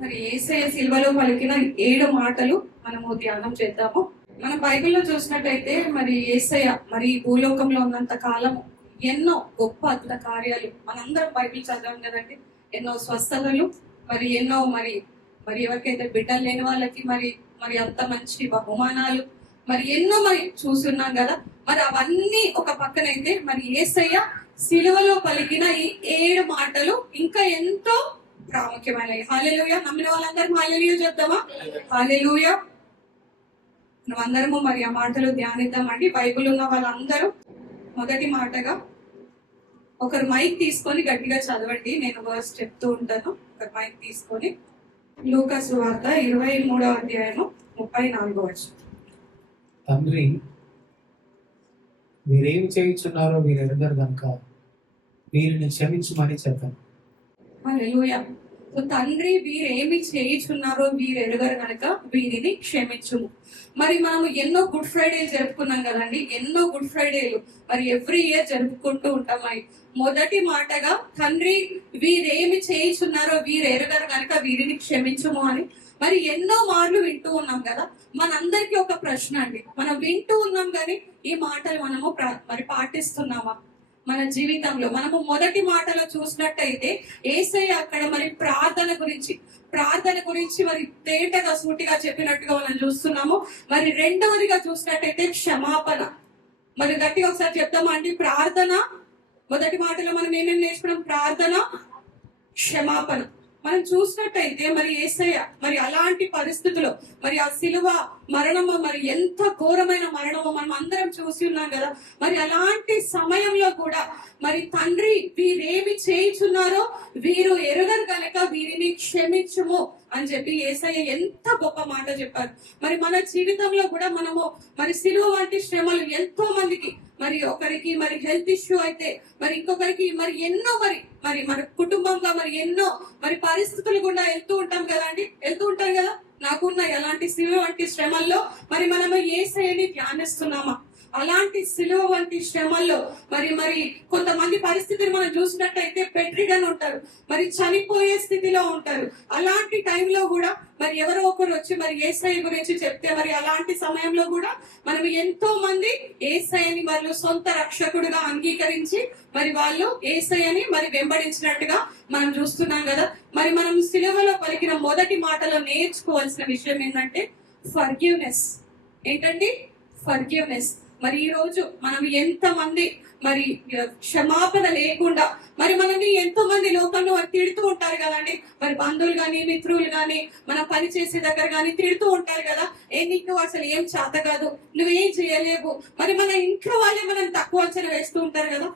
మరి యేసయ్య సిలువలో పలికిన 7 మాటలు మనము ధ్యానం చేద్దాము. మన బైబిల్లో చూసినట్టయితే మరి యేసయ్య మరి ఈ భూలోకంలో ఉన్నంత కాలము ఎన్నో గొప్ప అద్భుత కార్యాలు మనందరం బైబిల్ చదవం కదండి. ఎన్నో స్వస్థతలు, మరి ఎన్నో మరి మరి ఎవరికైతే బిడ్డలు లేని వాళ్ళకి మరి మరి అంత మంచి బహుమానాలు మరి ఎన్నో మరి చూస్తున్నాం కదా. మరి అవన్నీ ఒక పక్కనైతే మరి యేసయ్య సిలువలో పలికిన ఈ 7 మాటలు ఇంకా ఎంతో ప్రాముఖ్యమైనవి. హల్లెలూయా. నమ్మిన వాళ్ళందరం హల్లెలూయా చెప్తామా? హల్లెలూయా. మనం అందరము మరి ఆ మాటలు ధ్యానిద్దామండి. బైబిల్ ఉన్న వాళ్ళందరూ మొదటి మాటగా ఒకరు మైక్ తీసుకొని గట్టిగా చదవండి. నేను వర్స్ చెప్తూ ఉంటాను. ఒకరు మైక్ తీసుకొని లూకా సువార్త 23వ అధ్యాయము 34వ వచనం. తండ్రి, వీరేమి చేయుచున్నారో వీరు ఎరుగరు గనుక వీరిని క్షమించమని చెప్పాను. హల్లెలూయా. సో తండ్రి, వీరేమి చేయుచున్నారో వీరు ఎరుగరు కనుక వీరిని క్షమించుము. మరి మనము ఎన్నో గుడ్ ఫ్రైడేలు జరుపుకున్నాం కదండి. ఎన్నో గుడ్ ఫ్రైడేలు మరి ఎవ్రీ ఇయర్ జరుపుకుంటూ ఉంటాం. మరి మొదటి మాటగా తండ్రి, వీరేమి చేయుచున్నారో వీరు ఎరుగరు కనుక వీరిని క్షమించుము అని మరి ఎన్నో మార్లు వింటూ ఉన్నాం కదా. మనందరికీ ఒక ప్రశ్న అండి, మనం వింటూ ఉన్నాం కానీ ఈ మాటలు మనము మరి పాటిస్తున్నామా మన జీవితంలో? మనము మొదటి మాటలో చూసినట్టయితే యేసయ్య అక్కడ మరి ప్రార్థన గురించి మరి తేటగా సూటిగా చెప్పినట్టుగా మనం చూస్తున్నాము. మరి రెండవదిగా చూసినట్టయితే క్షమాపణ. మరి గట్టిగా ఒకసారి చెప్తామా అండి? ప్రార్థన. మొదటి మాటలో మనం ఏమేమి నేర్చుకున్నాం? ప్రార్థన, క్షమాపణ. మనం చూసినట్టయితే మరి యేసయ్య మరి అలాంటి పరిస్థితుల్లో మరి ఆ సిలువ మరణము మరి ఎంత ఘోరమైన మరణమో మనం అందరం చూసి ఉన్నాం కదా. మరి అలాంటి సమయంలో కూడా మరి తండ్రి, వీరేమి చేయుచున్నారో వీరు ఎరుగరు కనుక వీరిని క్షమించుము అని చెప్పి యేసయ్య ఎంత గొప్ప మాట చెప్పారు. మరి మన జీవితంలో కూడా మనము మరి సిలువ వంటి శ్రమలు ఎంతో మందికి, మరి ఒకరికి మరి హెల్త్ ఇష్యూ అయితే మరి ఇంకొకరికి మరి ఎన్నో మరి మరి మన కుటుంబంగా మరి ఎన్నో మరి పరిస్థితులు కూడా వెళ్తూ ఉంటాం కదా. నాకున్న ఎలాంటి సిలువ వంటి శ్రమల్లో మరి మనము యేసయ్యని ధ్యానిస్తున్నామా? అలాంటి సిలువ వంటి శ్రమల్లో మరి కొంతమంది పరిస్థితిని మనం చూసినట్టయితే బెడ్రిడన్ ఉంటారు, మరి చనిపోయే స్థితిలో ఉంటారు. అలాంటి టైంలో కూడా మరి ఎవరో ఒకరు వచ్చి మరి యేసయ్య గురించి చెప్తే మరి అలాంటి సమయంలో కూడా మనం ఎంతో మంది యేసయ్యని వాళ్ళు సొంత రక్షకుడుగా అంగీకరించి మరి వాళ్ళు యేసయ్యని మరి వెంబడించినట్టుగా మనం చూస్తున్నాం కదా. మరి మనం సిలువలో పలికిన మొదటి మాటలో నేర్చుకోవాల్సిన విషయం ఏంటంటే ఫర్గివ్నెస్. ఏంటండి? ఫర్గివ్నెస్. మరి ఈ రోజు మనం ఎంతమంది మరి క్షమాపణ లేకుండా మరి మనల్ని ఎంతో మంది లోకంలో తిడుతూ ఉంటారు కదండి. మరి బంధువులు గాని మిత్రులు గాని మనం పని చేసే దగ్గర గాని తిడుతూ ఉంటారు కదా. నీకు అసలు ఏం చేత కాదు, నువ్వేం చేయలేవు. మరి మన ఇంట్లో వాళ్ళే మనం తక్కువ అంచనా వేస్తూ ఉంటారు కదా.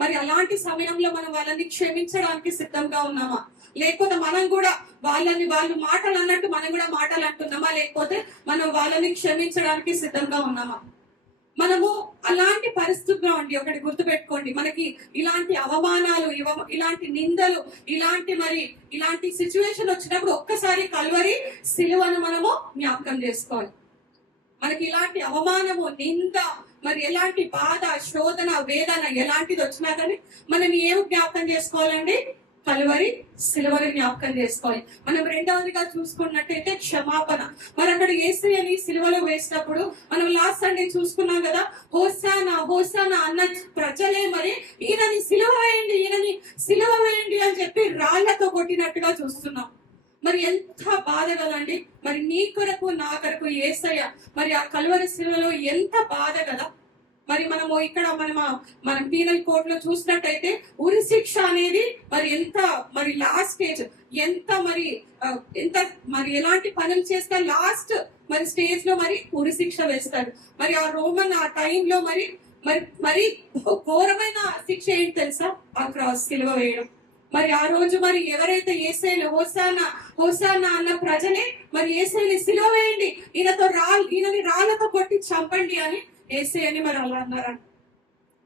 మరి అలాంటి సమయంలో మనం వాళ్ళని క్షమించడానికి సిద్ధంగా ఉన్నామా? లేకపోతే మనం కూడా వాళ్ళు మాటలు అన్నట్టు మనం కూడా మాటలు అంటున్నామా? లేకపోతే మనం వాళ్ళని క్షమించడానికి సిద్ధంగా ఉన్నామా? మనము అలాంటి పరిస్థితుల్లో అండి ఒకటి గుర్తుపెట్టుకోండి, మనకి ఇలాంటి అవమానాలు, ఇలాంటి నిందలు, ఇలాంటి సిచ్యువేషన్ వచ్చినప్పుడు ఒక్కసారి కల్వరి సిలువను మనము జ్ఞాపకం చేసుకోవాలి. మనకి ఇలాంటి అవమానము, నింద, మరి ఎలాంటి బాధ, శోధన, వేదన ఎలాంటిది వచ్చినా కానీ మనం ఏం జ్ఞాపకం చేసుకోవాలండి? కలువరి సిలువని జ్ఞాపకం చేసుకోవాలి. మనం రెండవదిగా చూసుకున్నట్టయితే క్షమాపణ. మరి అక్కడ యేసయ్యని సిలువలో వేసినప్పుడు మనం లాస్ట్ సండే చూసుకున్నాం కదా. హోసానా హోసానా అన్న ప్రజలే మరి ఈయనని సిలువ వేయండి అని చెప్పి రాళ్లతో కొట్టినట్టుగా చూస్తున్నాం. మరి ఎంత బాధ కదండి. మరి నీ కొరకు నా కొరకు యేసయ్య మరి ఆ కలువరి సిలువలో ఎంత బాధ కదా. మరి మనము ఇక్కడ మనం పీనల్ కోడ్ లో చూసినట్టయితే ఉరి శిక్ష అనేది మరి ఎంత మరి లాస్ట్ స్టేజ్, ఎంత మరి ఎలాంటి పనులు చేస్తే లాస్ట్ మరి స్టేజ్ లో మరి ఉరి శిక్ష వేస్తారు. మరి ఆ రోమన్ ఆ టైంలో మరి ఘోరమైన శిక్ష ఏంటి తెలుసా? ఆ క్రాస్ సిలువ వేయడం. మరి ఆ రోజు మరి ఎవరైతే యేసయ్యను హోసానా అన్న ప్రజలే మరి యేసయ్యని సిలువ వేయండి, ఈయనని రాళ్లతో కొట్టి చంపండి అని యేసయ్యని మరి అలా అన్నారంట.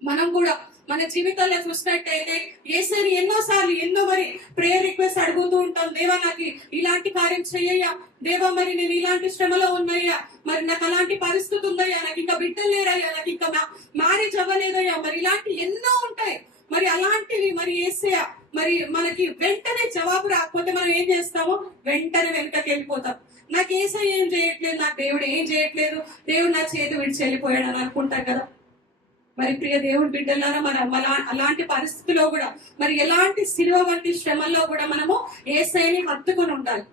మనం కూడా మన జీవితాల్లో చూసినట్టయితే యేసయ్యని ఎన్నో మరి ప్రేయర్ రిక్వెస్ట్ అడుగుతూ ఉంటాం. దేవా, నాకు ఇలాంటి కార్యం చెయ్యయ్యా, దేవా మరి నేను ఇలాంటి శ్రమలో ఉన్నాయ్యా, మరి నాకు అలాంటి పరిస్థితి ఉందయ్యా, నాకు ఇంకా బిడ్డలు లేరయ్యా, నాకు ఇంకా మ్యారేజ్ అవ్వలేదయ్యా, మరి ఇలాంటి ఎన్నో ఉంటాయి. మరి అలాంటివి మరి యేసయ్య మరి మనకి వెంటనే జవాబు రాకపోతే మనం ఏం చేస్తాము? వెంటనే వెనుకకి వెళ్ళిపోతాం. నాకు ఏసయ్య ఏం చేయట్లేదు, నాకు దేవుడు ఏం చేయట్లేదు, దేవుడు నా చేతి విడిచి వెళ్ళిపోయాడు అని అనుకుంటాం కదా. మరి ప్రియ దేవుడి బిడ్డలారా, మన అలాంటి పరిస్థితిలో కూడా మరి ఎలాంటి శిలువ వంటి శ్రమల్లో కూడా మనము ఏసయ్యని హత్తుకొని ఉండాలి.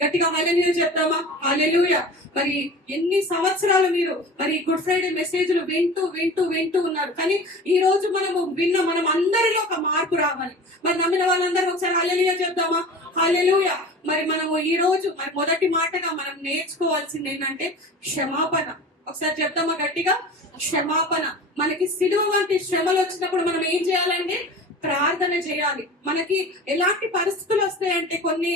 గట్టిగా హల్లెలూయా చెప్తామా? హల్లెలూయా. మరి ఎన్ని సంవత్సరాలు మీరు మరి గుడ్ ఫ్రైడే మెసేజ్లు వింటూ ఉన్నారు. కానీ ఈ రోజు మనం అందరిలో ఒక మార్పు రావాలి. మరి నమ్మిన వాళ్ళందరూ ఒకసారి హల్లెలూయా చెప్తామా? హల్లెలూయా. మరి మనము ఈ రోజు మరి మొదటి మాటగా మనం నేర్చుకోవాల్సింది ఏంటంటే క్షమాపణ. ఒకసారి చెప్తామా గట్టిగా? క్షమాపణ. మనకి సిలువ వంటి శ్రమలు వచ్చినప్పుడు మనం ఏం చేయాలండి? ప్రార్థన చేయాలి. మనకి ఎలాంటి పరిస్థితులు వస్తాయంటే కొన్ని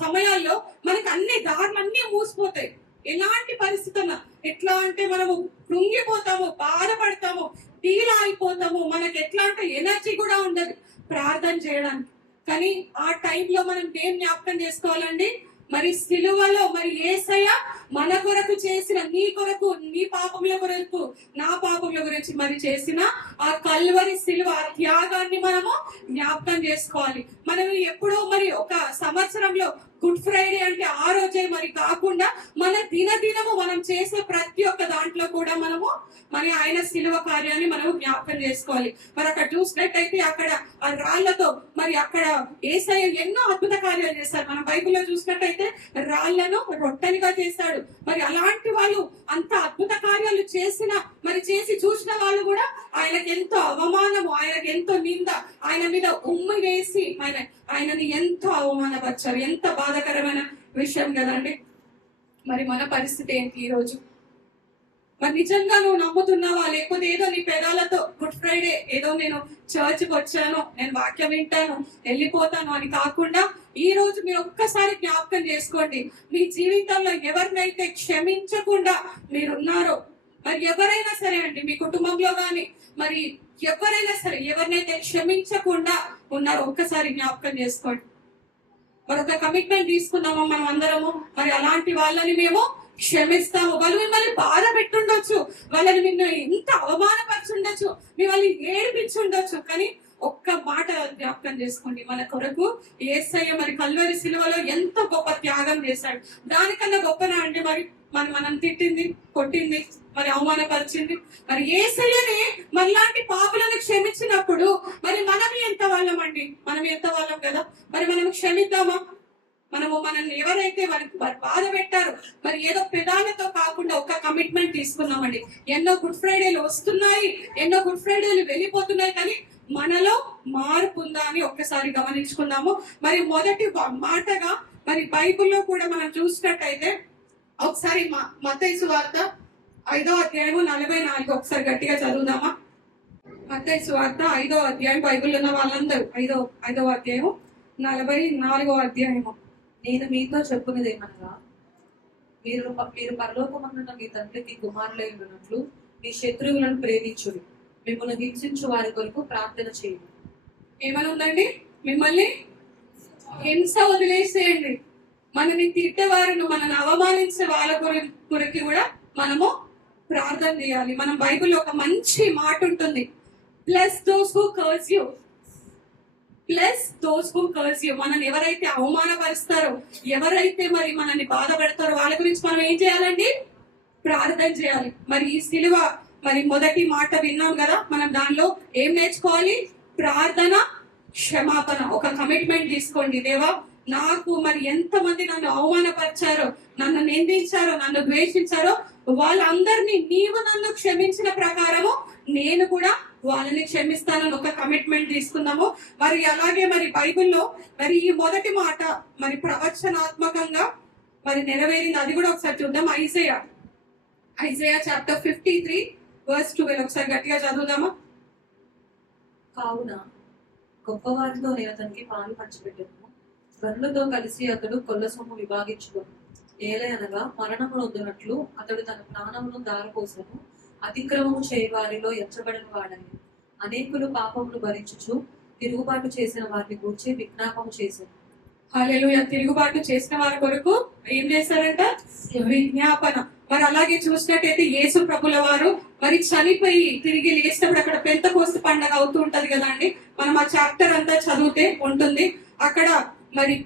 సమయాల్లో మనకి అన్ని దారులన్నీ మూసిపోతాయి. ఎలాంటి పరిస్థితున్నా ఎట్లా అంటే మనము కృంగిపోతాము, బాధపడతాము, డీలా అయిపోతాము. మనకి ఎట్లా అంటే ఎనర్జీ కూడా ఉండదు ప్రార్థన చేయడానికి. కానీ ఆ టైంలో మనం ఏం జ్ఞాపకం చేసుకోవాలండి? మరి సిలువలో మరి యేసయ్య మన కొరకు చేసిన, నీ కొరకు, నీ పాపముల కొరకు, నా పాపముల గురించి మరి చేసిన ఆ కల్వరి సిలువ, ఆ త్యాగాన్ని మనము జ్ఞాపకం చేసుకోవాలి. మనం ఎప్పుడో మరి ఒక సంవత్సరంలో గుడ్ ఫ్రైడే అంటే ఆ రోజే మరి కాకుండా మన దినదినము మనం చేసే ప్రతి ఒక్క దాంట్లో కూడా మనము మరి ఆయన సిలువ కార్యాన్ని మనము జ్ఞాపకం చేసుకోవాలి. మరి అక్కడ చూసినట్టయితే అక్కడ ఆ రాళ్లతో మరి అక్కడ యేసయ్య ఎన్నో అద్భుత కార్యాలు చేస్తారు. మన బైబిల్లో చూసినట్టయితే రాళ్లను రొట్టెలుగా చేశాడు. మరి అలాంటి వాళ్ళు అంత అద్భుత కార్యాలు చేసి చూసిన వాళ్ళు కూడా ఆయనకి ఎంతో అవమానము, ఆయనకి ఎంతో నింద, ఆయన మీద ఉమ్మి వేసి ఆయనని ఎంతో అవమానపరిచారు. ఎంత బాధాకరమైన విషయం కదండి. మరి మన పరిస్థితి ఏంటి ఈ రోజు? మరి నిజంగా నువ్వు నమ్ముతున్నావా? లేకపోతే ఏదో నీ పెదాలతో గుడ్ ఫ్రైడే ఏదో నేను చర్చ్కి వచ్చాను, నేను వాక్యం వింటాను, వెళ్ళిపోతాను అని కాకుండా ఈ రోజు మీరు ఒక్కసారి జ్ఞాపకం చేసుకోండి. మీ జీవితంలో ఎవరినైతే క్షమించకుండా మీరున్నారో, మరి ఎవరైనా సరే అండి, మీ కుటుంబంలో కానీ మరి ఎవరైనా సరే ఎవరినైతే క్షమించకుండా ఉన్నారో ఒక్కసారి జ్ఞాపకం చేసుకోండి. మరొక కమిట్మెంట్ తీసుకున్నామో మనం అందరము, మరి అలాంటి వాళ్ళని మేము క్షమిస్తాము. వాళ్ళు మిమ్మల్ని బాధ పెట్టుండొచ్చు, వాళ్ళని నిన్ను ఇంత అవమానపరచుండొచ్చు, మిమ్మల్ని ఏడిపించుండొచ్చు. కానీ ఒక్క మాట జ్ఞాపకం చేసుకోండి, మన కొరకు యేసయ్య మరి కల్వరి సిలువలో ఎంత గొప్ప త్యాగం చేశాడు. దానికన్నా గొప్పనా అండి మనం తిట్టింది, కొట్టింది, మరి అవమానపరిచింది? మరి యేసయ్యని మనలాంటి పాపులను క్షమించినప్పుడు మరి మనం ఎంత వాళ్ళం కదా. మరి మనం క్షమిద్దామా? మనల్ని ఎవరైతే వారికి బాధ పెట్టారో మరి ఏదో పెదాలతో కాకుండా ఒక కమిట్మెంట్ తీసుకున్నామండి. ఎన్నో గుడ్ ఫ్రైడేలు వస్తున్నాయి, ఎన్నో గుడ్ ఫ్రైడేలు వెళ్ళిపోతున్నాయి, కానీ మనలో మార్పు ఉందా అని ఒక్కసారి గమనించుకుందాము. మరి మొదటి మాటగా మరి బైబిల్లో కూడా మనం చూసినట్టయితే ఒకసారి మత్తయి సువార్త 5వ అధ్యాయము 44 ఒకసారి గట్టిగా చదువుదామా? మత్తయి సువార్త 5వ అధ్యాయం, బైబిల్లో ఉన్న వాళ్ళందరూ 5వ అధ్యాయము 44వ అధ్యాయము. నేను మీతో చెప్పున్నదేమనగా, మీరు పరలోకమందున్న మీ తండ్రికి కుమారులై ఉన్నట్లు మీ శత్రువులను ప్రేమించుడి, మిమ్మల్ని హింసించు వారి కొరకు ప్రార్థన చేయండి. ఏమని ఉందండి? మిమ్మల్ని హింస వదిలేసేయండి. మనని తిట్టేవారిని, మనల్ని అవమానించే వాళ్ళ గురించి కూడా మనము ప్రార్థన చేయాలి. మనం బైబిల్లో ఒక మంచి మాట ఉంటుంది, bless those who curse you, bless those who curse you. మనల్ని ఎవరైతే అవమానపరుస్తారో, ఎవరైతే మరి మనల్ని బాధ పెడతారో వాళ్ళ గురించి మనం ఏం చేయాలండి? ప్రార్థన చేయాలి. మరి ఈ సిలువ మరి మొదటి మాట విన్నాం కదా, మనం దానిలో ఏం నేర్చుకోవాలి? ప్రార్థన, క్షమాపణ. ఒక కమిట్మెంట్ తీసుకోండి. దేవా, నాకు మరి ఎంతమంది నన్ను అవమానపరిచారో, నన్ను నిందించారో, నన్ను ద్వేషించారో, వాళ్ళందరినీ నీవు నన్ను క్షమించిన ప్రకారము నేను కూడా వాళ్ళని క్షమిస్తానని ఒక కమిట్మెంట్ తీసుకున్నాము. మరి అలాగే మరి బైబిల్లో మరి ఈ మొదటి మాట మరి ప్రవచనాత్మకంగా మరి నెరవేరింది. అది కూడా ఒకసారి చూద్దాం. ఐజయా చాప్టర్ 53 verse 12 ఒకసారి గట్టిగా చదువుదామా? కావున గొప్పవారితో నేను అతనికి పాలు పంచిపెట్టాను, గనులతో కలిసి అతడు కొల్ల సొమ్ము విభాగించుకోను. ఏలయనగా మరణము నొందినట్లు అతడు తన ప్రాణమును దారపోసను, అతిక్రమము చేయవారిలో ఎంచబడిన వాడని. అనేకులు పాపమును భరించుచు తిరుగుబాటు చేసిన వారిని గూర్చి విజ్ఞాపము చేశాను. హల్లెలూయా. తిరుగుబాటు చేసిన వారి కొరకు ఏం చేశారంట? విజ్ఞాపన. మరి అలాగే చూసినట్టయితే యేసు ప్రభుల వారు మరి చనిపోయి తిరిగి లేచినప్పుడు అక్కడ పెంతెకోస్తు పండగ అవుతూ ఉంటది కదా అండి. మనం ఆ చాప్టర్ అంతా చదివితే ఉంటుంది. అక్కడ మరి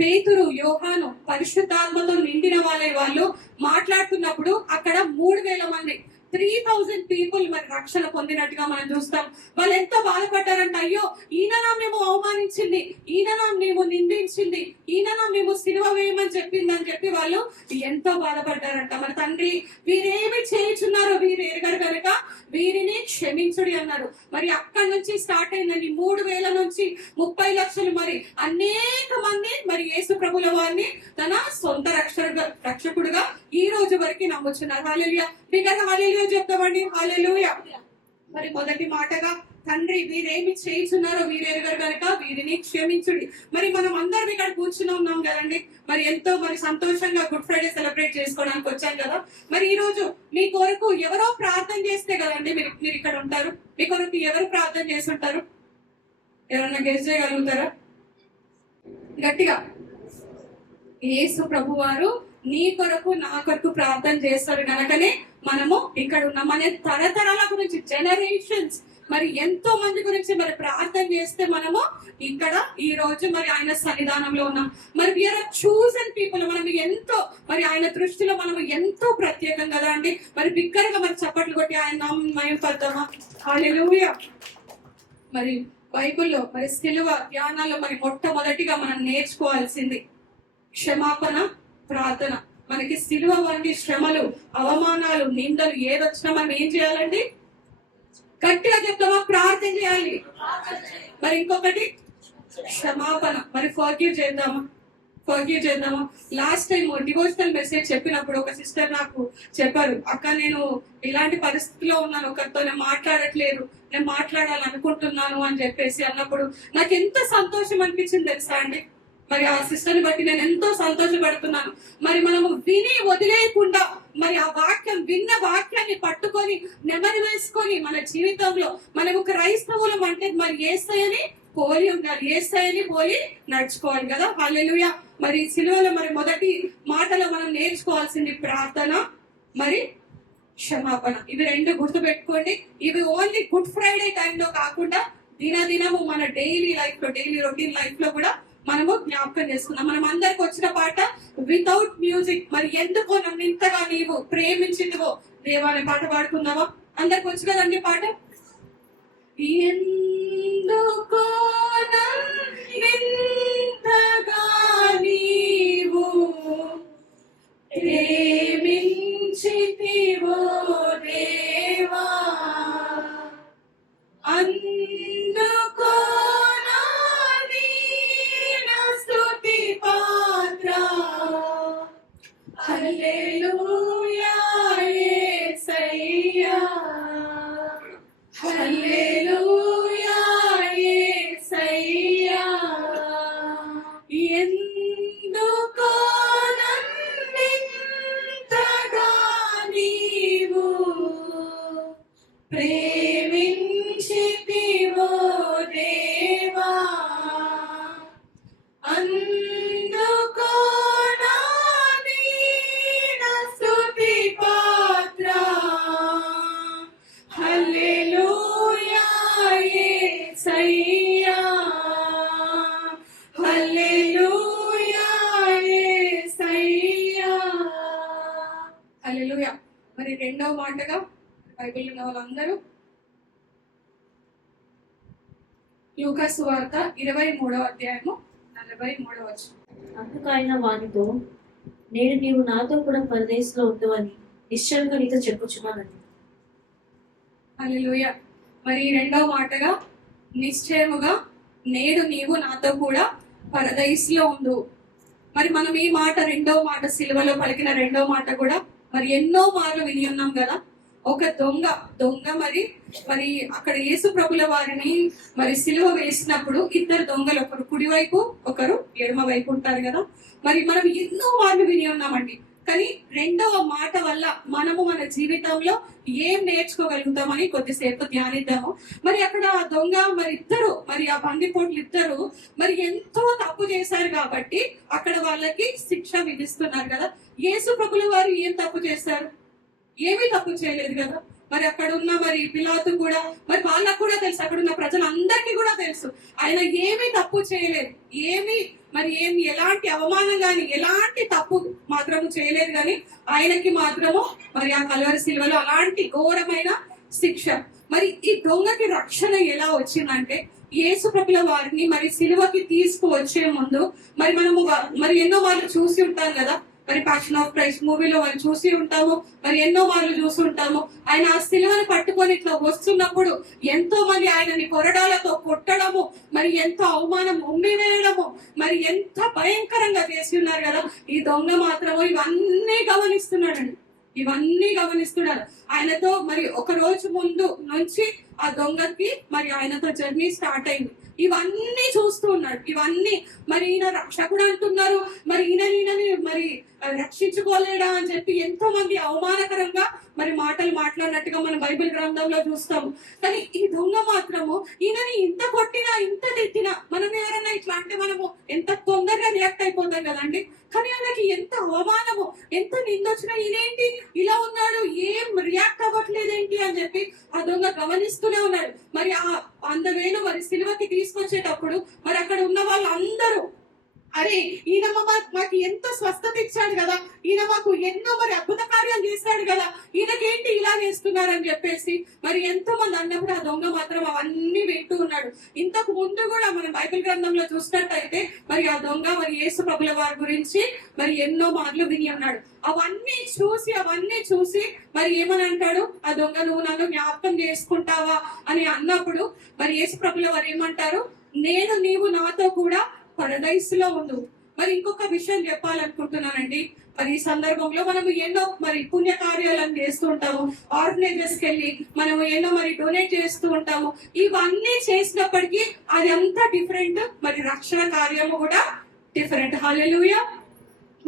పేతురు, యోహాను పరిశుద్ధాత్మతో నిండిన వాళ్ళు మాట్లాడుతున్నప్పుడు అక్కడ 3,000 మంది 3,000 పీపుల్ మరి రక్షణ పొందినట్టుగా మనం చూస్తాం. వాళ్ళు ఎంతో బాధపడ్డారంట. అయ్యో, ఈయననా మేము అవమానించింది, ఈయననా మేము నిందించింది, ఈయననా మేము సిలువ వేయమని చెప్పిందని చెప్పి వాళ్ళు ఎంతో బాధపడ్డారంట. మరి తండ్రి వీరేమి చేయుచున్నారో వీరు ఎరగరు కనుక వీరిని క్షమించుడి అన్నారు. మరి అక్కడి నుంచి స్టార్ట్ అయిందండి. 3,000 నుంచి 30 లక్షలు మరి అనేక మంది మరి యేసు ప్రభుల వారిని తన సొంత రక్షకుడుగా ఈ రోజు వరకు నమ్ముచున్నారు. హల్లెలూయా. బిగ్గరగా హల్లెలూయా చెప్తామండి. హల్లెలూయా. మరి మొదటి మాటగా తండ్రి వీరేమి చేయుచున్నారో వీరు ఎరుగరు కనుక వీరిని క్షమించుడి. మరి మనం అందరం ఇక్కడ కూర్చుని ఉన్నాం కదండి. మరి ఎంతో మరి సంతోషంగా గుడ్ ఫ్రైడే సెలబ్రేట్ చేసుకోవడానికి వచ్చాం కదా. మరి ఈ రోజు మీ కొరకు ఎవరో ప్రార్థన చేస్తే కదండి మీరు ఇక్కడ ఉంటారు. మీ కొరకు ఎవరు ప్రార్థన చేసి ఉంటారు? ఎవరన్నా గెస్ చేయగలుగుతారా? గట్టిగా. యేసు ప్రభు వారు నీ కొరకు నా కొరకు ప్రార్థన చేస్తారు కనుకనే మనము ఇక్కడ ఉన్నాం. మన తరతరాల గురించి జనరేషన్స్ మరి ఎంతో మంది గురించి మరి ప్రార్థన చేస్తే మనము ఇక్కడ ఈ రోజు మరి ఆయన సన్నిధానంలో ఉన్నాం. మరి వీఆర్ చూసన్ పీపుల్. మనం ఎంతో మరి ఆయన దృష్టిలో మనము ఎంతో ప్రత్యేకం కదా అండి. మరి బిగ్గరగా మరి చప్పట్లు కొట్టి ఆయన నామం మహిమ పడతామా? హల్లెలూయా. మరి బైబిల్లో మరి సిలువ ధ్యానాల్లో మరి మొట్టమొదటిగా మనం నేర్చుకోవాల్సింది క్షమాపణ ప్రార్థన. మనకి సిలువ వంటి శ్రమలు, అవమానాలు, నిందలు ఏదొచ్చినా మనం ఏం చేయాలండి? గట్టిగా చెప్తామా? ప్రార్థన చేయాలి. మరి ఇంకొకటి క్షమాపణ. మరి ఫర్గివ్ చేద్దామా? లాస్ట్ టైం డివోషనల్ మెసేజ్ చెప్పినప్పుడు ఒక సిస్టర్ నాకు చెప్పారు, అక్క నేను ఇలాంటి పరిస్థితిలో ఉన్నాను, ఒకరితో నేను మాట్లాడట్లేదు, నేను మాట్లాడాలనుకుంటున్నాను అని చెప్పేసి అన్నప్పుడు నాకు ఎంత సంతోషం అనిపించింది తెలుసా అండి. మరి ఆ సిస్టర్ని బట్టి నేను ఎంతో సంతోషపడుతున్నాను. మరి మనము విని వదిలేయకుండా మరి ఆ వాక్యం, విన్న వాక్యాన్ని పట్టుకొని నెమరు వేసుకొని మన జీవితంలో మనము క్రైస్తవులం అంటే మరి యేసయ్యని పోలి ఉండాలి, యేసయ్యని పోలి నడుచుకోవాలి కదా. హల్లెలూయా. మరి సిలువలో మరి మొదటి మాటలో మనం నేర్చుకోవాల్సింది ప్రార్థన, మరి క్షమాపణ. ఇవి రెండు గుర్తు పెట్టుకోండి. ఇవి ఓన్లీ గుడ్ ఫ్రైడే టైంలో కాకుండా దినదినము మన డైలీ లైఫ్ లో, డైలీ రొటీన్ లైఫ్ లో కూడా మనము జ్ఞాపకం చేసుకుందాం. మనం అందరికి వచ్చిన పాట వితౌట్ మ్యూజిక్. మరి ఎందుకో నన్ను ఇంతగా నీవు ప్రేమించిందివో దేవా అనే పాట పాడుకుందామా? అందరికి వచ్చు కదండి పాట. ఎందుకో ఇంతగా నీవు ప్రేమించితివో దేవా, అందుకో హల్లెలూయా యేసయ్యా, హల్లెలూయా యేసయ్యా. ఎందుకో నన్నింతగా నీవు ప్రేమించితివో దేవా, అందుకో హల్లెలూయా యేసయ్యా, హల్లెలూయా యేసయ్యా. హల్లెలూయా. మరి రెండవ మాటగా బైబిల్ ఉన్న వాళ్ళందరూ లూకా సువార్త 23వ అధ్యాయము 43వ వచనం. అందుకైన వానితో, నేడు నీవు నాతో కూడా పరదేశంలో ఉండువని నిశ్చయంగా నీతో చెప్పుచున్నానని. హల్లెలూయా. మరి రెండవ మాటగా నిశ్చయముగా నేడు నీవు నాతో కూడా పరదైస్లో ఉండు. మరి మనం ఈ మాట, రెండవ మాట, సిలువలో పలికిన రెండవ మాట కూడా మరి ఎన్నో మార్లు విని ఉన్నాం కదా. ఒక దొంగ మరి అక్కడ యేసు ప్రభుల వారిని మరి సిలువ వేసినప్పుడు ఇద్దరు దొంగలు, ఒకరు కుడివైపు ఒకరు ఎడమ వైపు ఉంటారు కదా. మరి మనం ఎన్నో మార్లు విని ఉన్నామండి. కానీ రెండవ మాట వల్ల మనము మన జీవితంలో ఏం నేర్చుకోగలుగుతామని కొద్దిసేపు ధ్యానిద్దాము. మరి అక్కడ ఆ దొంగ మరి ఇద్దరు మరి ఆ బందిపోట్లు ఇద్దరు మరి ఎంతో తప్పు చేశారు కాబట్టి అక్కడ వాళ్ళకి శిక్ష విధిస్తున్నారు కదా. యేసు ప్రభుల వారు ఏం తప్పు చేశారు? ఏమీ తప్పు చేయలేదు కదా. మరి అక్కడ ఉన్న మరి పిలాతు కూడా మరి వాళ్ళకు కూడా తెలుసు, అక్కడ ఉన్న ప్రజలందరికీ కూడా తెలుసు ఆయన ఏమీ తప్పు చేయలేదు, ఏమి ఎలాంటి అవమానం గాని ఎలాంటి తప్పు మాత్రము చేయలేదు. కానీ ఆయనకి మాత్రము మరి ఆ కల్వరి శిలువలో అలాంటి ఘోరమైన శిక్ష. మరి ఈ దొంగకి రక్షణ ఎలా వచ్చిందంటే యేసు ప్రభుల వారిని మరి సిలువకి తీసుకువచ్చే ముందు మరి మనము మరి ఎన్నో మార్లు చూసి ఉంటాం కదా. మరి ప్యాషన్ ఆఫ్ క్రైస్ట్ మూవీలో వాళ్ళు చూసి ఉంటాము, మరి ఎన్నో మార్లు చూసి ఉంటాము. ఆయన ఆ సిలువను పట్టుకొని ఇట్లా వస్తున్నప్పుడు ఎంతో మంది ఆయనని కొరడాలతో కొట్టడము, మరి ఎంతో అవమానం ఉమ్మివేయడము, మరి ఎంత భయంకరంగా చేసి ఉన్నారు కదా. ఈ దొంగ మాత్రము ఇవన్నీ గమనిస్తున్నాడు. ఆయనతో మరి ఒక రోజు ముందు నుంచి ఆ దొంగకి మరి ఆయనతో జర్నీ స్టార్ట్ అయింది. ఇవన్నీ చూస్తూ ఉన్నాడు. ఇవన్నీ మరి ఈయన రక్షకుడు అంటున్నారు, మరి ఈయనని మరి రక్షించుకోలేడా అని చెప్పి ఎంతో మంది అవమానకరంగా మరి మాటలు మాట్లాడినట్టుగా మనం బైబిల్ గ్రంథంలో చూస్తాము. కానీ ఈ దొంగ మాత్రము ఈయనని ఇంత కొట్టినా ఇంత తిట్టినా మనం ఎవరైనా ఇట్లా అంటే మనము ఎంత తొందరగా రియాక్ట్ అయిపోతాం కదండి. కానీ ఆయనకి ఎంత అవమానము, ఎంత నిందొచ్చినా ఈయనేంటి ఇలా ఉన్నాడు, ఏం రియాక్ట్ అవ్వట్లేదేంటి అని చెప్పి ఆ దొంగ గమనిస్తూనే ఉన్నాడు. మరి ఆ అందవేళ మరి సిలువకి తీసుకొచ్చేటప్పుడు మరి అక్కడ ఉన్న వాళ్ళందరూ అరే ఈయన మాకు ఎంతో స్వస్థత ఇచ్చాడు కదా, ఈయన మాకు ఎన్నో మరి అద్భుత కార్యాలు చేశాడు కదా, ఈయనకేంటి ఇలా చేస్తున్నారని చెప్పేసి మరి ఎంతో మంది అన్నప్పుడు ఆ దొంగ మాత్రం అవన్నీ వింటూ ఉన్నాడు. ఇంతకు ముందు కూడా మనం బైబిల్ గ్రంథంలో చూసినట్టయితే మరి ఆ దొంగ మరి యేసు ప్రభుల వారి గురించి మరి ఎన్నో మార్లు విని ఉన్నాడు. అవన్నీ చూసి మరి ఏమని అంటాడు ఆ దొంగ, నువ్వు నన్ను జ్ఞాపకం చేసుకుంటావా అని అన్నప్పుడు మరి యేసు ప్రభుల వారు ఏమంటారు, నీవు నాతో కూడా పరడైస్ లో ఉండు. మరి ఇంకొక విషయం చెప్పాలనుకుంటున్నానండి. మరి ఈ సందర్భంలో మనము ఎన్నో మరి పుణ్య కార్యాలను చేస్తూ ఉంటాము, ఆర్గనైజర్స్ కి వెళ్ళి మనము ఎన్నో మరి డొనేట్ చేస్తూ ఉంటాము. ఇవన్నీ చేసినప్పటికీ అది అంతా డిఫరెంట్, మరి రక్షణ కార్యము కూడా డిఫరెంట్. హల్లెలూయా.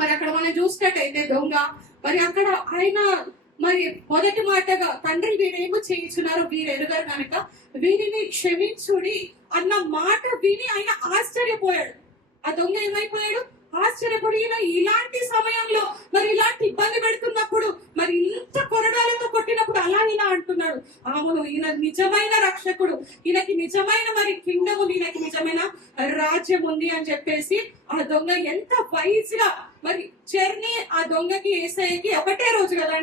మరి అక్కడ మనం చూసినట్టయితే దొంగ మరి అక్కడ ఆయన మరి మొదటి మాటగా తండ్రి వీరేమో చేయించున్నారో వీరు ఎరుగరు కనుక వీరిని క్షమించుడి అన్న మాట విని ఆయన ఆశ్చర్యపోయాడు. ఆ దొంగ ఏమైపోయాడు? ఆశ్చర్యపడి ఇలాంటి సమయంలో మరి ఇలాంటి ఇబ్బంది పెడుతున్నప్పుడు మరి ఇంత కొరడాలతో కొట్టినప్పుడు అలా ఇలా అంటున్నాడు. అవును, ఈయన నిజమైన రక్షకుడు, ఈయనకి నిజమైన మరి కింగ్డమ్ ఉంది, ఈయనకి నిజమైన రాజ్యం ఉంది అని చెప్పేసి ఆ దొంగ ఎంత వైజ్ గా మరి జర్నీ ఆ దొంగకి యేసయ్యకి ఒకటే రోజు కదా.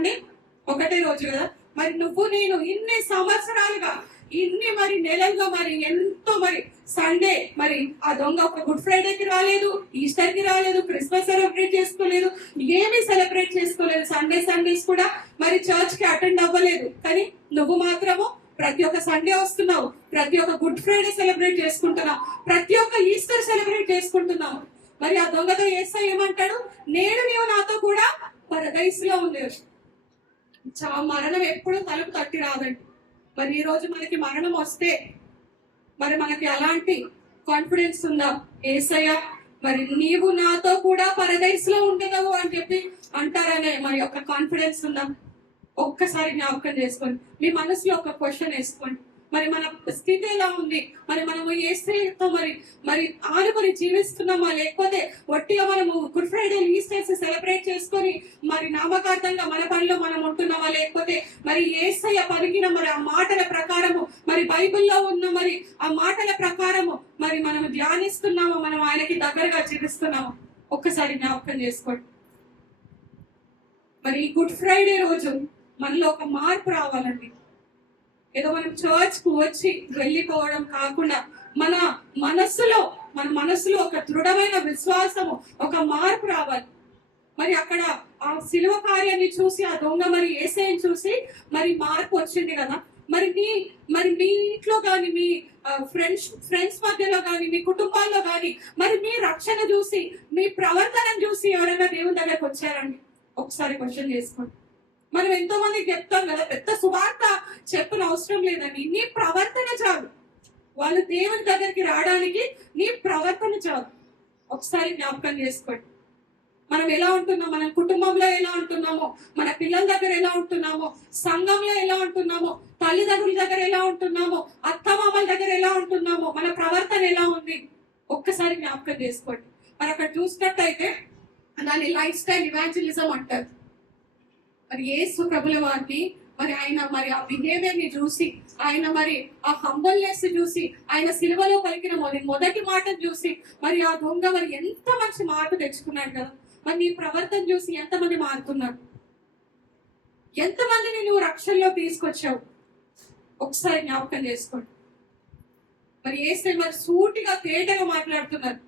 మరి నువ్వు నేను ఇన్ని సంవత్సరాలుగా ఇన్ని మరి నెలల్లో మరి ఎంతో మరి సండే మరి ఆ దొంగ ఒక గుడ్ ఫ్రైడేకి రాలేదు, ఈస్టర్ కి రాలేదు, క్రిస్మస్ సెలబ్రేట్ చేసుకోలేదు, ఏమీ సెలబ్రేట్ చేసుకోలేదు, సండేస్ కూడా మరి చర్చ్ కి అటెండ్ అవ్వలేదు. కానీ నువ్వు మాత్రము ప్రతి ఒక్క సండే వస్తున్నావు, ప్రతి ఒక్క గుడ్ ఫ్రైడే సెలబ్రేట్ చేసుకుంటున్నావు, ప్రతి ఒక్క ఈస్టర్ సెలబ్రేట్ చేసుకుంటున్నావు. మరి ఆ దొంగతో యేసయ్య ఏమంటాడు, నీవు నాతో కూడా పరదైస్ లో ఉండేది. మరణం ఎప్పుడు తలుపు తట్టి రాదండి. మరి ఈ రోజు మనకి మరణం వస్తే మరి మనకి అలాంటి కాన్ఫిడెన్స్ ఉందా? యేసయ్య మరి నీవు నాతో కూడా పరదైస్ లో ఉండవు అని చెప్పి అంటారనే మరి ఒక కాన్ఫిడెన్స్ ఉందా? ఒక్కసారి జ్ఞాపకం చేసుకోండి, మీ మనసులో ఒక క్వశ్చన్ వేసుకోండి. మరి మన స్థితి ఎలా ఉంది? మరి మనము యేసయ్యతో మరి ఆనుకొని జీవిస్తున్నామా, లేకపోతే ఒట్టిగా మనము గుడ్ ఫ్రైడే ఈస్టర్స్ సెలబ్రేట్ చేసుకొని మరి నామకార్థంగా మన పనిలో మనం ఉంటున్నామా, లేకపోతే మరి యేసయ్య పలికిన మరి ఆ మాటల ప్రకారము మరి బైబిల్లో ఉన్న మరి ఆ మాటల ప్రకారము మరి మనము ధ్యానిస్తున్నామా, మనం ఆయనకి దగ్గరగా జీవిస్తున్నామా? ఒక్కసారి జ్ఞాపకం చేసుకోండి. మరి గుడ్ ఫ్రైడే రోజు మనలో ఒక మార్పు రావాలండి. ఏదో మనం చర్చ్ కు వచ్చి వెళ్ళిపోవడం కాకుండా మన మనస్సులో ఒక దృఢమైన విశ్వాసము, ఒక మార్పు రావాలి. మరి అక్కడ ఆ శిలువ కార్యాన్ని చూసి ఆ దొంగ మరి యేసయ్యని చూసి మరి మార్పు వచ్చింది కదా. మరి మీ ఇంట్లో కానీ, మీ ఫ్రెండ్స్ మధ్యలో కానీ, మీ కుటుంబాల్లో కానీ మరి మీ రక్షణ చూసి, మీ ప్రవర్తనను చూసి ఎవరైనా దేవుని దగ్గరకు వచ్చారండి? ఒకసారి క్వశ్చన్ చేసుకోండి. మనం ఎంతో మందికి చెప్తాం కదా, పెద్ద సువార్త చెప్పిన అవసరం లేదండి, నీ ప్రవర్తన చాలు. వాళ్ళు దేవుని దగ్గరికి రావడానికి నీ ప్రవర్తన చాలు. ఒకసారి జ్ఞాపకం చేసుకోండి. మనం ఎలా ఉంటున్నాం, మన కుటుంబంలో ఎలా ఉంటున్నామో, మన పిల్లల దగ్గర ఎలా ఉంటున్నామో, సంఘంలో ఎలా ఉంటున్నామో, తల్లిదండ్రుల దగ్గర ఎలా ఉంటున్నామో, అత్తమామల దగ్గర ఎలా ఉంటున్నామో, మన ప్రవర్తన ఎలా ఉంది ఒక్కసారి జ్ఞాపకం చేసుకోండి. మరి అక్కడ చూసినట్టయితే దాన్ని లైఫ్ స్టైల్ ఇవాంజలిజం అంటారు. మరి యేసు ప్రభుల వారిని మరి ఆయన మరి ఆ బిహేవియర్ ని చూసి, ఆయన మరి ఆ హంబల్నెస్ చూసి, ఆయన సిలువలో పలికిన మొదటి మాటను చూసి మరి ఆ దొంగ మరి ఎంత మంచి మార్పు తెచ్చుకున్నాడు కదా. మరి నీ ప్రవర్తన చూసి ఎంతమంది మారుతున్నారు, ఎంతమందిని నువ్వు రక్షణలో తీసుకొచ్చావు ఒకసారి జ్ఞాపకం చేసుకోండి. మరి యేసు మరి సూటిగా తేటగా మాట్లాడుతున్నారు.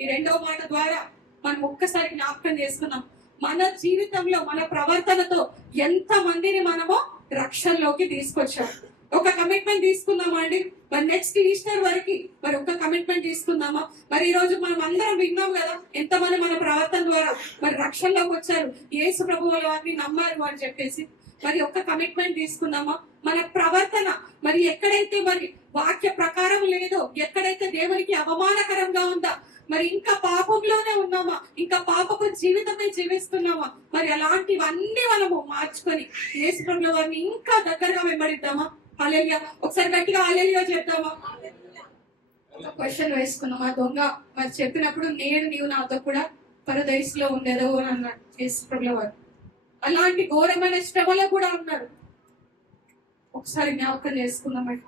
ఈ రెండవ మాట ద్వారా మనం ఒక్కసారి జ్ఞాపకం చేసుకున్నాం, మన జీవితంలో మన ప్రవర్తనతో ఎంత మందిని మనము రక్షణలోకి తీసుకొచ్చాం. ఒక కమిట్మెంట్ తీసుకుందామా అండి? మరి నెక్స్ట్ ఈస్టర్ వరకు మరి ఒక కమిట్మెంట్ తీసుకుందామా? మరి ఈ రోజు మనం అందరం విన్నాం కదా, ఎంతమంది మన ప్రవర్తన ద్వారా మరి రక్షణలోకి వచ్చారు, యేసు ప్రభు వారిని నమ్మారు అని చెప్పేసి. మరి ఒక కమిట్మెంట్ తీసుకుందామా? మన ప్రవర్తన మరి ఎక్కడైతే మరి వాక్య ప్రకారం లేదో, ఎక్కడైతే దేవునికి అవమానకరంగా ఉందా, మరి ఇంకా పాపంలోనే ఉన్నామా, ఇంకా పాపపు జీవితమే జీవిస్తున్నామా, మరి అలాంటివన్నీ మనము మార్చుకొని యేసు ప్రభుల వారిని ఇంకా దగ్గరగా వెంబడిద్దామా? హల్లెలూయా. ఒకసారి గట్టిగా హల్లెలూయా చెప్తామా? ఒక క్వశ్చన్ వేసుకున్నాం. ఆ దొంగ మరి చెప్పినప్పుడు నేను నీవు నాతో కూడా పరదేశంలో ఉండేదో అని అన్నాడు యేసు ప్రభుల వారు. అలాంటి ఘోరమైన శ్రమలో కూడా ఉన్నారు. ఒకసారి జ్ఞాపకం చేసుకుందామండి.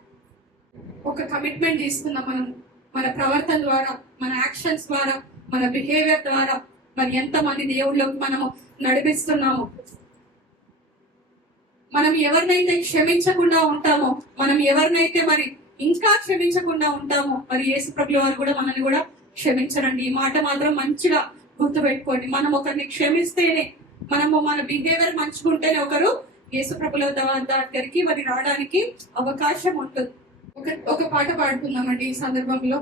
ఒక కమిట్మెంట్ తీసుకుందాం మనం, మన ప్రవర్తన ద్వారా, మన యాక్షన్స్ ద్వారా, మన బిహేవియర్ ద్వారా మరి ఎంతమంది దేవుళ్ళకి మనము నడిపిస్తున్నాము. మనం ఎవరినైతే క్షమించకుండా ఉంటామో, మనం ఎవరినైతే మరి ఇంకా క్షమించకుండా ఉంటామో, మరి యేసు ప్రభుల వారు కూడా మనల్ని కూడా క్షమించరండి. ఈ మాట మాత్రం మంచిగా గుర్తుపెట్టుకోండి. మనం ఒకరిని క్షమిస్తేనే, మనము మన బిహేవియర్ మంచుకుంటేనే ఒకరు యేసు ప్రభుల దగ్గరికి మరి రావడానికి అవకాశం ఉంటుంది. ఒక పాట పాడుకుందామండి ఈ సందర్భంలో.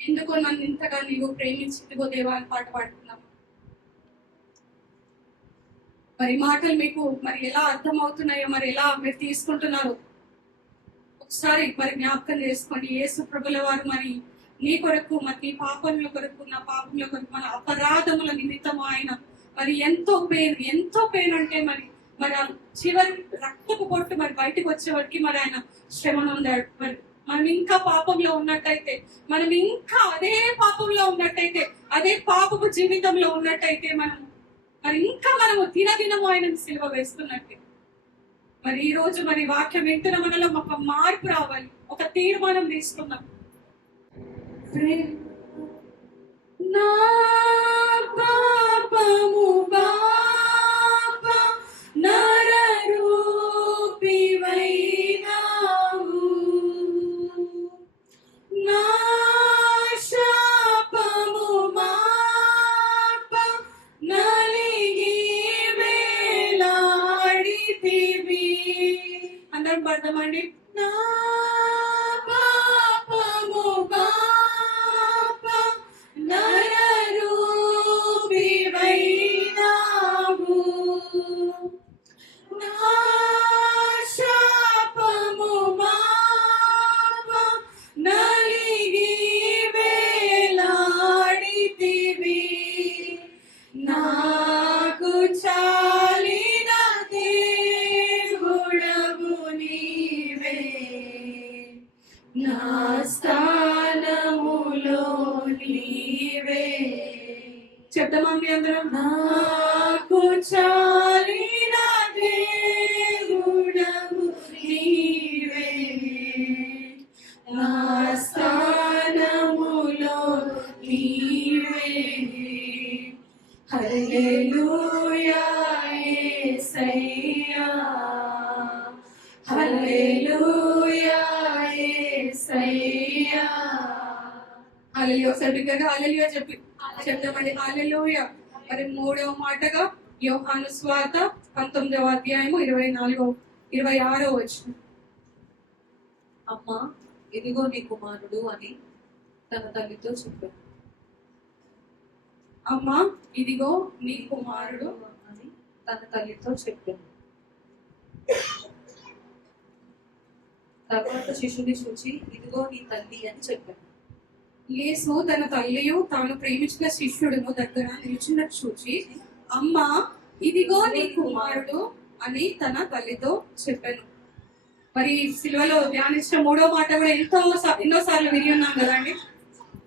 ఎందుకో నన్ను ఇంతగా నీవు ప్రేమించిదిగో దేవా అని పాట పాడుకుందాం. మరి మాటలు మీకు మరి ఎలా అర్థమవుతున్నాయో, మరి ఎలా మీరు తీసుకుంటున్నారో ఒకసారి మరి జ్ఞాపకం చేసుకోండి. యేసు ప్రభుల వారు మరి నీ కొరకు, మరి నీ పాపముల కొరకు, నా పాపముల కొరకు, మన అపరాధముల నిమిత్తము ఆయన మరి ఎంతో పెయిన్ అంటే మరి మరి చివరి రక్తపు పొట్టు మరి బయటకు వచ్చేవాడికి మరి ఆయన శ్రమను ఉందాడు. మరి మనం ఇంకా పాపంలో ఉన్నట్టయితే, మనం ఇంకా అదే పాపంలో ఉన్నట్టయితే, అదే పాపపు జీవితంలో ఉన్నట్టయితే మరి ఇంకా మనము దినదినము ఆయనను సిలువ వేస్తున్నట్టే. మరి ఈ రోజు మరి వాక్యం వింటున్న మనలో ఒక మార్పు రావాలి, ఒక తీర్మానం తీసుకున్నాం. నా పాపము బాపా నరరూపివైనావు, నా శాపము మాపా నలిగి వేలాడితివి. అందరం పడదామండి. నా పాపము బాపా నరరూపివైనావు, నా శాపము మాపా నలిగి వేలాడితివి. నాకు చాలిన దేవుడవు నీవే, నా స్థానములో నీవే. చెప్తామండి అందరం. నాకు చాలిన దేవుడవు నీవే, నా స్థానములో నీవే. హల్లెలూయా యేసయ్యా, హల్లెలూయా యేసయ్యా. హల్లెలూయా. ఒకసారి బిగ్గరగా హల్లెలూయా చెప్తామండి. హల్లెలూయా. మరి మూడవ మాటగా యోహాను సువార్త 19వ అధ్యాయము 26వ వచనం. అమ్మా, ఇదిగో నీ కుమారుడు అని తన తల్లితో చెప్పాడు. అమ్మా, ఇదిగో నీ కుమారుడు అని తన తల్లితో చెప్పాడు. తర్వాత శిశుని చూచి ఇదిగో నీ తల్లి అని చెప్పాడు. యేసు తన తల్లియు తాను ప్రేమించిన శిష్యుడును దగ్గర నిలిచినట్టు చూచి, అమ్మ, ఇదిగో నీ కుమారుడు అని తన తల్లితో చెప్పాను. మరి సిలువలో ధ్యానించిన మూడో మాట కూడా ఎన్నోసార్లు విని ఉన్నాం కదండి.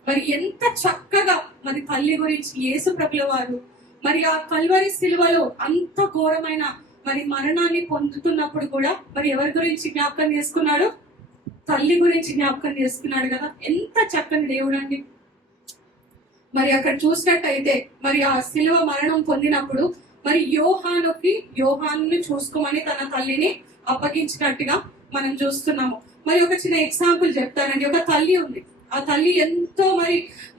మరి ఎంత చక్కగా మరి తల్లి గురించి యేసు ప్రభుల వారు మరి ఆ కల్వరి సిలువలో అంత ఘోరమైన మరి మరణాన్ని పొందుతున్నప్పుడు కూడా మరి ఎవరి గురించి జ్ఞాపకం చేసుకున్నాడు? తల్లి గురించి జ్ఞాపకం చేసుకున్నాడు కదా. ఎంత చక్కని దేవుడు అండి. మరి అక్కడ చూసినట్టయితే మరి ఆ సిలువ మరణం పొందినప్పుడు మరి యోహాను చూసుకోమని తన తల్లిని అప్పగించినట్టుగా మనం చూస్తున్నాము. మరి ఒక చిన్న ఎగ్జాంపుల్ చెప్తానండి. ఒక తల్లి ఉంది. ఆ తల్లి ఎంతో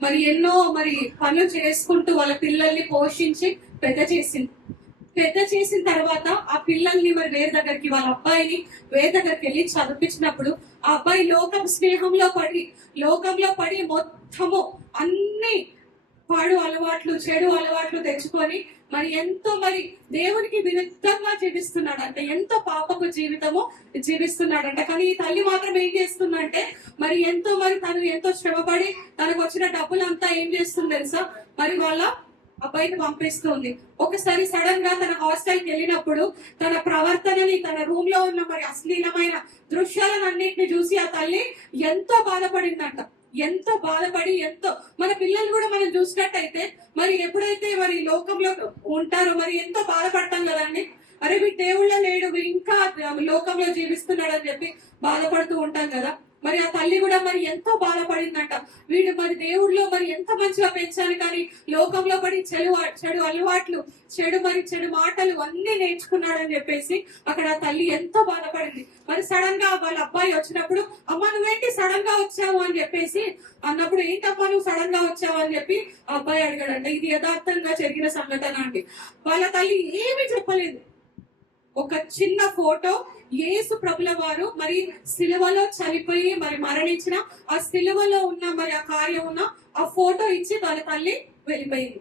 మరి ఎన్నో పనులు చేసుకుంటూ వాళ్ళ పిల్లల్ని పోషించి పెద్ద చేసిన తర్వాత ఆ పిల్లల్ని మరి వేరే దగ్గరికి, వాళ్ళ అబ్బాయిని వేరే దగ్గరికి వెళ్ళి చదివించినప్పుడు ఆ అబ్బాయి లోకంలో పడి మొత్తము అన్ని చెడు అలవాట్లు తెచ్చుకొని మరి ఎంతో దేవునికి విరుద్ధంగా జీవిస్తున్నాడంట. ఎంతో పాపపు జీవితము జీవిస్తున్నాడంట. కానీ ఈ తల్లి మాత్రం ఏం చేస్తుందంటే తను ఎంతో శ్రమపడి తనకు వచ్చిన డబ్బులంతా ఏం చేస్తుంది తెలుసా? మరి వాళ్ళ అబ్బాయిని పంపిస్తుంది. ఒకసారి సడన్ గా తన హాస్టల్కి వెళ్ళినప్పుడు తన ప్రవర్తనని, తన రూమ్ లో ఉన్న అశ్లీలమైన దృశ్యాలను అన్నిటిని చూసి ఆ తల్లి ఎంతో బాధపడిందంట. మన పిల్లలు కూడా మనం చూసినట్టయితే మరి ఎప్పుడైతే లోకంలో ఉంటారో ఎంతో బాధపడతాం కదండి. అరే వీడు దేవుళ్ళ లేడు, వీడు ఇంకా లోకంలో జీవిస్తున్నాడు అని చెప్పి బాధపడుతూ ఉంటాం కదా. మరి ఆ తల్లి కూడా ఎంతో బాధపడిందంట. వీడు దేవుడిలో ఎంత మంచిగా పెంచాను, కానీ లోకంలో పడి చెడు అలవాట్లు, చెడు మాటలు అన్ని నేర్చుకున్నాడని చెప్పేసి అక్కడ ఆ తల్లి ఎంతో బాధపడింది. మరి సడన్ గా వాళ్ళ అబ్బాయి వచ్చినప్పుడు, అమ్మ నువ్వేంటి సడన్ గా వచ్చావు అని చెప్పేసి అన్నప్పుడు, ఏంటమ్మా నువ్వు సడన్ గా వచ్చావు అని చెప్పి ఆ అబ్బాయి అడిగాడంట. ఇది యథార్థంగా జరిగిన సంఘటన అండి. వాళ్ళ తల్లి ఏమీ చెప్పలేదు. ఒక చిన్న ఫోటో, యేసు ప్రభుల వారు మరి సిలువలో చనిపోయి మరణించిన ఆ సిలువలో ఉన్న ఆ కార్యం ఉన్న ఆ ఫోటో ఇచ్చి వాళ్ళ తల్లి వెళ్ళిపోయింది.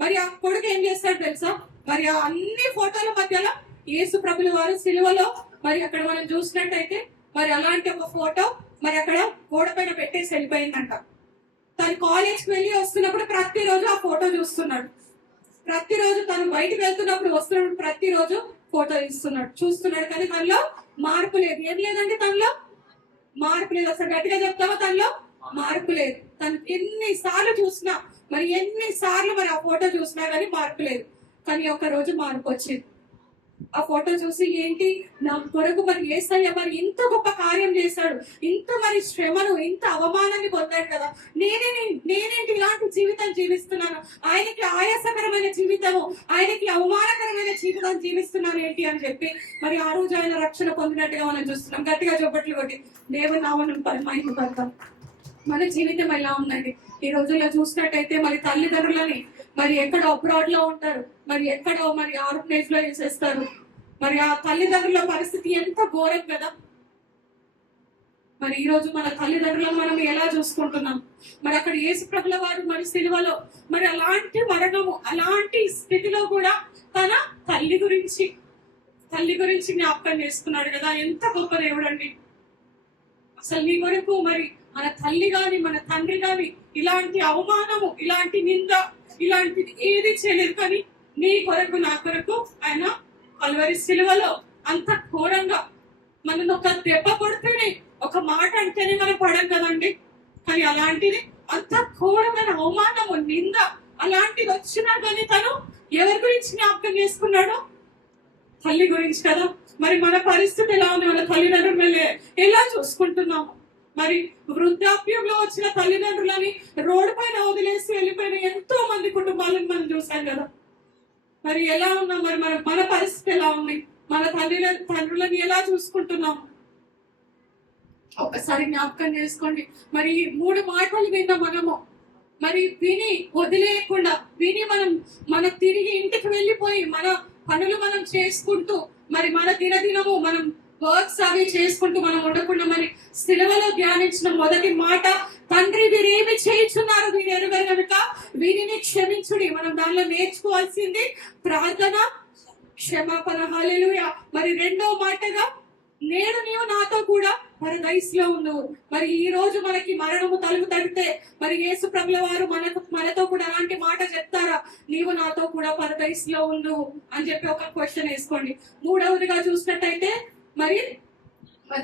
మరి ఆ కొడుకు ఏం చేస్తాడు తెలుసా? మరి ఆ అన్ని ఫోటోల మధ్యలో యేసు ప్రభుల వారు సిలువలో అక్కడ మనం చూసినట్టయితే అలాంటి ఒక ఫోటో అక్కడ గోడ పైన పెట్టేసి వెళ్ళిపోయిందంట. తను కాలేజ్కి వెళ్ళి వస్తున్నప్పుడు ప్రతిరోజు ఆ ఫోటో చూస్తున్నాడు. ప్రతిరోజు తను బయటకు వెళ్తున్నప్పుడు వస్తున్నప్పుడు ప్రతిరోజు ఫోటో చూస్తున్నాడు. కానీ తనలో మార్పు లేదు. ఏం లేదండి, తనలో మార్పు లేదు. అసలు గట్టిగా చెప్తామా? తనలో మార్పు లేదు. తను ఎన్నిసార్లు చూసినా ఎన్నిసార్లు ఆ ఫోటో చూసినా కానీ మార్పు లేదు. కానీ ఒక రోజు మార్పు వచ్చింది. ఆ ఫోటో చూసి, ఏంటి నా కొరకు యేసయ్య ఇంత గొప్ప కార్యం చేశాడు, ఇంత శ్రమను, ఇంత అవమానాన్ని పొందాడు కదా, నేనేంటి ఇలాంటి జీవితం జీవిస్తున్నాను, ఆయనకి ఆయాసకరమైన జీవితము, ఆయనకి అవమానకరమైన జీవితం జీవిస్తున్నాను ఏంటి అని చెప్పి ఆ రోజు ఆయన రక్షణ పొందినట్టుగా మనం చూస్తున్నాం. గట్టిగా చొప్పట్లు కొట్టి దేవుని నామమును మహిమపడతాం. మన జీవితం ఎలా ఉందండి? ఈ రోజుల్లో చూసినట్టయితే తల్లిదండ్రులని ఎక్కడో అబ్రాడ్ లో ఉంటారు, ఎక్కడో ఆర్ఫనేజ్ లో వేసేస్తారు. ఆ తల్లిదండ్రుల పరిస్థితి ఎంత ఘోరం కదా. ఈ రోజు మన తల్లిదండ్రులను మనం ఎలా చూసుకుంటున్నాం? అక్కడ యేసు ప్రభుల వారు సిలువలో అలాంటి మరణము, అలాంటి స్థితిలో కూడా తన తల్లి గురించి జ్ఞాపకం చేసుకున్నాడు కదా. ఎంత గొప్ప దేవుడు అండి. అసలు నీ కొరకు మన తల్లి గాని మన తండ్రి గాని ఇలాంటి అవమానము, ఇలాంటి నింద, ఇలాంటిది ఏది చేయలేదు. కానీ నీ కొరకు నా కొరకు ఆయన కల్వరి సిలువలో అంత ఘోరంగా మనల్ని ఒక దెబ్బ కొడితేనే, ఒక మాట అంటేనే మనం పడం కదండి. కానీ అలాంటిది అంత ఘోరమైన అవమానము, నింద అలాంటిది వచ్చినా కానీ తను ఎవరి గురించి జ్ఞాపకం చేసుకున్నాడు? తల్లి గురించి కదా. మన పరిస్థితి ఎలా ఉంది? మన తల్లిదండ్రులు ఎలా చూసుకుంటున్నాము? వృద్ధాప్యంలో వచ్చిన తల్లిదండ్రులని రోడ్డు పైన వదిలేసి వెళ్ళిపోయిన ఎంతో మంది కుటుంబాలను మనం చూసాం కదా. ఎలా ఉన్నాం? మన పరిస్థితి ఎలా ఉంది? మన తండ్రులని ఎలా చూసుకుంటున్నాం? ఒకసారి జ్ఞాపకం చేసుకోండి. 3 మాటలు విన్న మనము విని వదిలేయకుండా విని మన తిరిగి ఇంటికి వెళ్ళిపోయి మన పనులు మనం చేసుకుంటూ మన దినదినము మనం వర్క్స్ అవి చేసుకుంటూ మనం ఉండకుండా సిలువలో ధ్యానించిన మొదటి మాట, తండ్రి వీరేమి చేయుచున్నారు వీరు ఎరుగరు కనుక వీరిని క్షమించుడి. మనం దానిలో నేర్చుకోవాల్సింది ప్రార్థన, క్షమాపణ. హల్లెలూయా. రెండో మాటగా నేడు నీవు నాతో కూడా పరదైస్ లో ఉండు. మరి ఈ రోజు మనకి మరణము తలుపు తడితే మరి యేసు ప్రభుల వారు మనతో కూడా అలాంటి మాట చెప్తారా? నీవు నాతో కూడా పరదైస్ లో ఉండు అని చెప్పి ఒక క్వశ్చన్ వేసుకోండి. మూడవదిగా చూసినట్టయితే మరి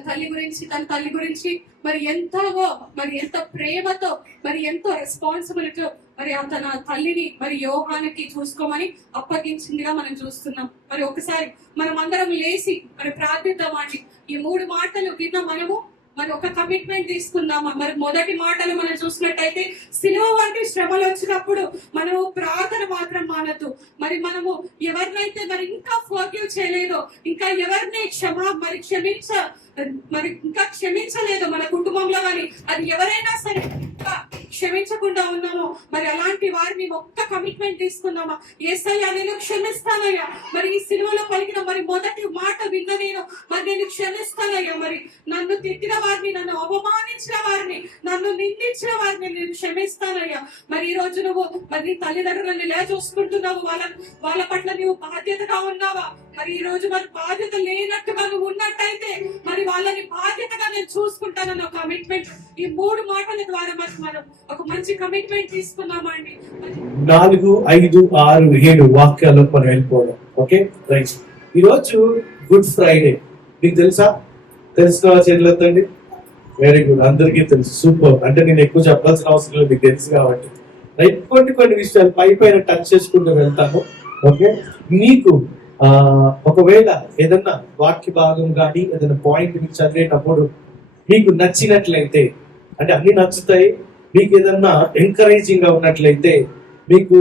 తల్లి గురించి, తన తల్లి గురించి మరి ఎంత ప్రేమతో మరి ఎంతో రెస్పాన్సిబిలిటీ మరి తన తల్లిని మరి యోహానికి చూసుకోమని అప్పగించిందిగా మనం చూస్తున్నాం. మరి ఒకసారి మనం అందరం లేచి మరి ప్రార్థిద్దామండి. ఈ 3 మాటలు విన్న మనము మరి ఒక కమిట్మెంట్ తీసుకుందామా? మరి మొదటి మాటలు మనం చూసినట్టయితే సిలువ వంటి శ్రమలు వచ్చినప్పుడు మనము ప్రార్థన మాత్రం మానద్దు. మరి మనము ఎవరినైతే మరి ఇంకా ఫర్గివ్ చేయలేదో, ఇంకా ఎవరిని ఇంకా క్షమించలేదు మన కుటుంబంలో కానీ అది ఎవరైనా సరే ఇంకా క్షమించకుండా ఉన్నామో మరి అలాంటి వారిని ఒక్క కమిట్మెంట్ తీసుకుందామా? యేసయ్యా నేను క్షమిస్తానయ్యా. మరి ఈ సిలువలో పలికిన మరి మొదటి మాట విన్న నేను క్షమిస్తానయ్యా. మరి నన్ను తిట్టిన వారిని, నన్ను అవమానించిన వారిని, నన్ను నిందించిన వారిని నేను క్షమిస్తానయ్యా. మరి ఈ రోజు నువ్వు మరి నీ తల్లిదండ్రులను ఎలా చూసుకుంటున్నావు? వాళ్ళ పట్ల నువ్వు బాధ్యతగా ఉన్నావా? మరి ఈ రోజు మరి బాధ్యత లేనట్టుగా నువ్వు ఉన్నట్టయితే మరి వాళ్ళని బాధ్యతగా నేను చూసుకుంటానన్న కమిట్మెంట్ ఈ 3 మాటల ద్వారా మరి మనం ఒక మంచి కమిట్మెంట్ తీసుకున్నామండి. 4, 5, 6, 7 వాక్యాలు మనం వెళ్ళిపోవడం. Okay right. ఈరోజు గుడ్ ఫ్రైడే. మీకు తెలుసా? తెలిసిన చేతులెత్తండి. వెరీ గుడ్, అందరికీ తెలుసు. సూపర్. అంటే నేను ఎక్కువ చెప్పాల్సిన అవసరం లేదు, మీకు తెలుసు కాబట్టి. రైట్. కొన్ని విషయాలు పైన టచ్ చేసుకుంటూ వెళ్తాను. ఓకే, మీకు ఒకవేళ ఏదన్నా వాక్య భాగం కానీ ఏదైనా పాయింట్ మీకు చదివేటప్పుడు మీకు నచ్చినట్లయితే, అంటే అన్ని నచ్చుతాయి, మీకు ఏదన్నా ఎంకరేజింగ్ గా ఉన్నట్లయితే, మీకు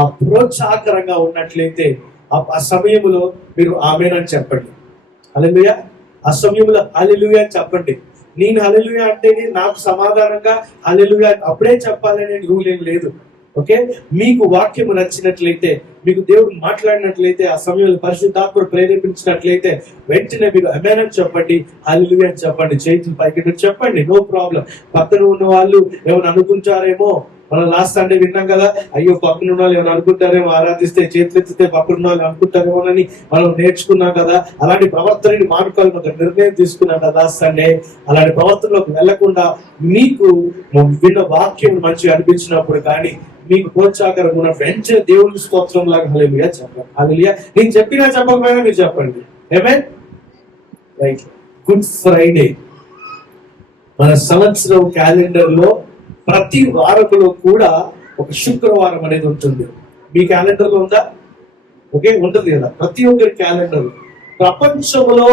ఆ ప్రోత్సాహకరంగా ఉన్నట్లయితే ఆ సమయంలో మీరు ఆమేనని చెప్పండి. హల్లెలూయా. ఆ సమయంలో హల్లెలూయా అని చెప్పండి. నేను హల్లెలూయా అంటే నాకు సమాధానంగా హల్లెలూయా అప్పుడే చెప్పాలనే రూల్ ఏం లేదు. ఓకే, మీకు వాక్యము నచ్చినట్లయితే, మీకు దేవుడు మాట్లాడినట్లయితే, ఆ సమయంలో పరిశుద్ధాత్మ ప్రేరేపించినట్లయితే వెంటనే మీరు ఆమేన్ అని చెప్పండి, హల్లెలూయా అని చెప్పండి, చేతులు పైకి చెప్పండి. No problem. పక్కన ఉన్న వాళ్ళు ఏమైనా అనుకుంటారేమో, మనం లాస్ట్ సండే విన్నాం కదా, అయ్యో పక్కన ఉన్న వాళ్ళు ఏమైనా అనుకుంటారేమో, ఆరాధిస్తే చేతులు ఎత్తితే పక్కన ఉన్న వాళ్ళు అనుకుంటారేమో అని మనం నేర్చుకున్నాం కదా. అలాంటి ప్రవర్తనని మానుకోవాలని ఒక నిర్ణయం తీసుకున్నాం కదా లాస్ట్ సండే. అలాంటి ప్రవర్తనలోకి వెళ్లకుండా మీకు విన్న వాక్యం మంచిగా అనిపించినప్పుడు కానీ మీకు ప్రోత్సాహకరంగా ఉన్న వెంటనే దేవుని స్తోత్రం లాగా హల్లెలూయా చెప్పండి. హల్లెలూయా. నేను చెప్పినా చెప్పకపోయినా మీరు చెప్పండి. ఆమేన్. రైట్. గుడ్ ఫ్రైడే మన సంవత్సరం క్యాలెండర్ లో ప్రతి వారములో కూడా ఒక శుక్రవారం అనేది ఉంటుంది. మీ క్యాలెండర్ లో ఉందా? ఓకే, ఉంటుంది కదా. ప్రతి ఒక్కరి క్యాలెండర్. ప్రపంచంలో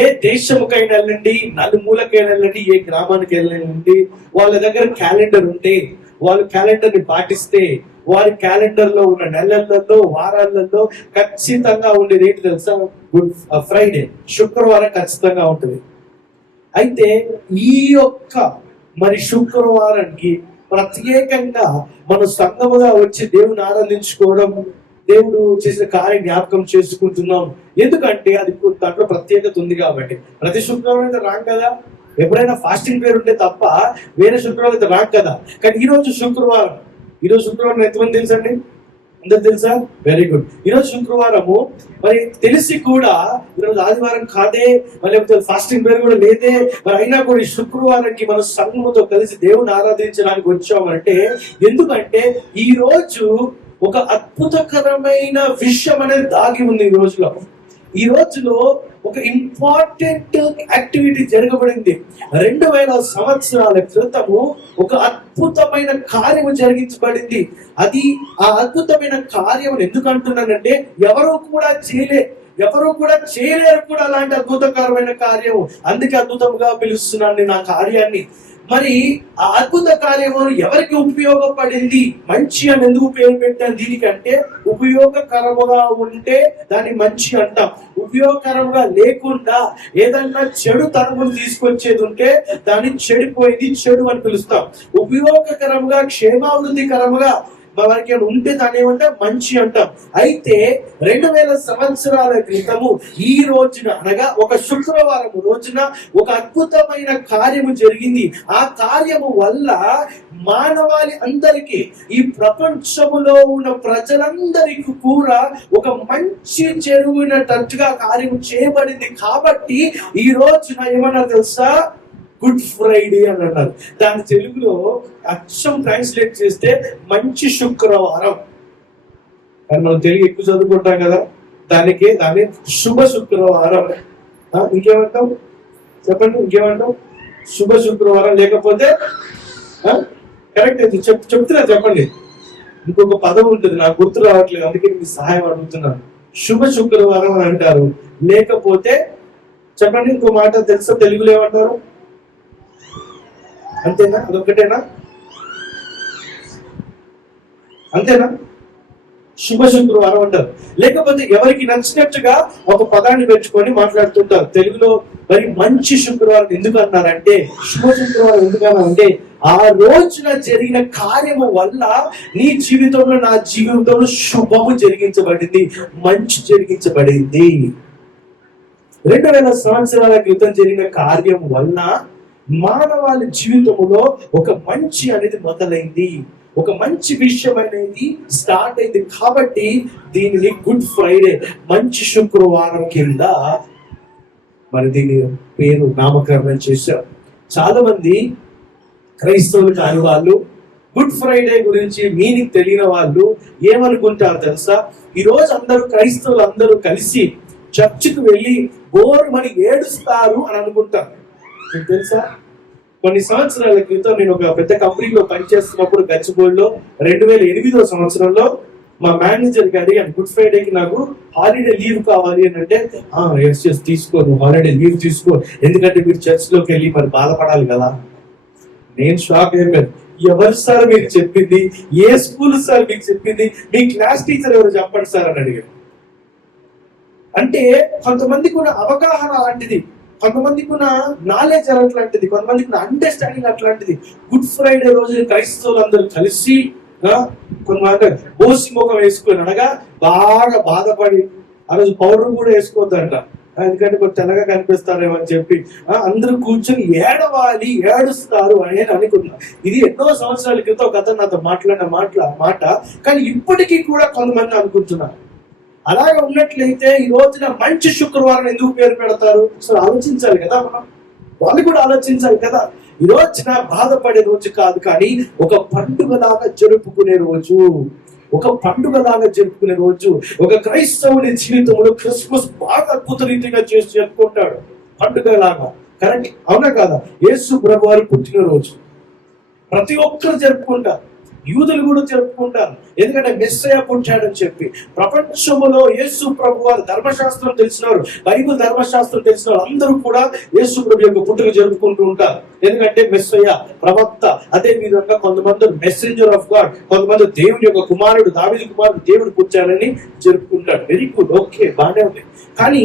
ఏ దేశముకైనా వెళ్ళండి, నలుమూలకైనా వెళ్ళండి, ఏ గ్రామానికి వెళ్ళండి, వాళ్ళ దగ్గర క్యాలెండర్ ఉంటే, వాళ్ళు క్యాలెండర్ ని పాటిస్తే, వారి క్యాలెండర్ లో ఉన్న నెలలలో, వారాలలో ఖచ్చితంగా ఉండేది ఏంటి తెలుసా? గుడ్ ఫ్రైడే, శుక్రవారం ఖచ్చితంగా ఉంటుంది. అయితే ఈ యొక్క మరి శుక్రవారానికి ప్రత్యేకంగా మన సంఘముగా వచ్చి దేవుని ఆరాధించుకోవడం, దేవుడు చేసిన కార్యం జ్ఞాపకం చేసుకుంటున్నాం. ఎందుకంటే అది దాంట్లో ప్రత్యేకత ఉంది కాబట్టి. ప్రతి శుక్రవారం అయితే రాం కదా, ఎప్పుడైనా ఫాస్టింగ్ పేరు ఉంటే తప్ప వేరే శుక్రవారం అయితే రాం కదా. కానీ ఈరోజు శుక్రవారం ఎంతమంది తెలుసండి? అందరు తెలుసా? Very good. ఈరోజు శుక్రవారము. మరి తెలిసి కూడా ఈరోజు ఆదివారం కాదే, మరి ఫాస్టింగ్ పేరు కూడా లేదే, మరి అయినా కూడా ఈ శుక్రవారానికి మన సంఘముతో కలిసి దేవుని ఆరాధించడానికి వచ్చామంటే, ఎందుకంటే ఈ రోజు ఒక అద్భుతకరమైన విషయం అనేది దాగి ఉంది. ఈ రోజులో ఒక ఇంపార్టెంట్ యాక్టివిటీ జరగబడింది. 2000 సంవత్సరాల క్రితము ఒక అద్భుతమైన కార్యము జరిగించబడింది. అది ఆ అద్భుతమైన కార్యం ఎందుకు అంటున్నానంటే, ఎవరు కూడా చేయలేరు కూడా అలాంటి అద్భుతకరమైన కార్యము. అందుకే అద్భుతంగా పిలుస్తున్నాను నేను ఆ కార్యాన్ని. మరి ఆ అద్భుత కార్యము ఎవరికి ఉపయోగపడింది? మంచి అని ఎందుకు పేరు పెట్టాను దీనికంటే, ఉపయోగకరముగా ఉంటే దాన్ని మంచి అంటాం. ఉపయోగకరంగా లేకుండా ఏదన్నా చెడు తరమును తీసుకొచ్చేది ఉంటే దాన్ని చెడిపోయింది, చెడు అని పిలుస్తాం. ఉపయోగకరంగా, క్షేమాభివృద్ధికరంగా వారికి ఏమైనా ఉంటే దాన్ని ఏమంటాం? మంచి అంటాం. అయితే 2000 సంవత్సరాల క్రితము ఈ రోజున అనగా ఒక శుక్రవారం రోజున ఒక అద్భుతమైన కార్యము జరిగింది. ఆ కార్యము వల్ల మానవాళి అందరికీ, ఈ ప్రపంచములో ఉన్న ప్రజలందరికీ కూడా ఒక మంచి జరుగునట్టుగా కార్యం చేయబడింది. కాబట్టి ఈ రోజున ఏమన్నా తెలుసా? గుడ్ ఫ్రైడే అని అన్నారు. దాని తెలుగులో అచ్చం ట్రాన్స్లేట్ చేస్తే మంచి శుక్రవారం. కానీ మనం తెలుగు ఎక్కువ చదువుకుంటాం కదా, దాన్ని శుభ శుక్రవారం. ఇంకేమంటాం చెప్పండి? ఇంకేమంటాం? శుభ శుక్రవారం. లేకపోతే కరెక్ట్ అయితే చెప్తున్నా చెప్పండి. ఇంకొక పదం ఉంటుంది, నాకు గుర్తు రావట్లేదు, అందుకే మీ సహాయం అడుగుతున్నాను. శుభ శుక్రవారం అని అంటారు. లేకపోతే చెప్పండి ఇంకో మాట తెలుసా? తెలుగులో ఏమంటారు? అంతేనా? అదొక్కటేనా? అంతేనా? శుభ శుక్రవారం అంటారు. లేకపోతే ఎవరికి నచ్చినట్టుగా ఒక పదాన్ని పెంచుకొని మాట్లాడుతుంటారు. తెలుగులో మరి మంచి శుక్రవారం ఎందుకు అన్నారంటే, శుభ శుక్రవారం ఎందుకన్నారంటే ఆ రోజున జరిగిన కార్యము వల్ల నీ జీవితంలో, నా జీవితంలో శుభము జరిగించబడింది, మంచి జరిగించబడింది. 2000 సంవత్సరాల క్రితం జరిగిన కార్యం వల్ల మానవాళి జీవితంలో ఒక మంచి అనేది మొదలైంది, ఒక మంచి విషయం అనేది స్టార్ట్ అయింది. కాబట్టి దీనిని గుడ్ ఫ్రైడే, మంచి శుక్రవారం కింద మరి దీని పేరు నామకరణం చేశారు. చాలా మంది క్రైస్తవులు కాని వాళ్ళు, గుడ్ ఫ్రైడే గురించి మీనింగ్ తెలియని వాళ్ళు ఏమనుకుంటారు తెలుసా? ఈ రోజు అందరూ క్రైస్తవులు అందరూ కలిసి చర్చికి వెళ్ళి బోరుమని ఏడుస్తారు అని అనుకుంటారు. మీకు తెలుసా? కొన్ని సంవత్సరాల క్రితం నేను ఒక పెద్ద కంపెనీలో పనిచేస్తున్నప్పుడు గచ్చిబౌలిలో 2008 సంవత్సరంలో మా మేనేజర్ గారి గుడ్ ఫ్రైడేకి నాకు హాలిడే లీవ్ కావాలి అని అంటే, ఎస్ తీసుకో, హాలిడే లీవ్ తీసుకో, ఎందుకంటే మీరు చర్చ్లోకి వెళ్ళి మరి బాధపడాలి కదా. నేను షాక్ అయిపోయాను. ఎవరు సార్ మీకు చెప్పింది? ఏ స్కూల్ సార్ మీకు చెప్పింది? మీ క్లాస్ టీచర్ ఎవరు చెప్పండి సార్ అని అడిగారు. అంటే కొంతమందికి ఉన్న అవగాహన అలాంటిది, కొంతమందికి ఉన్న నాలెడ్జ్ అట్లాంటిది, కొంతమందికి ఉన్న అండర్స్టాండింగ్ అట్లాంటిది. గుడ్ ఫ్రైడే రోజు క్రైస్తవులు అందరూ కలిసి కొంతమంది బోసి ముఖం వేసుకొని అనగా బాగా బాధపడి, ఆ రోజు పౌడర్ కూడా వేసుకోవద్దంట, ఎందుకంటే కొంచెం తెల్లగా కనిపిస్తారేమో అని చెప్పి అందరూ కూర్చొని ఏడవాలి, ఏడుస్తారు అని అనుకున్నా. ఇది ఎన్నో సంవత్సరాల క్రితం ఒక అతను నాతో మాట్లాడిన మాట. కానీ ఇప్పటికీ కూడా కొంతమంది అనుకుంటున్నారు. అలాగే ఉన్నట్లయితే ఈ రోజున మంచి శుక్రవారం ఎందుకు పేరు పెడతారు? అసలు ఆలోచించాలి కదా మనం, వాళ్ళు కూడా ఆలోచించాలి కదా. ఈ రోజున బాధపడే రోజు కాదు, కానీ ఒక పండుగలాగా జరుపుకునే రోజు, ఒక పండుగలాగా జరుపుకునే రోజు. ఒక క్రైస్తవుని జీవితంలో క్రిస్మస్ బాగా అద్భుత రీతిగా చేసి జరుపుకుంటాడు, పండుగలాగా. కరెక్ట్, అవునా కాదా? యేసు ప్రభువారు పుట్టినరోజు ప్రతి ఒక్కరు జరుపుకుంటారు, యూదులు కూడా జరుపుకుంటారు, ఎందుకంటే మెస్సయ్య పుట్టాడని చెప్పి. ప్రపంచంలో యేసు ప్రభు వారు ధర్మశాస్త్రం తెలిసినారు, బైబిల్ ధర్మశాస్త్రం తెలిసిన అందరూ కూడా యేసు ప్రభు యొక్క పుట్టుక జరుపుకుంటూ ఉంటారు, ఎందుకంటే మెస్సయ్య ప్రవక్త. అదే విధంగా కొంతమంది మెసెంజర్ ఆఫ్ గాడ్, కొంతమంది దేవుని యొక్క కుమారుడు, దావీదు కుమారుడు, దేవుడు పుట్టాడని జరుపుకుంటాడు. వెరీ గుడ్, ఓకే, బాగానే ఉంది. కానీ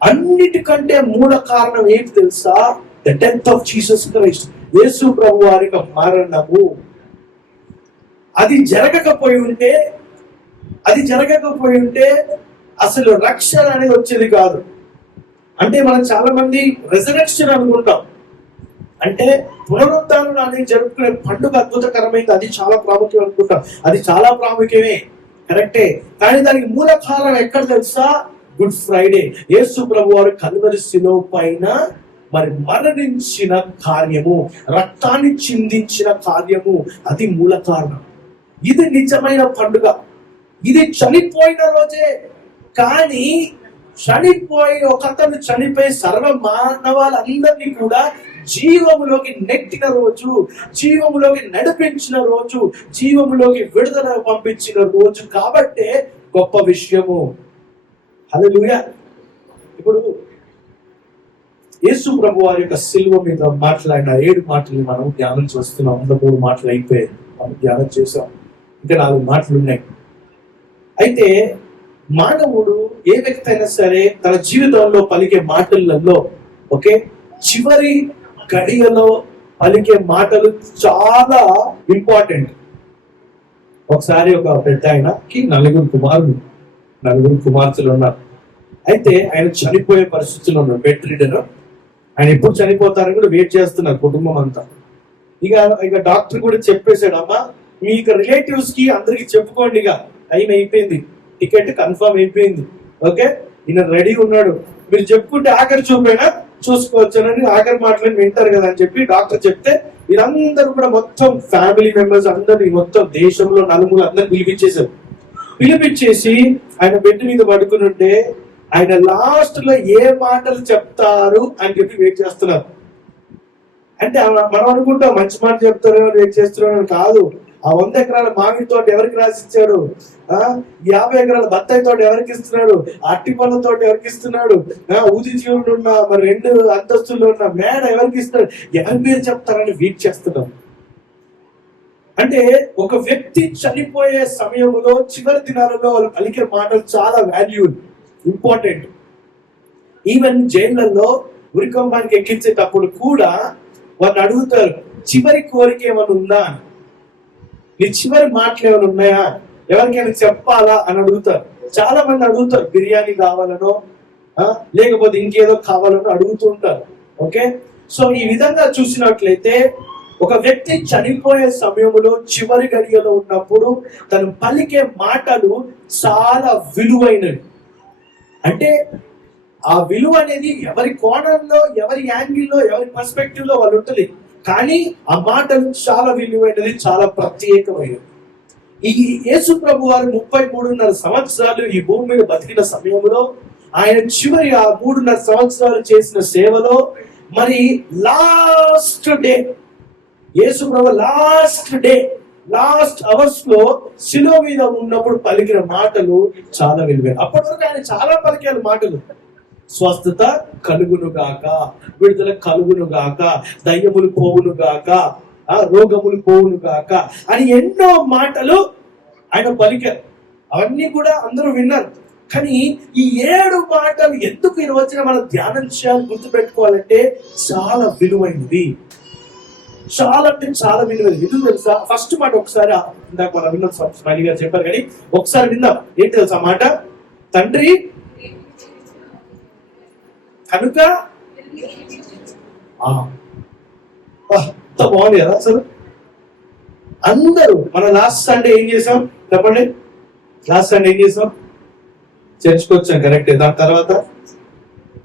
అన్నిటికంటే మూల కారణం ఏంటి తెలుసా? The death of Jesus Christ, యేసు ప్రభు వారి యొక్క మరణము. అది జరగకపోయి ఉంటే అసలు రక్షణ అనేది వచ్చేది కాదు. అంటే మనం చాలా మంది రెజరెక్షన్ అనుకుంటాం, అంటే పునరుద్ధానం అనేది జరుపుకునే పండుగ అద్భుతకరమైంది, అది చాలా ప్రాముఖ్యం అనుకుంటాం. అది చాలా ప్రాముఖ్యమే, కరెక్టే. కానీ దానికి మూల కారణం ఎక్కడ తెలుసా? Good Friday. యేసు ప్రభు వారు కల్వరి శిలువ పైన మరి మరణించిన కార్యము, రక్తాన్ని చిందించిన కార్యము, అది మూల కారణం. ఇది నిజమైన పండుగ. ఇది చనిపోయిన రోజే, కానీ ఒకతను చనిపోయి సర్వ మానవాళ్ళందరినీ కూడా జీవములోకి నెట్టిన రోజు, జీవములోకి నడిపించిన రోజు, జీవములోకి విడుదల పంపించిన రోజు. కాబట్టే గొప్ప విషయము. హల్లెలూయా. ఇప్పుడు యేసు ప్రభు వారి యొక్క శిలువ మీద మాట్లాడిన 7 మాటలు మనం ధ్యానం చేస్తున్నాం. 3 మాటలు అయిపోయాయి, మనం ధ్యానం చేసాం, ఇంకా 4 మాటలు ఉన్నాయి. అయితే మానవుడు, ఏ వ్యక్తి అయినా సరే, తన జీవితంలో పలికే మాటలలో చివరి గడియలో పలికే మాటలు చాలా ఇంపార్టెంట్. ఒకసారి ఒక పెద్ద ఆయనకి నలుగురు కుమార్తెలు ఉన్నారు. అయితే ఆయన చనిపోయే పరిస్థితుల్లో ఉన్నారు, బెడ్ రిడర్. ఆయన ఎప్పుడు చనిపోతారని కూడా వెయిట్ చేస్తున్నారు కుటుంబం అంతా. ఇక డాక్టర్ కూడా చెప్పేశాడు, అమ్మా మీ రిలేటివ్స్ కి అందరికి చెప్పుకోండి, ఇక టైం అయిపోయింది, టికెట్ కన్ఫర్మ్ అయిపోయింది, ఓకే ఈయన రెడీ ఉన్నాడు, మీరు చెప్పుకుంటే ఆఖరి చూపైనా చూసుకోవచ్చు అని ఆఖరి మాటలను వింటారు కదా అని చెప్పి డాక్టర్ చెప్తే వీరందరూ కూడా మొత్తం ఫ్యామిలీ మెంబర్స్ అందరినీ మొత్తం దేశంలో నలుగురు అందరు పిలిపించేసి ఆయన బెడ్ మీద పడుకుని ఉంటే ఆయన లాస్ట్ లో ఏ మాటలు చెప్తారు అని చెప్పి వెయిట్ చేస్తున్నారు. అంటే మనం అనుకుంటాం మంచి మాట చెప్తారో వెయిట్ చేస్తున్నారని కాదు. ఆ 100 ఎకరాల మామిడి తోట ఎవరికి రాసిచ్చాడు, 50 ఎకరాల బత్తాయి తోట ఎవరికి ఇస్తున్నాడు, అట్టి పళ్ళ తోట ఎవరికి ఇస్తున్నాడు, ఊది జీవులు ఉన్న మరి 2 అంతస్తుల్లో ఉన్న మేడ ఎవరికి ఇస్తున్నాడు, ఎవరి పేరు చెప్తారని వెయిట్ చేస్తున్నాం. అంటే ఒక వ్యక్తి చనిపోయే సమయంలో చివరి దినాలలో వాళ్ళు పలికే మాటలు చాలా వాల్యూబుల్, ఇంపార్టెంట్. ఈవెన్ జైళ్లలో ఉరికంబానికి ఎక్కించేటప్పుడు కూడా వాళ్ళు అడుగుతారు, చివరి కోరిక ఏమైనా ఉందా, నీ చివరి మాటలు ఏమైనా ఉన్నాయా, ఎవరికైనా చెప్పాలా అని అడుగుతారు. చాలా మంది అడుగుతారు, బిర్యానీ కావాలనో లేకపోతే ఇంకేదో కావాలనో అడుగుతూ ఉంటారు. ఓకే, సో ఈ విధంగా చూసినట్లయితే ఒక వ్యక్తి చనిపోయే సమయంలో చివరి గడియలో ఉన్నప్పుడు తను పలికే మాటలు చాలా విలువైనవి. అంటే ఆ విలువ అనేది ఎవరి కోణంలో, ఎవరి యాంగిల్లో, ఎవరి పర్స్పెక్టివ్ లో వాళ్ళు ఉంటుంది. కానీ ఆ మాటలు చాలా విలువైనది, చాలా ప్రత్యేకమైనది. ఈ యేసు ప్రభు వారు 33.5 సంవత్సరాలు ఈ భూమి మీద బతికిన సమయంలో ఆయన చివరి ఆ 3.5 సంవత్సరాలు చేసిన సేవలో మరి లాస్ట్ డే యేసు ప్రభు లాస్ట్ అవర్స్ లో శిలువ మీద ఉన్నప్పుడు పలికిన మాటలు చాలా విలువైన. అప్పటి వరకు ఆయన చాలా పలికారు మాటలు, స్వస్థత కలుగును గాక, విడుదల కలుగును గాక, దయ్యములు పోవును గాక, రోగములు పోవును గాక అని ఎన్నో మాటలు ఆయన పలికారు. అవన్నీ కూడా అందరూ విన్నారు. కానీ ఈ 7 మాటలు ఎందుకు ఈ రోజున మనం ధ్యానం చేయాలి, గుర్తుపెట్టుకోవాలంటే చాలా విలువైనది, చాలా అంటే చాలా విలువైనది. ఎందుకు తెలుసా? ఫస్ట్ మాట ఒకసారి ఇందాక మనం విన్నాం, స్మైలీ గారు చెప్పారు, కానీ ఒకసారి విందాం. ఏంటి తెలుసా మాట? తండ్రి కనుక బాగుంది కదా అసలు. అందరూ మన లాస్ట్ సండే ఏం చేసాం చెప్పండి? లాస్ట్ సండే ఏం చేసాం? చర్చ్కి వచ్చాం, కరెక్టే. దాని తర్వాత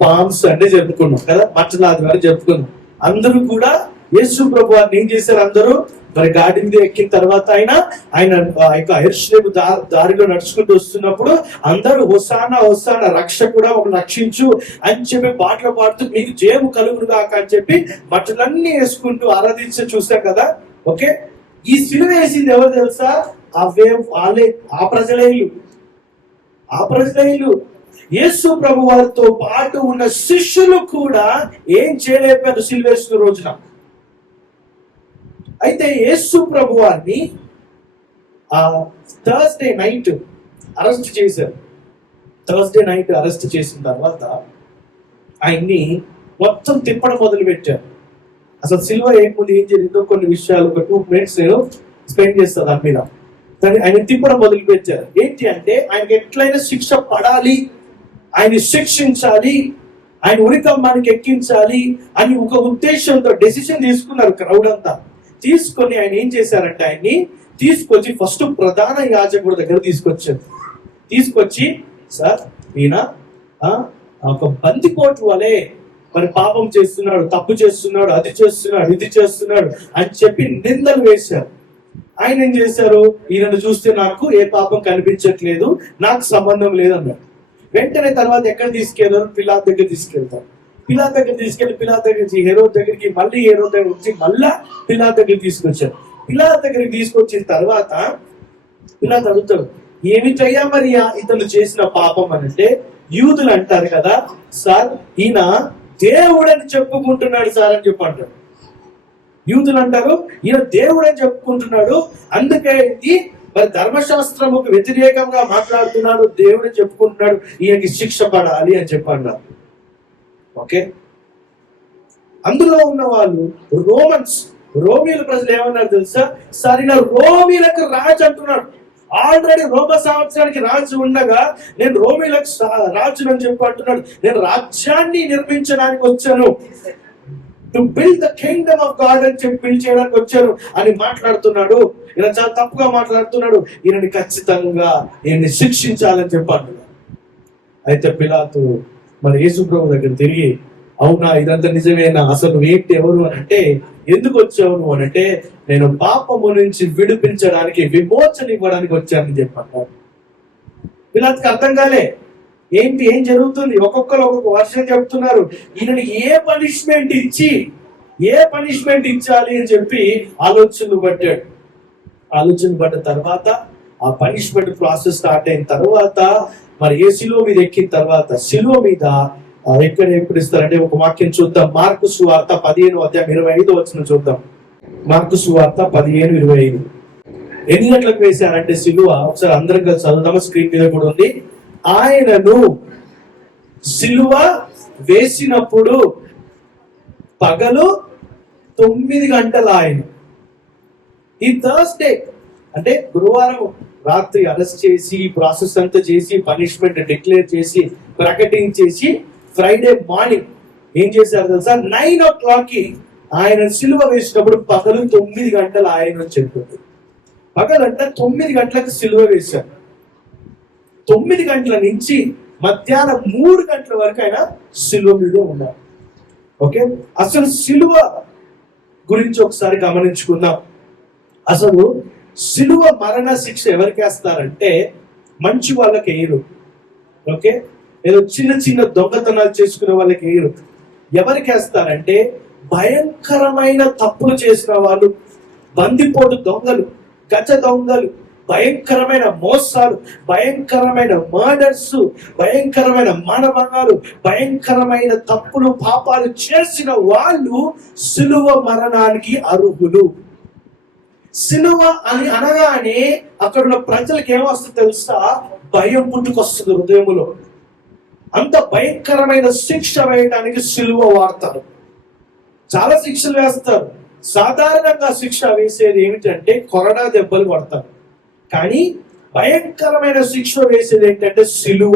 పామ్స్ అంటే జరుపుకున్నాం కదా, మచ్చల ఆదివారం జరుపుకున్నాం. అందరూ కూడా యేసు ప్రభు వారిని ఏం చేశారు? అందరూ మరి గాడి మీద ఎక్కిన తర్వాత ఆయన యెరూషలేము దారిలో నడుచుకుంటూ వస్తున్నప్పుడు అందరూ హోసానా హోసానా, రక్షకుడా ఒక రక్షించు అని చెప్పి పాటలు పాడుతూ మీకు జయము కలుగును గాక అని చెప్పి బట్టలన్నీ వేసుకుంటూ ఆరాధించి చూసాం కదా. ఓకే, ఈ సిలువ వేసింది ఎవరు తెలుసా? ఆ ప్రజలేయులు. యేసు ప్రభు వారితో పాటు ఉన్న శిష్యులు కూడా ఏం చేయలేకపోయారు సిలువ వేసిన రోజున. అయితే యేసు ప్రభు వారిని థర్స్డే నైట్ అరెస్ట్ చేశారు. థర్స్డే నైట్ అరెస్ట్ చేసిన తర్వాత ఆయన్ని మొత్తం తిప్పడం మొదలు పెట్టారు. అసలు సిల్వ ఏముంది, ఏం జరిగిందో కొన్ని విషయాలు ఒక 2 minutes నేను స్పెండ్ చేస్తాను దాని మీద. ఆయన తిప్పడం మొదలు పెట్టారు. ఏంటి అంటే ఆయనకి ఎట్లయినా శిక్ష పడాలి, ఆయన శిక్షించాలి, ఆయన ఉరికంబానికి ఎక్కించాలి అని ఒక ఉద్దేశంతో డెసిషన్ తీసుకున్నారు క్రౌడ్ అంతా. తీసుకొని ఆయన ఏం చేశారంటే ఆయన్ని తీసుకొచ్చి ఫస్ట్ ప్రధాన యాజకుడి దగ్గర తీసుకొచ్చి సార్ ఈయన ఒక బందిపోటు వలె మరి పాపం చేస్తున్నాడు, తప్పు చేస్తున్నాడు, అది చేస్తున్నాడు, ఇది చేస్తున్నాడు అని చెప్పి నిందలు వేశారు. ఆయన ఏం చేశారు? ఈయనను చూస్తే నాకు ఏ పాపం కనిపించట్లేదు, నాకు సంబంధం లేదన్నాడు. వెంటనే తర్వాత ఎక్కడ తీసుకెళ్లారు? పిలాతు దగ్గర తీసుకెళ్తారు. పిలాతు దగ్గర తీసుకెళ్లి పిలాతు దగ్గర నుంచి హెరోదు దగ్గరికి, మళ్ళీ హెరోదు దగ్గర వచ్చి మళ్ళా పిలాతు దగ్గరికి తీసుకొచ్చారు. పిలాతు దగ్గరికి తీసుకొచ్చిన తర్వాత పిలాతు అడుగుతాడు, ఏమిటయ్యా మరి ఇతను చేసిన పాపం అంటే? యూదులు అంటారు కదా సార్, ఈయన దేవుడని చెప్పుకుంటున్నాడు సార్ అని చెప్పి అంటాడు. యూదులు అంటారు ఈయన దేవుడని చెప్పుకుంటున్నాడు, అందుకే మరి ధర్మశాస్త్రముకు వ్యతిరేకంగా మాట్లాడుతున్నాడు, దేవుడు చెప్పుకుంటున్నాడు, ఈయనకి శిక్ష పడాలి అని చెప్పన్నారు. ఓకే, అందులో ఉన్న వాళ్ళు రోమన్స్, రోమీల ప్రజలు ఏమన్నారు తెలుసా? సరైన రోమీలకు రాజు అంటున్నాడు. ఆల్రెడీ రోమ సంవత్సరానికి రాజు ఉండగా నేను రోమీలకు రాజును అని చెప్పి అంటున్నాడు. నేను రాజ్యాన్ని నిర్మించడానికి వచ్చాను, to build the Kingdom of God అని చెప్పి బిల్డ్ చేయడానికి వచ్చారు అని మాట్లాడుతున్నాడు. ఈయన చాలా తప్పుగా మాట్లాడుతున్నాడు. ఈయనని ఖచ్చితంగా ఈయన్ని శిక్షించాలని చెప్పి అంటున్నాడు. అయితే పిలాతు మరి యేసు ప్రభు దగ్గర తిరిగి, అవునా ఇదంతా నిజమేనా, అసలు ఏంటి ఎవరు అని అంటే, ఎందుకు వచ్చావు నువ్వు అని అంటే, నేను పాపము నుంచి విడిపించడానికి విమోచన ఇవ్వడానికి వచ్చానని చెప్పాను. పిలాతుకి అర్థం కాలే ఏంటి ఏం జరుగుతుంది. ఒక్కొక్కరు ఒక్కొక్క వర్షం చెప్తున్నారు. ఈయనని ఏ పనిష్మెంట్ ఇచ్చాలి అని చెప్పి ఆలోచనలు పట్టాడు. ఆలోచన పడ్డ తర్వాత ఆ పనిష్మెంట్ ప్రాసెస్ స్టార్ట్ అయిన తర్వాత మరి ఏ శిలువ మీద ఎక్కిన తర్వాత, శిలువ మీద ఎప్పుడు ఇస్తారంటే ఒక వాక్యం చూద్దాం. మార్కు సువార్త 15:25 చూద్దాం. మార్కు సువార్త 15:25. ఎన్ని గంటలకు వేశారంటే శిలువ, ఒకసారి అందరం కలిసి చదువుదాము. స్క్రీన్ మీద కూడా ఉంది. ఆయనను శిలువ వేసినప్పుడు పగలు 9 గంటలు ఆయన. ఈ థర్స్డే అంటే గురువారం రాత్రి అరెస్ట్ చేసి ప్రాసెస్ అంతా చేసి పనిష్మెంట్ డిక్లేర్ చేసి ప్రకటించేసి ఫ్రైడే మార్నింగ్ ఏం చేశారు తెలుసా? 9 o'clock ఆయన సిలువ వేసినప్పుడు పగలు 9 గంటలు ఆయన చెప్తుంది. పగలంటే 9 గంటలకు సిలువ వేశారు. 9 గంటల నుంచి మధ్యాహ్నం 3 గంటల వరకు ఆయన సిలువ మీదే ఉన్నారు. ఓకే, అసలు సిలువ గురించి ఒకసారి గమనించుకుందాం. అసలు సిలువ మరణ శిక్ష ఎవరికి వేస్తారంటే మంచి వాళ్ళకి వేయరు. ఓకే, ఏదో చిన్న చిన్న దొంగతనాలు చేసుకునే వాళ్ళకి వేయరు. ఎవరికి వేస్తారంటే భయంకరమైన తప్పులు చేసిన వాళ్ళు, బందిపోటు దొంగలు, గజ దొంగలు, భయంకరమైన మోసాలు, భయంకరమైన మర్డర్స్, భయంకరమైన మానభంగాలు, భయంకరమైన తప్పులు పాపాలు చేసిన వాళ్ళు సిలువ మరణానికి అర్హులు. సిలువ అని అనగానే అక్కడ ఉన్న ప్రజలకు ఏమొస్తుంది తెలుసా? భయం పుట్టుకొస్తుంది హృదయములో. అంత భయంకరమైన శిక్ష వేయడానికి సిలువ వాడతారు. చాలా శిక్షలు వేస్తారు. సాధారణంగా శిక్ష వేసేది ఏమిటంటే కొరడా దెబ్బలు కొడతారు. కానీ భయంకరమైన శిక్ష వేసేది ఏంటంటే సిలువ.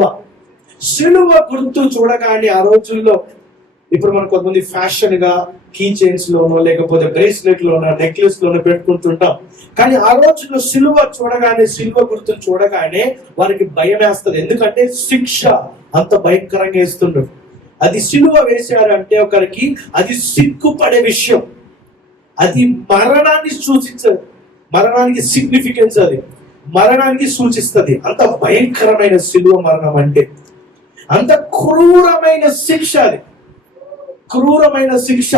సిలువ గుర్తు చూడగానే ఆ రోజుల్లో, ఇప్పుడు మనం కొంతమంది ఫ్యాషన్ గా కీ చైన్స్ లోనో లేకపోతే బ్రేస్లెట్ లోనో నెక్లెస్ లోనో పెట్టుకుంటుంటాం. కానీ ఆ రోజుల్లో సిలువ చూడగానే, సిలువ గుర్తును చూడగానే వారికి భయం వేస్తుంది. ఎందుకంటే శిక్ష అంత భయంకరంగా వేస్తుండ్రు. అది సిలువ వేశారంటే ఒకరికి అది సిగ్గుపడే విషయం. అది మరణాన్ని సూచించదు, మరణానికి సిగ్నిఫికెన్స్, అది మరణానికి సూచిస్తుంది. అంత భయంకరమైన సిలువ మరణం అంటే అంత క్రూరమైన శిక్ష, అది క్రూరమైన శిక్ష.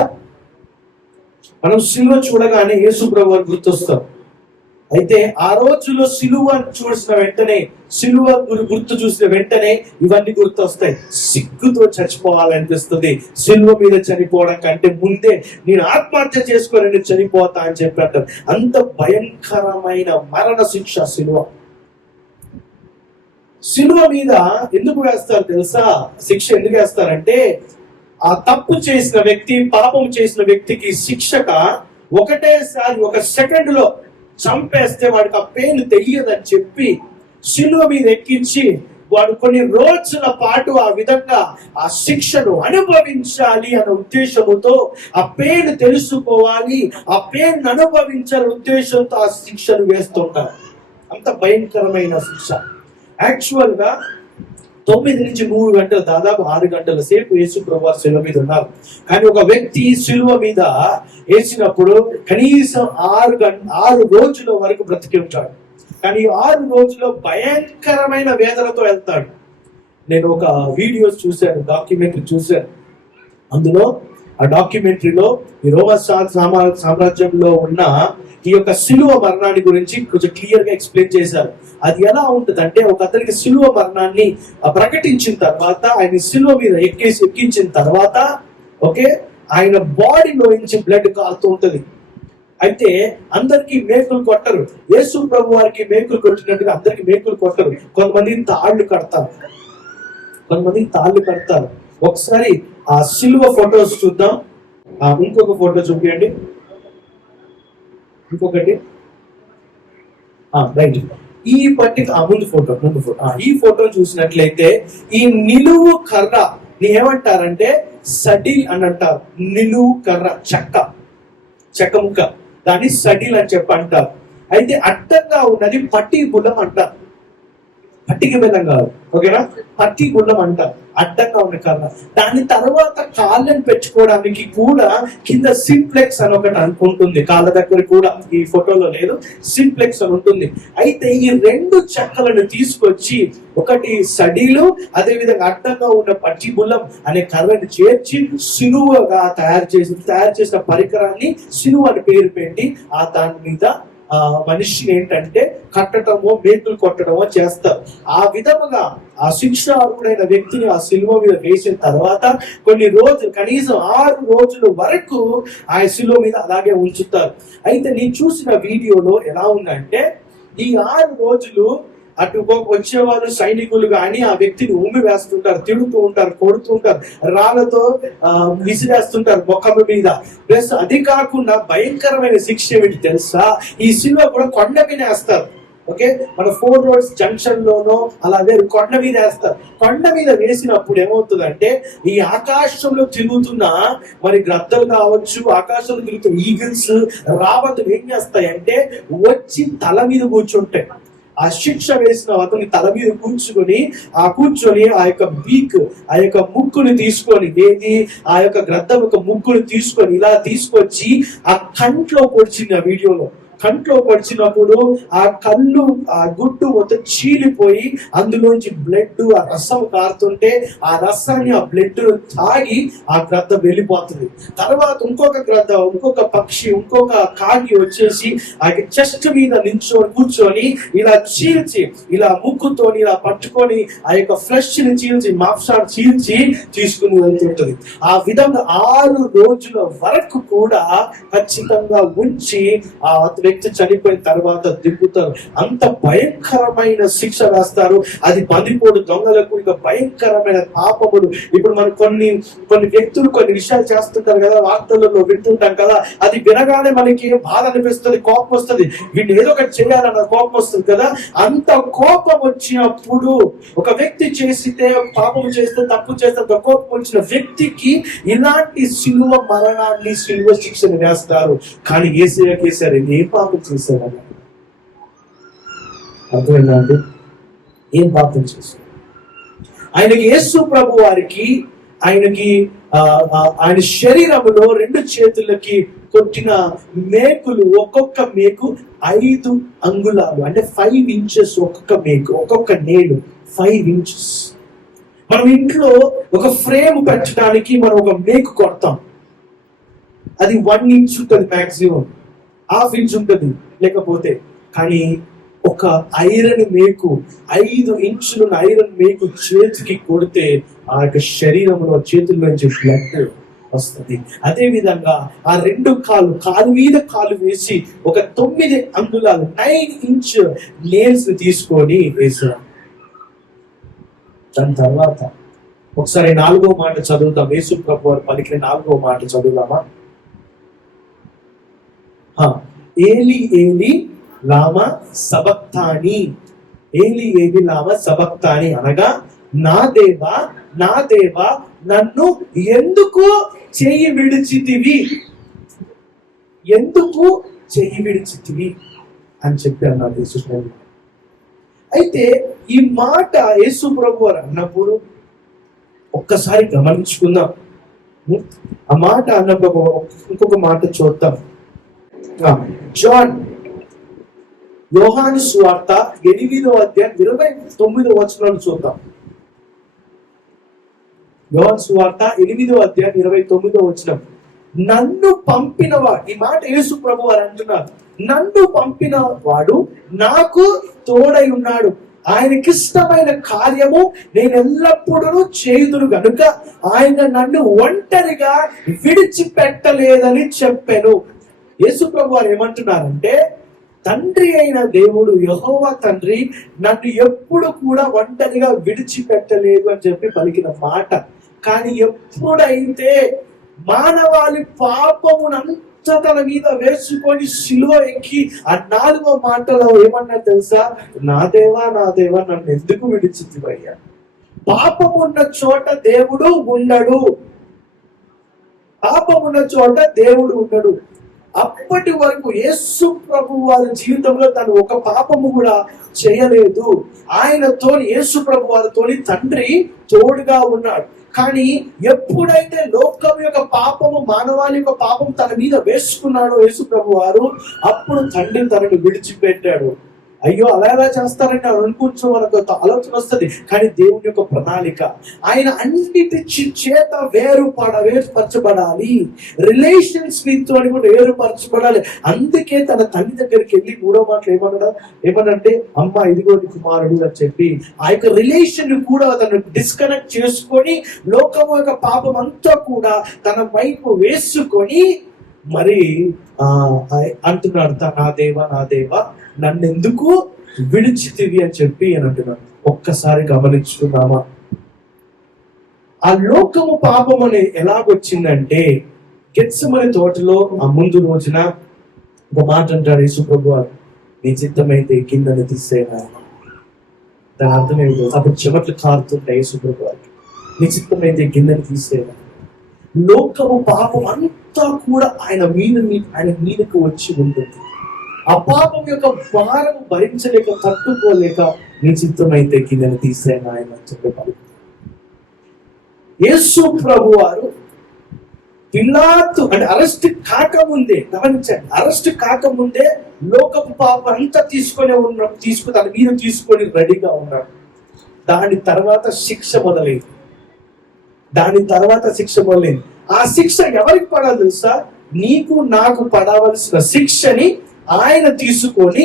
మనం సిలువ చూడగానే యేసు ప్రభువు గుర్తొస్తాం. అయితే ఆ రోజులో సిలువ చూసిన వెంటనే, సిలువ గుర్తు చూసిన వెంటనే ఇవన్నీ గుర్తొస్తాయి. సిగ్గుతో చచ్చిపోవాలనిపిస్తుంది. సిలువ మీద చనిపోవడం కంటే ముందే నేను ఆత్మహత్య చేసుకొని నేను చనిపోతా అని చెప్పారు. అంత భయంకరమైన మరణ శిక్ష సిలువ. సిలువ మీద ఎందుకు వేస్తారు తెలుసా? శిక్ష ఎందుకు వేస్తారంటే ఆ తప్పు చేసిన వ్యక్తి, పాపం చేసిన వ్యక్తికి శిక్షక ఒకటేసారి 1 సెకండ్ లో చంపేస్తే వాడికి ఆ పెయిన్ తెలియదని చెప్పి సిలువ మీద ఎక్కించి వాడు కొన్ని రోజుల పాటు ఆ విధంగా ఆ శిక్షను అనుభవించాలి అనే ఉద్దేశముతో, ఆ పెయిన్ తెలుసుకోవాలి, ఆ పెయిన్ అనుభవించాలనే ఉద్దేశంతో ఆ శిక్షను వేస్తుంటారు. అంత భయంకరమైన శిక్ష. యాక్చువల్ గా 9 నుంచి 3 గంటలు, దాదాపు 6 గంటల సేపు యేసు ప్రభువు శిలువ మీద ఉన్నారు. కానీ ఒక వ్యక్తి శిలువ మీద వేసినప్పుడు కనీసం 6 రోజుల వరకు బ్రతికి ఉంటాడు. కానీ 6 రోజుల్లో భయంకరమైన వేదనతో వెళ్తాడు. నేను ఒక వీడియోస్ చూశాను, డాక్యుమెంటరీ చూశాను. అందులో ఆ డాక్యుమెంటరీలో ఈ రోమ సామ్రాజ్యంలో ఉన్న ఈ యొక్క సిలువ మరణాన్ని గురించి కొంచెం క్లియర్ గా ఎక్స్ప్లెయిన్ చేశారు. అది ఎలా ఉంటుందంటే, ఒక అతనికి సిలువ మరణాన్ని ప్రకటించిన తర్వాత, ఆయన సిలువ మీద ఎక్కించిన తర్వాత, ఓకే, ఆయన బాడీలో నుంచి బ్లడ్ కారుతూ ఉంటది. అయితే అందరికి మేకులు కొట్టరు. యేసు ప్రభు వారికి మేకులు కొట్టినట్టుగా అందరికి మేకులు కొట్టరు. కొంతమంది తాళ్ళు కడతారు. ఒకసారి ఆ సిలువ ఫొటోస్ చూద్దాం. ఇంకొక ఫోటో చూపించండి. ఇంకొకటి రైట్. ఈ ముందు ఫోటో ఈ ఫోటో చూసినట్లయితే ఈ నిలువు కర్ర ఏమంటారంటే సడిల్ అని అంటారు. నిలువు కర్ర చెక్క ముక్క, దాన్ని సడిల్ అని చెప్పి అంటారు. అయితే అడ్డంగా ఉన్నది పట్టి బుల్లం అంటారు. పట్టికి బెల్లం కాదు, ఓకేనా? పట్టి గుండం అంటారు, అడ్డంగా ఉన్న కర్ర. దాని తర్వాత కాళ్ళని పెట్టుకోవడానికి కూడా కింద సింప్లెక్స్ అని ఒకటి అనుకుంటుంది. కాళ్ళ దగ్గర కూడా ఈ ఫోటోలో లేదు, సింప్లెక్స్ అని ఉంటుంది. అయితే ఈ రెండు చెక్కలను తీసుకొచ్చి ఒకటి సడీలు, అదే విధంగా అడ్డంగా ఉన్న పట్టి బుల్లం అనే కర్రని చేర్చి సిలువగా తయారు చేసిన పరికరాన్ని సిలువ అని పేరు పెట్టి దాని మీద మనిషిని ఏంటంటే కట్టడమో మేకులు కొట్టడమో చేస్తారు. ఆ విధముగా ఆ శిక్షార్హుడైన వ్యక్తిని ఆ సిలువ మీద వేసిన తర్వాత కొన్ని రోజులు, కనీసం 6 రోజుల వరకు ఆ సిలువ మీద అలాగే ఉంచుతారు. అయితే నేను చూసిన వీడియోలో ఎలా ఉందంటే ఈ 6 రోజులు అటు వచ్చేవాళ్ళు సైనికులు కానీ ఆ వ్యక్తిని ఉమ్మి వేస్తుంటారు, తిడుతూ ఉంటారు, కొడుతూ ఉంటారు, రాళ్లతో విసిరేస్తుంటారు ముఖం మీద. ప్లస్ అది కాకుండా భయంకరమైన శిక్ష ఏమిటి తెలుసా? ఈ సిలువ కూడా కొండ మీద వేస్తారు. ఓకే, మన 4 రోడ్స్ జంక్షన్ లోనో అలా వేరు కొండ మీద వేస్తారు. కొండ మీద వేసినప్పుడు ఏమవుతుందంటే ఈ ఆకాశంలో తిరుగుతున్న మరి గ్రద్దలు కావచ్చు, ఆకాశంలో తిరుగుతున్న ఈగిల్స్, రాబతులు ఏం చేస్తాయంటే వచ్చి తల మీద కూర్చుంటాయి. ఆ శిక్ష వేసిన అతని తల మీద కూర్చొని ఆ యొక్క బీక్, ఆ యొక్క ముక్కుని తీసుకొని, ఆ యొక్క గ్రద్దం యొక్క ముక్కుని తీసుకొని ఇలా తీసుకొచ్చి ఆ కంట్లో పొడిచింది. ఆ వీడియోలో కంట్లో పొడిచినప్పుడు ఆ కళ్ళు, ఆ గుడ్డు మొత్తం చీలిపోయి అందులోంచి బ్లడ్, ఆ రసం కారుతుంటే ఆ రసాన్ని ఆ బ్లడ్ తాగి ఆ గ్రద్ద వెళ్ళిపోతుంది. తర్వాత ఇంకొక పక్షి, ఇంకొక కాకి వచ్చేసి ఆ చెస్ట్ మీద కూర్చొని ఇలా చీల్చి, ఇలా ముక్కుతోని ఇలా పట్టుకొని ఆ యొక్క ఫ్లెష్ ని చీల్చి, మాంసాన్ని చీల్చి తీసుకుని వెళ్తుంటది. ఆ విధంగా 6 రోజుల వరకు కూడా ఖచ్చితంగా ఉంచి ఆ వ్యక్తి చనిపోయిన తర్వాత దింపుతారు. అంత భయంకరమైన శిక్ష వేస్తారు. అది బందిపోటు దొంగలకు ఇక భయంకరమైన పాపములు. ఇప్పుడు మనం కొన్ని వ్యక్తులు కొన్ని విషయాలు చేస్తుంటారు కదా, వార్తలలో వింటుంటాం కదా, అది వినగానే మనకి బాధ అనిపిస్తుంది, కోపం వస్తుంది, వీళ్ళు ఏదో ఒకటి చేయాలన్న కోపం వస్తుంది కదా. అంత కోపం వచ్చినప్పుడు ఒక వ్యక్తి చేస్తే, పాపం చేస్తే, తప్పు చేస్తే కోపం వచ్చిన వ్యక్తికి ఇలాంటి సిలువ మరణాన్ని, సిలువ శిక్షను వేస్తారు. కానీ ఏసేసారు ఏ పాపం చేశారు? అర్థమైందా అండి? ఏం పాపం చేశారు? ఆయనకి యేసు ప్రభు వారికి ఆయన శరీరంలో 2 చేతులకి కొట్టిన మేకులు, ఒక్కొక్క మేకు 5 అంగుళాలు, అంటే 5 ఇంచెస్. ఒక్కొక్క మేకు, ఒక్కొక్క నేడు 5 ఇంచెస్. మనం ఇంట్లో ఒక ఫ్రేమ్ పెట్టడానికి మనం ఒక మేకు కొడతాం, అది 1 ఇంచ్ ఉంటుంది, మాక్సిమం 1/2 ఇంచ్ ఉంటుంది లేకపోతే. కానీ ఒక ఐరన్ మేకు, 5 ఇంచుల ఐరన్ మేకు చేతికి కొడితే ఆ యొక్క శరీరంలో చేతుల నుంచి బ్లడ్ వస్తుంది. అదే విధంగా ఆ 2 కాలు మీద కాలు వేసి ఒక 9 అంగుళాలు 9 ఇంచ్ నేల్స్ తీసుకొని వేసారు. దాని తర్వాత ఒకసారి 4వ మాట చదువుతాం. యేసు ప్రభు వారు పలికిన 4వ మాట చదువుదామా? ఏలి ఏలి లామా సబక్తాని. ఏలి ఏలి లామా సబక్తాని అనగా నా దేవా నన్ను ఎందుకు చెయ్యి విడిచితివి, ఎందుకు చెయ్యి విడిచితివి అని చెప్పి అన్నారు యేసు ప్రభు. అయితే ఈ మాట యేసు ప్రభు వారు అన్నప్పుడు ఒక్కసారి గమనించుకుందాం. ఆ మాట అన్నప్పుడు ఇంకొక మాట చూద్దాం. యోహాను సువార్త 8వ అధ్యాయం 29వ వచనాన్ని చూద్దాం. యోహాను సువార్త 8వ అధ్యాయం 29వ వచనం. నన్ను పంపినవాడు, ఈ మాట యేసు ప్రభు వారు అంటున్నారు, నన్ను పంపిన వాడు నాకు తోడై ఉన్నాడు, ఆయనకిష్టమైన కార్యము నేను ఎల్లప్పుడూ చేయుదును గనుక ఆయన నన్ను ఒంటరిగా విడిచిపెట్టలేదని చెప్పాను. యేసు ప్రభు వారు ఏమంటున్నారంటే, తండ్రి అయిన దేవుడు యెహోవా తండ్రి నన్ను ఎప్పుడు కూడా ఒంటరిగా విడిచిపెట్టలేదు అని చెప్పి పలికిన మాట. కానీ ఎప్పుడైతే మానవాళి పాపమునంత అంతా తన మీద వేసుకొని సిలువ ఎక్కి ఆ 4వ మాటలో ఏమన్నా తెలుసా? నా దేవా నన్ను ఎందుకు విడిచితివయ్యా? పాపం ఉన్న చోట దేవుడు ఉండడు. పాపం ఉన్న చోట దేవుడు ఉండడు. అప్పటి వరకు యేసు ప్రభు వారి జీవితంలో తను ఒక పాపము కూడా చేయలేదు. ఆయనతో యేసు ప్రభు వారితోని తండ్రి తోడుగా ఉన్నాడు. కానీ ఎప్పుడైతే లోకం యొక్క పాపము, మానవాళి యొక్క పాపం తన మీద వేసుకున్నాడో యేసు ప్రభు వారు, అప్పుడు తండ్రి తనని విడిచిపెట్టాడు. అయ్యో అలా ఎలా చేస్తారంటే అనుకుంటూ మనకు ఆలోచన వస్తుంది. కానీ దేవుని యొక్క ప్రణాళిక, ఆయన అన్నిటి చేత వేరుపరచబడాలి, రిలేషన్స్ మీతో కూడా వేరుపరచబడాలి. అందుకే తన తల్లి దగ్గరికి వెళ్ళి 3వ మాటలు ఏమనంటే అమ్మ ఇదిగో నీ కుమారుడు అని చెప్పి ఆ యొక్క రిలేషన్ కూడా తను డిస్కనెక్ట్ చేసుకొని లోకము యొక్క పాపం అంతా కూడా తన వైపు వేసుకొని మరి అంటున్నాడు, నా దేవా నన్నెందుకు విడిచితివి అని చెప్పి అని అంటున్నాడు. ఒక్కసారి గమనించుకున్నామా? ఆ లోకము పాపం అని ఎలాగొచ్చిందంటే, గెత్సెమనే తోటలో ఆ ముందు రోజున ఒక మాట అంటాడు యేసు ప్రభు వారు, నీ చిత్తమైతే గిన్నెను తీసేనా. దాని అర్థం ఏమిటో? అప్పుడు చెమట్లు కారుతుంటాయి యేసు ప్రభు వారికి. నీ చిత్తమైతే గిన్నెను తీసేనా. లోకము పాపం అంతా కూడా ఆయన మీదకు వచ్చి ఉంటుంది. ఆ పాపం యొక్క భారం భరించలేక, తట్టుకోలేక, నీ చిత్తమైతే గిన్నెను తీసేనా ఆయన చెప్పాలి. యేసు ప్రభు వారు పిలాతు అంటే అరెస్ట్ కాకముందే, గమనించండి, అరెస్ట్ కాకముందే లోకపు పాపం అంతా తన మీద తీసుకొని రెడీగా ఉన్నాడు. దాని తర్వాత శిక్ష మొదలైంది. ఆ శిక్ష ఎవరికి పడాలి తెలుసా? నీకు నాకు పడవలసిన శిక్షని ఆయన తీసుకొని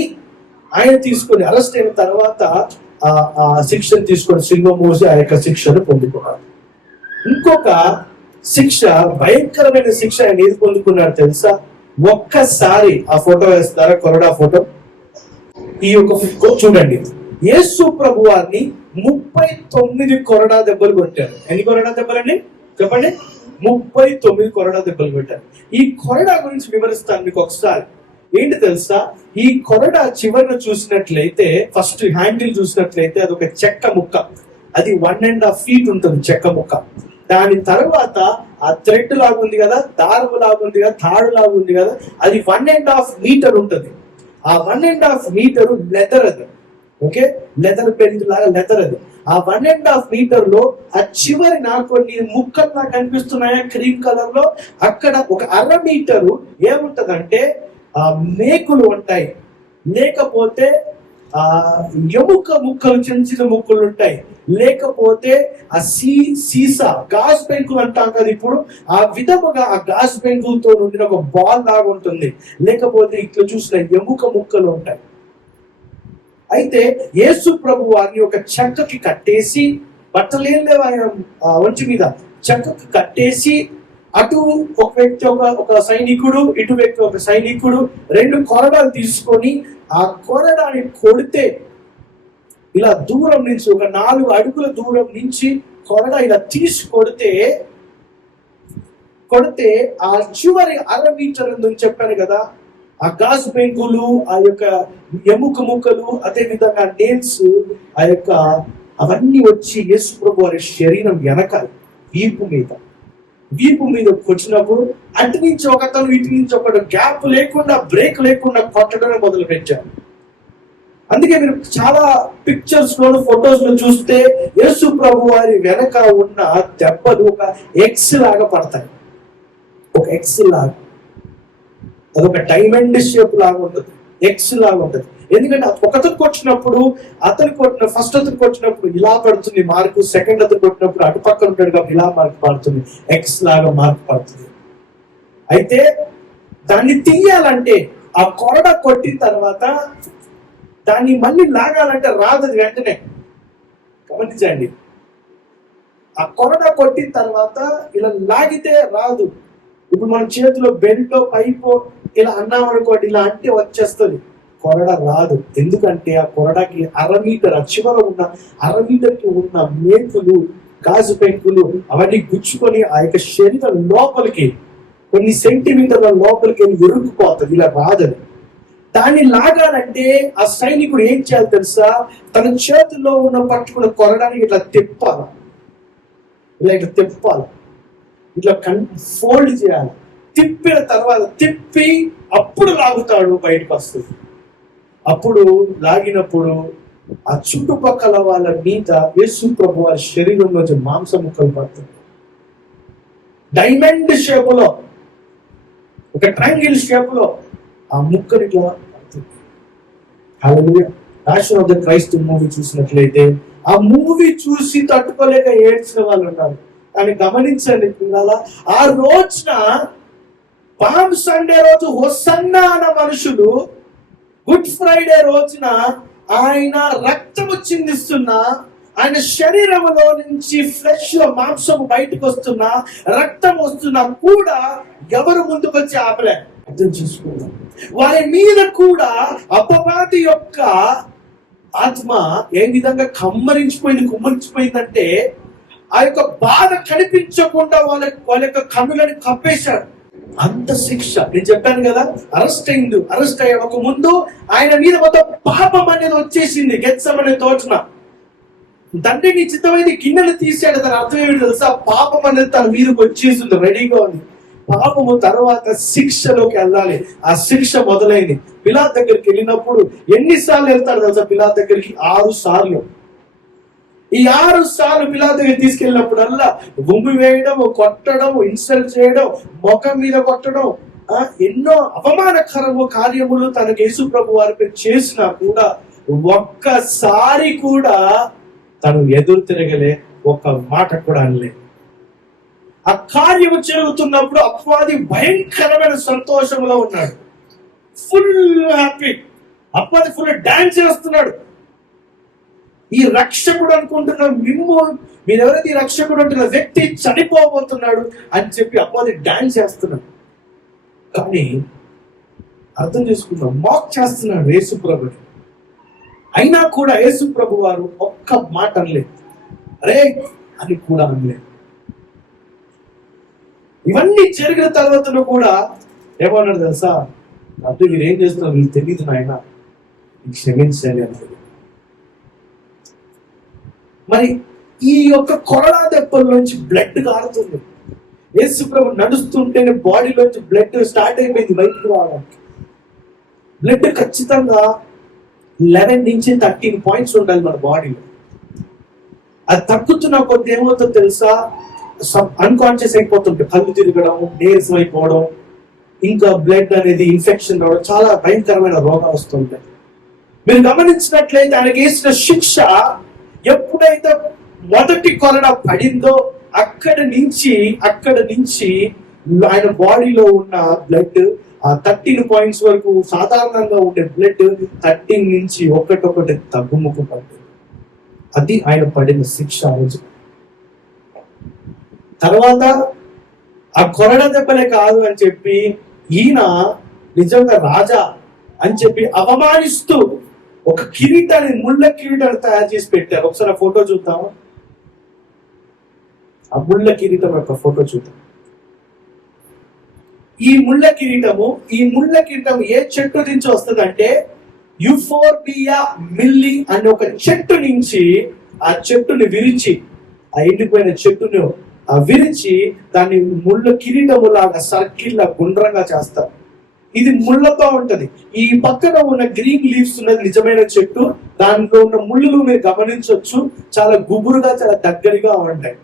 అరెస్ట్ అయిన తర్వాత ఆ శిక్షను తీసుకొని సిలువ మోసి ఆ యొక్క శిక్షను పొందుకున్నాడు. ఇంకొక శిక్ష, భయంకరమైన శిక్ష ఆయన ఏది పొందుకున్నాడు తెలుసా? ఒక్కసారి ఆ ఫోటో వేస్తారా? కొరడా ఫోటో. ఈ యొక్క చూడండి, యేసు ప్రభు వారిని 39 కొరడా దెబ్బలు కొట్టారు. ఎన్ని కొరడా దెబ్బలండి చెప్పండి? 39 కొరడా దెబ్బలు కొట్టారు. ఈ కొరడా గురించి వివరిస్తాను మీకు ఒకసారి. ఏంటి తెలుసా? ఈ కొరడా చివరిని చూసినట్లయితే, ఫస్ట్ హ్యాండిల్ చూసినట్లయితే అది ఒక చెక్క ముక్క. అది 1.5 feet ఉంటుంది చెక్క ముక్క. దాని తర్వాత ఆ థ్రెడ్ లాగా ఉంది కదా, దారము లాగా ఉంది కదా, తాడు లాగా ఉంది కదా, అది 1.5 meter ఉంటుంది. ఆ 1.5 meter లెదర్ అది. ఓకే, లెదర్ బెల్ట్ లాగా లెదర్ అది. ఆ 1.5 meter లో ఆ చివరి నాకు కొన్ని ముక్కల్లా కనిపిస్తున్నాయా క్రీమ్ కలర్ లో, అక్కడ ఒక 1/2 meter ఏముంటదంటే మేకులు ఉంటాయి, లేకపోతే ఎముక ముక్కలు, చిన్న చిన్న ముక్కలు ఉంటాయి, లేకపోతే ఆ సీసా గాజు పెంకులు అంటాం కదా ఇప్పుడు, ఆ విధముగా ఆ గాజు పెంకులతో ఉండిన ఒక బాల్ లాగా ఉంటుంది, లేకపోతే ఇట్లా చూసిన ఎముక ముక్కలు ఉంటాయి. అయితే యేసు ప్రభు వారిని ఒక చెక్కకి కట్టేసి, బట్టలేం లేవు ఆయన ఒంటి మీద, చెక్కకి కట్టేసి, అటు ఒక వ్యక్తి ఒక సైనికుడు, ఇటు వ్యక్తి ఒక సైనికుడు 2 కొరడాలు తీసుకొని ఆ కొరడాని కొడితే, ఇలా దూరం నుంచి ఒక 4 అడుగుల దూరం నుంచి కొరడా ఇలా తీసి కొడితే ఆ చివరి 1/2 meter ఉందని చెప్పాను కదా, ఆ గాజు పెంకులు, ఆ యొక్క ఎముక ముక్కలు, అదే విధంగా నేల్స్, ఆ యొక్క అవన్నీ వచ్చి యేసు ప్రభు వారి శరీరం వెనక వీపు మీద వచ్చినప్పుడు అటు నుంచి ఒకతను, ఇటు నుంచి ఒకడు, గ్యాప్ లేకుండా, బ్రేక్ లేకుండా కొట్టడమే మొదలు పెట్టారు. అందుకే మీరు చాలా పిక్చర్స్ లో, ఫొటోస్ లో చూస్తే యేసు ప్రభు వారి వెనక ఉన్న దెబ్బలు ఒక ఎక్స్ లాగా పడతాయి. ఒక ఎక్స్ లాగా, అదొక డైమండ్ షేప్ లాగా ఉంటుంది, ఎక్స్ లాగా ఉంటుంది. ఎందుకంటే ఒకతను కొట్టినప్పుడు, ఫస్ట్ అతను కొట్టినప్పుడు ఇలా పడుతుంది మార్కు, సెకండ్ అతను కొట్టినప్పుడు అటు పక్కన ఉంటాడు కాబట్టి ఇలా మార్క్ పడుతుంది, ఎక్స్ లాగా మార్క్ పడుతుంది. అయితే దాన్ని తీయాలంటే, ఆ కొరడ కొట్టిన తర్వాత దాన్ని మళ్ళీ లాగాలంటే రాదు అది వెంటనే. గమనించండి, ఆ కొరడ కొట్టిన తర్వాత ఇలా లాగితే రాదు. ఇప్పుడు మన చేతిలో బెల్ట్, పైపు ఇలా అన్నామనుకోండి, ఇలా అంటే వచ్చేస్తుంది, కొరడ రాదు. ఎందుకంటే ఆ కొరడాకి 1/2 meter, ఆ చివర ఉన్న 1/2 meterకి ఉన్న మేకులు, గాజు పెంకులు అవన్నీ గుచ్చుకొని ఆ యొక్క శరీరం లోపలికి కొన్ని సెంటీమీటర్ల లోపలికి వెళ్ళి ఇరుక్కుపోతుంది, ఇలా రాదని. దాన్ని లాగాలంటే ఆ సైనికుడు ఏం చేయాలి తెలుసా? తన చేతుల్లో ఉన్న పట్టుకున్న కొరడానికి ఇట్లా తిప్పాలి, ఇట్లా తిప్పాలి, ఇట్లా ఫోల్డ్ చేయాలి. తిప్పిన తర్వాత తిప్పి అప్పుడు లాగుతాడు, బయటకు వస్తుంది. అప్పుడు లాగినప్పుడు ఆ చుట్టుపక్కల వాళ్ళ మీద యేసు ప్రభు వారి శరీరంలో మాంస ముక్కలు పడుతుంది. డైమండ్ షేప్ లో, ఒక ట్రయాంగిల్ షేప్ లో ఆ ముక్కలు ఇట్లా పడుతుంది. హల్లెలూయా. Passion of the Christ movie చూసినట్లయితే ఆ మూవీ చూసి తట్టుకోలేక ఏడ్చిన వాళ్ళు ఉన్నారు. కానీ గమనించండి పిల్లల, ఆ రోజున పామ్ సండే రోజు హోసన్నా అన్న మనుషులు గుడ్ ఫ్రైడే రోజున ఆయన రక్తము చిందిస్తున్నా, ఆయన శరీరంలో నుంచి ఫ్లెష్ మాంసము బయటకు వస్తున్నా, రక్తం వస్తున్నా కూడా ఎవరు ముందుకు వచ్చి ఆపలే. అర్థం చేసుకున్నాం. వారి మీద కూడా అపవాది యొక్క ఆత్మ ఏ విధంగా కుమ్మరించిపోయిందంటే ఆ యొక్క బాధ కనిపించకుండా వాళ్ళ యొక్క కన్నులను కప్పేశాడు. అంత శిక్ష. నేను చెప్పాను కదా, అరెస్ట్ అయ్యక ముందు ఆయన మీద మొత్తం పాపం అనేది వచ్చేసింది. గెత్సెమనే తోటన తండ్రి నీ చిత్తమైంది గిన్నెలు తీసాడు. దాని అర్థం ఏమిటి తెలుసా? పాపం అనేది తన మీదకి వచ్చేసింది, రెడీగా ఉంది. పాపము తర్వాత శిక్షలోకి వెళ్ళాలి. ఆ శిక్ష మొదలైంది. పిలాతు దగ్గరికి వెళ్ళినప్పుడు ఎన్నిసార్లు వెళ్తాడు తెలుసా? పిలాతు దగ్గరికి 6 సార్లు. ఈ 6 సార్లు పిలాతు దగ్గర తీసుకెళ్ళినప్పుడల్లా గుమ్మి వేయడం, కొట్టడం, ఇన్సల్ట్ చేయడం, ముఖం మీద కొట్టడం, ఎన్నో అవమానకరము కార్యములు తనకు యేసు ప్రభు వారిపై చేసినా కూడా ఒక్కసారి కూడా తను ఎదురు తిరగలే, ఒక్క మాట కూడా అనలే. ఆ కార్యము జరుగుతున్నప్పుడు అపవాది భయంకరమైన సంతోషంలో ఉన్నాడు, ఫుల్ హ్యాపీ. అపవాది ఫుల్ డాన్స్ చేస్తున్నాడు. ఈ రక్షకుడు అనుకుంటున్న మీరెవరైతే ఈ రక్షకుడు అంటున్న వ్యక్తి చనిపోబోతున్నాడు అని చెప్పి అపవాది డాన్స్ చేస్తున్నాడు. కానీ అర్థం చేసుకున్నాం, మాక్ చేస్తున్నాడు యేసు ప్రభు. అయినా కూడా యేసు ప్రభు వారు ఒక్క మాట అనలేదు, అరే అని కూడా అనలేదు. ఇవన్నీ జరిగిన తర్వాత కూడా ఏమన్నాడు తెలుసా? అంటే మీరు ఏం చేస్తున్నారు మీకు తెలియదు నాయన, క్షమించాలి అన్నాడు. మరి ఈ యొక్క కొరడా దెబ్బల్లోంచి బ్లడ్ కారుతుంది. యేసు ప్రభు నడుస్తుంటేనే బాడీలోంచి బ్లడ్ స్టార్ట్ అయిపోయింది బయటకు రావడానికి. బ్లడ్ ఖచ్చితంగా 11 నుంచి 13 పాయింట్స్ ఉండాలి మన బాడీలో. అది తగ్గుతున్న కొద్ది ఏమవుతుందో తెలుసా? అన్కాన్షియస్ అయిపోతుంటే కళ్ళు తిరగడం, నీరసం అయిపోవడం, ఇంకా బ్లడ్ అనేది ఇన్ఫెక్షన్ రావడం, చాలా భయంకరమైన రోగాలు వస్తుంటాయి. మీరు గమనించినట్లయితే ఆయనకి వేసిన శిక్ష ఎప్పుడైతే మొదటి కొరడ పడిందో అక్కడి నుంచి ఆయన బాడీలో ఉన్న బ్లడ్ 13 పాయింట్స్ వరకు సాధారణంగా ఉండే బ్లడ్ 13 నుంచి ఒకటొకటి తగ్గుముఖం పడింది. అది ఆయన పడిన శిక్ష. రోజు తర్వాత ఆ కొరడ దెబ్బలే కాదు అని చెప్పి ఈయన నిజంగా రాజా అని చెప్పి అవమానిస్తూ ఒక కిరీటాన్ని, ముళ్ళ కిరీటాన్ని తయారు చేసి పెట్టారు. ఒకసారి ఆ ఫోటో చూద్దాము. ఆ ముళ్ళ కిరీటం యొక్క ఫోటో చూద్దాం. ఈ ముళ్ళ కిరీటం ఏ చెట్టు నుంచి వస్తుందంటే యూఫోర్బియా మిల్లీ అనే ఒక చెట్టు నుంచి ఆ చెట్టుని విరిచి, ఆ ఎండిపోయిన చెట్టును విరిచి దాన్ని ముళ్ళ కిరీటము లాగా సర్కిల్ లా గుండ్రంగా చేస్తారు. ఇది ముళ్ళతో ఉంటది. ఈ పక్కన ఉన్న గ్రీన్ లీవ్స్ ఉన్నది నిజమైన చెట్టు. దాంట్లో ఉన్న ముళ్ళులు మీరు గమనించవచ్చు, చాలా గుబురుగా, చాలా దగ్గరగా ఉంటాయి.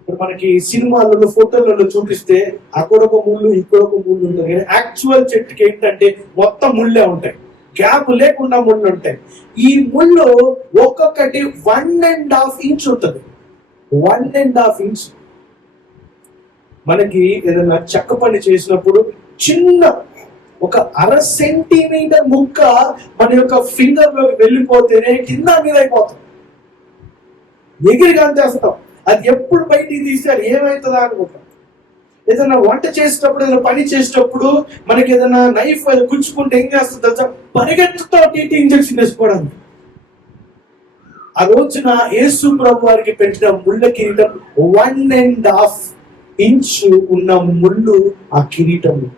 ఇప్పుడు మనకి సినిమాలలో, ఫోటోలలో చూపిస్తే అక్కడ ఒక ముళ్ళు, ఇక్కడ ఒక ముళ్ళు ఉంటుంది. కానీ యాక్చువల్ చెట్టుకి ఏంటంటే మొత్తం ముళ్ళే ఉంటాయి, గ్యాప్ లేకుండా ముళ్ళు ఉంటాయి. ఈ ముళ్ళు ఒక్కొక్కటి 1.5 ఇంచ్ ఉంటుంది. 1.5 ఇంచ్. మనకి ఏదైనా చెక్క పని చేసినప్పుడు చిన్న ఒక 1/2 సెంటీమీటర్ ముక్క మన యొక్క ఫింగర్ లోకి వెళ్ళిపోతేనే కింద మీద అయిపోతాం, ఎగిరిగా అంతేస్తాం. అది ఎప్పుడు బయటికి తీసారు ఏమవుతుందా అనుకుంటాం. ఏదైనా వంట చేసేటప్పుడు, ఏదైనా పని చేసేటప్పుడు మనకి ఏదైనా నైఫ్ గుచ్చుకుంటే ఏం చేస్తుంది తెలుసా? పరిగెత్తుతో టీటీ ఇంజక్షన్ వేసుకోవడానికి. ఆ రోజున యేసు ప్రభు వారికి పెట్టిన ముళ్ళ కిరీటం 1.5 ఇంచు ఉన్న ముళ్ళు ఆ కిరీటంలో.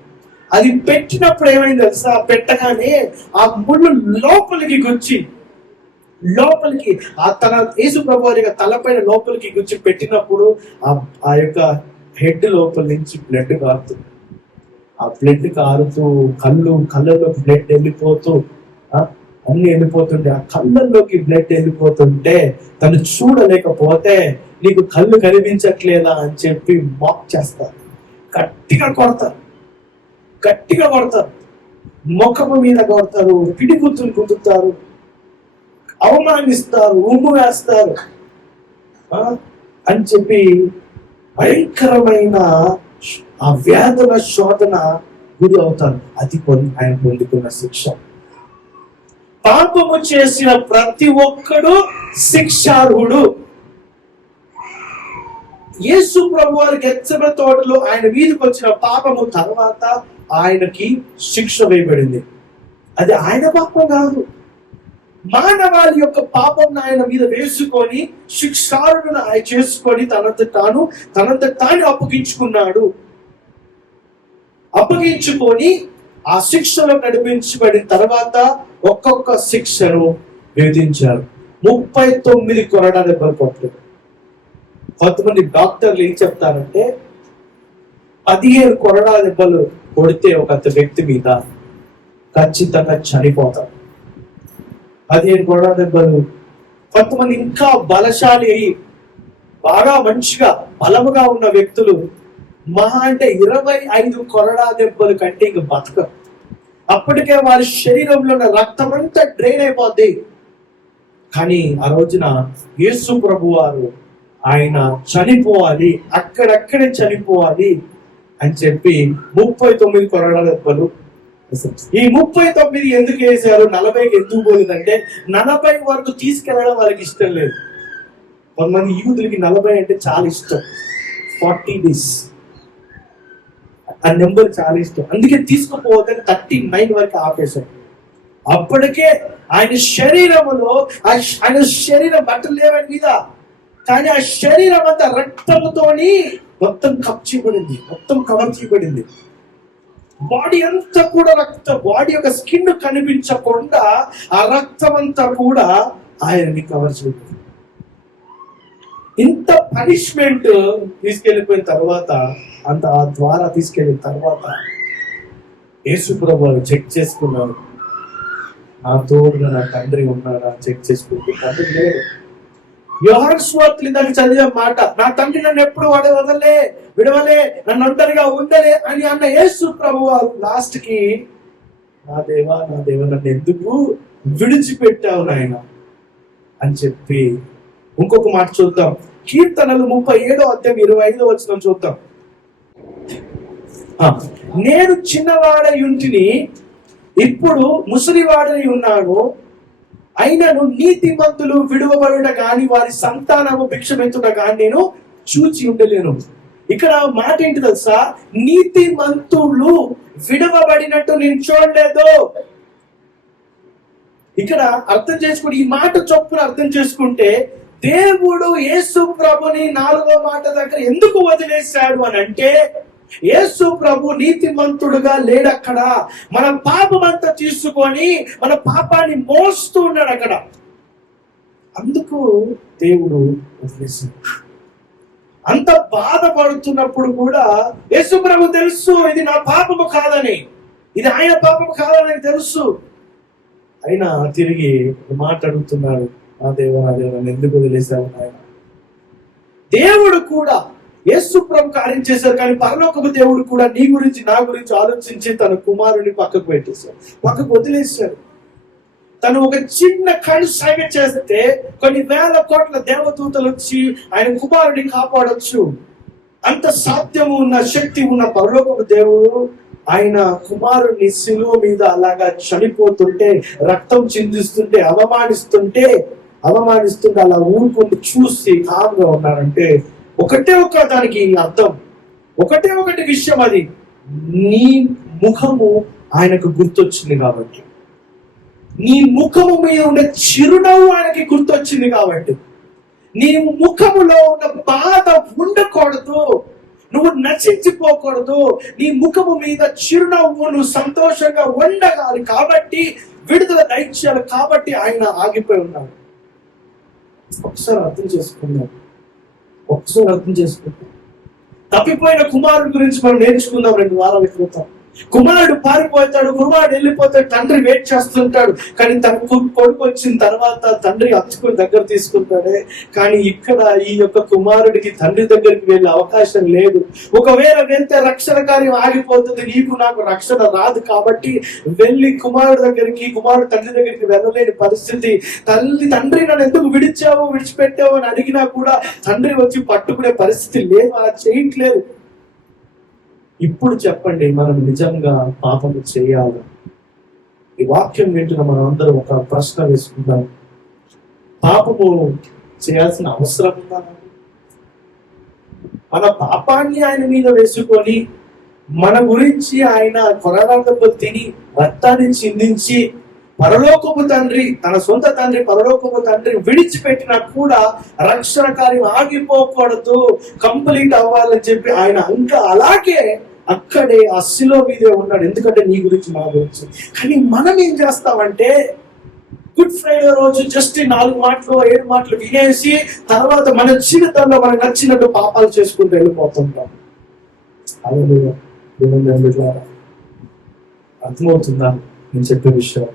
అది పెట్టినప్పుడు ఏమైంది తెలుసా? పెట్టగానే ఆ ముళ్ళు లోపలికి గుచ్చి తన యేసు ప్రభు వారి తలపైన లోపలికి గుచ్చి పెట్టినప్పుడు ఆ యొక్క హెడ్ లోపల నుంచి బ్లడ్ కారుతుంది. ఆ బ్లడ్ కారుతూ కళ్ళలోకి బ్లడ్ వెళ్ళిపోతూ అన్ని వెళ్ళిపోతుంటే, ఆ కళ్ళల్లోకి బ్లడ్ వెళ్ళిపోతుంటే తను చూడలేకపోతే నీకు కళ్ళు కనిపించట్లేదా అని చెప్పి మాక్ చేస్తారు, గట్టిగా కొడతారు, ముఖము మీద కొడతారు, పిడిగుత్తులు గుద్దుతారు, అవమానిస్తారు, ఉమ్ము వేస్తారు అని చెప్పి భయంకరమైన ఆ వేదన శోధన గురి అవుతారు. అది ఆయన పొందుకున్న శిక్ష. పాపము చేసిన ప్రతి ఒక్కడు శిక్షార్హుడు. యేసు ప్రభు వారి గెత్సెమనే తోటలో ఆయన మీదకి వచ్చిన పాపము తర్వాత ఆయనకి శిక్ష వేయబడింది. అది ఆయన పాపం కాదు, మానవాళి యొక్క పాపం ఆయన మీద వేసుకొని శిక్షార్హులను ఆయన చేసుకొని తనంత తాను అప్పగించుకొని ఆ శిక్షలో నడిపించబడిన తర్వాత ఒక్కొక్క శిక్షను విధించారు. 39 కొరడా దెబ్బలు కొట్టారు. కొంతమంది డాక్టర్లు ఏం చెప్తారంటే 15 కొరడా దెబ్బలు కొడితే ఒక వ్యక్తి మీద ఖచ్చితంగా చనిపోతారు. 15 కొరడా దెబ్బలు. కొంతమంది ఇంకా బలశాలి అయ్యి బాగా మంచిగా బలముగా ఉన్న వ్యక్తులు మహా అంటే 25 కొరడా దెబ్బలు కంటే ఇంక బతకరు. అప్పటికే వారి శరీరంలో ఉన్న రక్తం అంతా డ్రైన్ అయిపోద్ది. కానీ ఆ రోజున యేసు ప్రభు వారు ఆయన చనిపోవాలి, అక్కడక్కడే చనిపోవాలి అని చెప్పి 39 కొరడా దెబ్బలు. ఈ 39 ఎందుకు వేశారు, 40కి ఎందుకు పోలేదంటే 40 వరకు తీసుకెళ్ళడం వాళ్ళకి ఇష్టం లేదు. కొంతమంది యూతులకి 40 అంటే చాలా ఇష్టం, 40 days ఆ నెంబర్ చాలా ఇష్టం, అందుకే తీసుకుపోవద్దని 39 వరకు ఆపేశారు. అప్పటికే ఆయన శరీరములో ఆయన శరీరం బట్టలు లేవని మీద, కానీ ఆ శరీరం అంతా రక్తముతోని మొత్తం కవర్ చేయబడింది. బాడీ అంతా కూడా బాడీ యొక్క స్కిన్ కనిపించకుండా ఆ రక్తం అంతా కూడా ఆయనని కవర్ చేయబడింది. ఇంత పనిష్మెంట్ తీసుకెళ్ళిపోయిన తర్వాత, ఆ ద్వారా తీసుకెళ్ళిన తర్వాత యేసు ప్రభువు చెక్ చేసుకున్నాడు, నా తోడుగా నా తండ్రి ఉన్నాడా చెక్ చేసుకుంటే తండ్రి లేడు. యోహాను సువార్తలో ఇందాక చదివే మాట, నా తండ్రి నన్ను ఎప్పుడు విడవలే, నన్ను ఒంటరిగా ఉండలే అని అన్న యేసు ప్రభువు లాస్ట్ కి నా దేవా నన్ను ఎందుకు విడిచిపెట్టావు నాయన అని చెప్పి. ఇంకొక మాట చూద్దాం, కీర్తనలు 37:25 చూద్దాం. నేను చిన్నవాడై ఉంటిని, ఇప్పుడు ముసలివాడై ఉన్నాను, అయినను నీతిమంతులు విడువబడుట గాని వారి సంతానము భిక్షమెత్తుట గాని నేను చూచి ఉండలేను. ఇక్కడ మాట ఏంటి తెలుసా? నీతిమంతులు విడవబడినట్టు నేను చూడలేదు. ఇక్కడ అర్థం చేసుకుని, ఈ మాట చొప్పున అర్థం చేసుకుంటే, దేవుడు యేసు ప్రభుని 4వ మాట దగ్గర ఎందుకు వదిలేశాడు అని అంటే, యేసు ప్రభు నీతిమంతుడుగా లేడక్కడ. మన పాపం అంతా తీసుకొని మన పాపాన్ని మోస్తూ ఉన్నాడు అక్కడ. అందుకు దేవుడు వదిలేశాడు. అంత బాధపడుతున్నప్పుడు కూడా యేసు ప్రభు తెలుసు ఇది నా పాపము కాదని, ఇది ఆయన పాపము కాదని తెలుసు. అయినా తిరిగి మాట్లాడుతున్నాడు, నా దేవా నన్ను ఎందుకు వదిలేశావు ఆయన. దేవుడు కూడా యేసు ప్రభు కార్యం చేశారు, కానీ పరలోకపు దేవుడు కూడా నీ గురించి నా గురించి ఆలోచించి తన కుమారుని పక్కకు వదిలేశాడు. తను ఒక చిన్న కనుసైగ చేస్తే కొన్ని వేల కోట్ల దేవదూతలు వచ్చి ఆయన కుమారుని కాపాడొచ్చు. అంత సాధ్యము ఉన్న శక్తి ఉన్న పరలోకపు దేవుడు ఆయన కుమారుని శిలువ మీద అలాగా చనిపోతుంటే, రక్తం చిందిస్తుంటే, అవమానిస్తుంటే అలా ఊరుకుంటూ చూసి కామ్గా ఉన్నారంటే ఒకటే దానికి అర్థం, ఒకటి విషయం, అది నీ ముఖము ఆయనకు గుర్తొచ్చింది కాబట్టి, నీ ముఖము మీద ఉండే చిరునవ్వు ఆయనకి గుర్తొచ్చింది కాబట్టి, నీ ముఖములో ఉన్న బాధ ఉండకూడదు. నువ్వు నశించిపోకూడదు, నీ ముఖము మీద చిరునవ్వు, నువ్వు సంతోషంగా ఉండగాలి కాబట్టి, విడుదల దయచేయాలి కాబట్టి ఆయన ఆగిపోయి ఉన్నాడు. ఒకసారి అర్థం చేసుకుందాం. తప్పిపోయిన కుమారుడి గురించి మనం నేర్చుకుందాం 2 వారాల క్రితం. కుమారుడు పారిపోతాడు, కుమారుడు వెళ్ళిపోతాడు, తండ్రి వెయిట్ చేస్తుంటాడు. కానీ తన కొడుకు వచ్చిన తర్వాత తండ్రి హత్తుకుని దగ్గర తీసుకుంటాడే. కానీ ఇక్కడ ఈ యొక్క కుమారుడికి తండ్రి దగ్గరికి వెళ్ళే అవకాశం లేదు. ఒకవేళ వెళ్తే రక్షణ కార్యం ఆగిపోతుంది, నీకు నాకు రక్షణ రాదు. కాబట్టి వెళ్ళి కుమారుడు తండ్రి దగ్గరికి వెళ్ళలేని పరిస్థితి. తండ్రి నన్ను ఎందుకు విడిచిపెట్టావు అని అడిగినా కూడా తండ్రి వచ్చి పట్టుకునే పరిస్థితి లేదు, అలా చేయట్లేదు. ఇప్పుడు చెప్పండి, మనం నిజంగా పాపము చేయాలి? ఈ వాక్యం వింటున్న మనం అందరం ఒక ప్రశ్న వేసుకుందాం. పాపము చేయాల్సిన అవసరం ఉందా? మన పాపాన్ని ఆయన మీద వేసుకొని, మన గురించి ఆయన కొరడాలతో తిని రక్తాన్ని చిందించి పరలోకపు తండ్రి, తన సొంత తండ్రి పరలోకపు తండ్రి విడిచిపెట్టినా కూడా రక్షణ కార్యం ఆగిపోకూడదు, కంప్లీట్ అవ్వాలని చెప్పి ఆయన ఇంకా అలాగే అక్కడే ఆ శిలువ మీదే ఉన్నాడు. ఎందుకంటే నీ గురించి, నా గురించి. కానీ మనం ఏం చేస్తామంటే, గుడ్ ఫ్రైడే రోజు జస్ట్ 4 మాటలు 7 మాటలు వినేసి తర్వాత మన జీవితంలో మనకు నచ్చినట్టు పాపాలు చేసుకుంటూ వెళ్ళిపోతుంటాం. అర్థమవుతుందా నేను చెప్పే విషయం?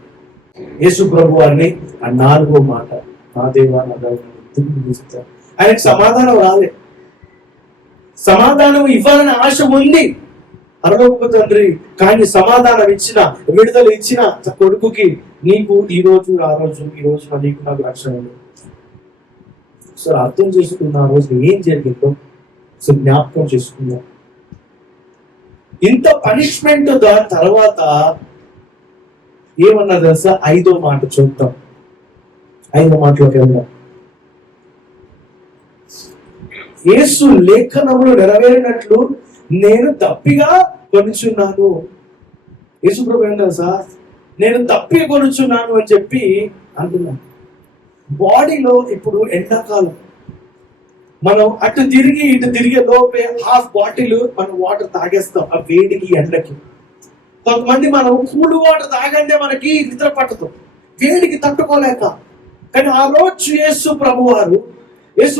యేసు ప్రభు వారిని ఆ 4వ మాట, నా దేవా నా దేవుడా, ఆయనకు సమాధానం రాలే. సమాధానం ఇవ్వాలని ఆశ ఉంది పరలోకపు తండ్రి, కానీ సమాధానం ఇచ్చిన, విడుదల ఇచ్చిన కొడుకుకి, నీకు ఈ రోజు ఆ రోజు, ఈ రోజు నీకు నాకు రక్షణ లేదు. సో అర్థం చేసుకున్న ఆ రోజు ఏం జరిగిందో సో జ్ఞాపకం చేసుకుందాం. ఇంత పనిష్మెంట్ దాని తర్వాత ఏమన్నా తెలుసా? 5వ మాట చూద్దాం. 5వ మాటలోకి వెళ్దాం. యేసు లేఖనములు నెరవేరినట్లు నేను తప్పిగా కొనుచున్నాను. యేసు ప్రభు ఏం తెలుసా? నేను తప్పి కొనుచున్నాను అని చెప్పి అంటున్నాను. బాడీలో ఇప్పుడు ఎండాకాలం, మనం అటు తిరిగి ఇటు తిరిగే లోపే హాఫ్ బాటిల్ మనం వాటర్ తాగేస్తాం ఆ వేడికి, ఎండకి. కొంతమంది మనం కూల్ వాటర్ తాగంటే మనకి నిద్ర పట్టదు, వేడికి తట్టుకోలేక. కానీ ఆ రోజు యేసు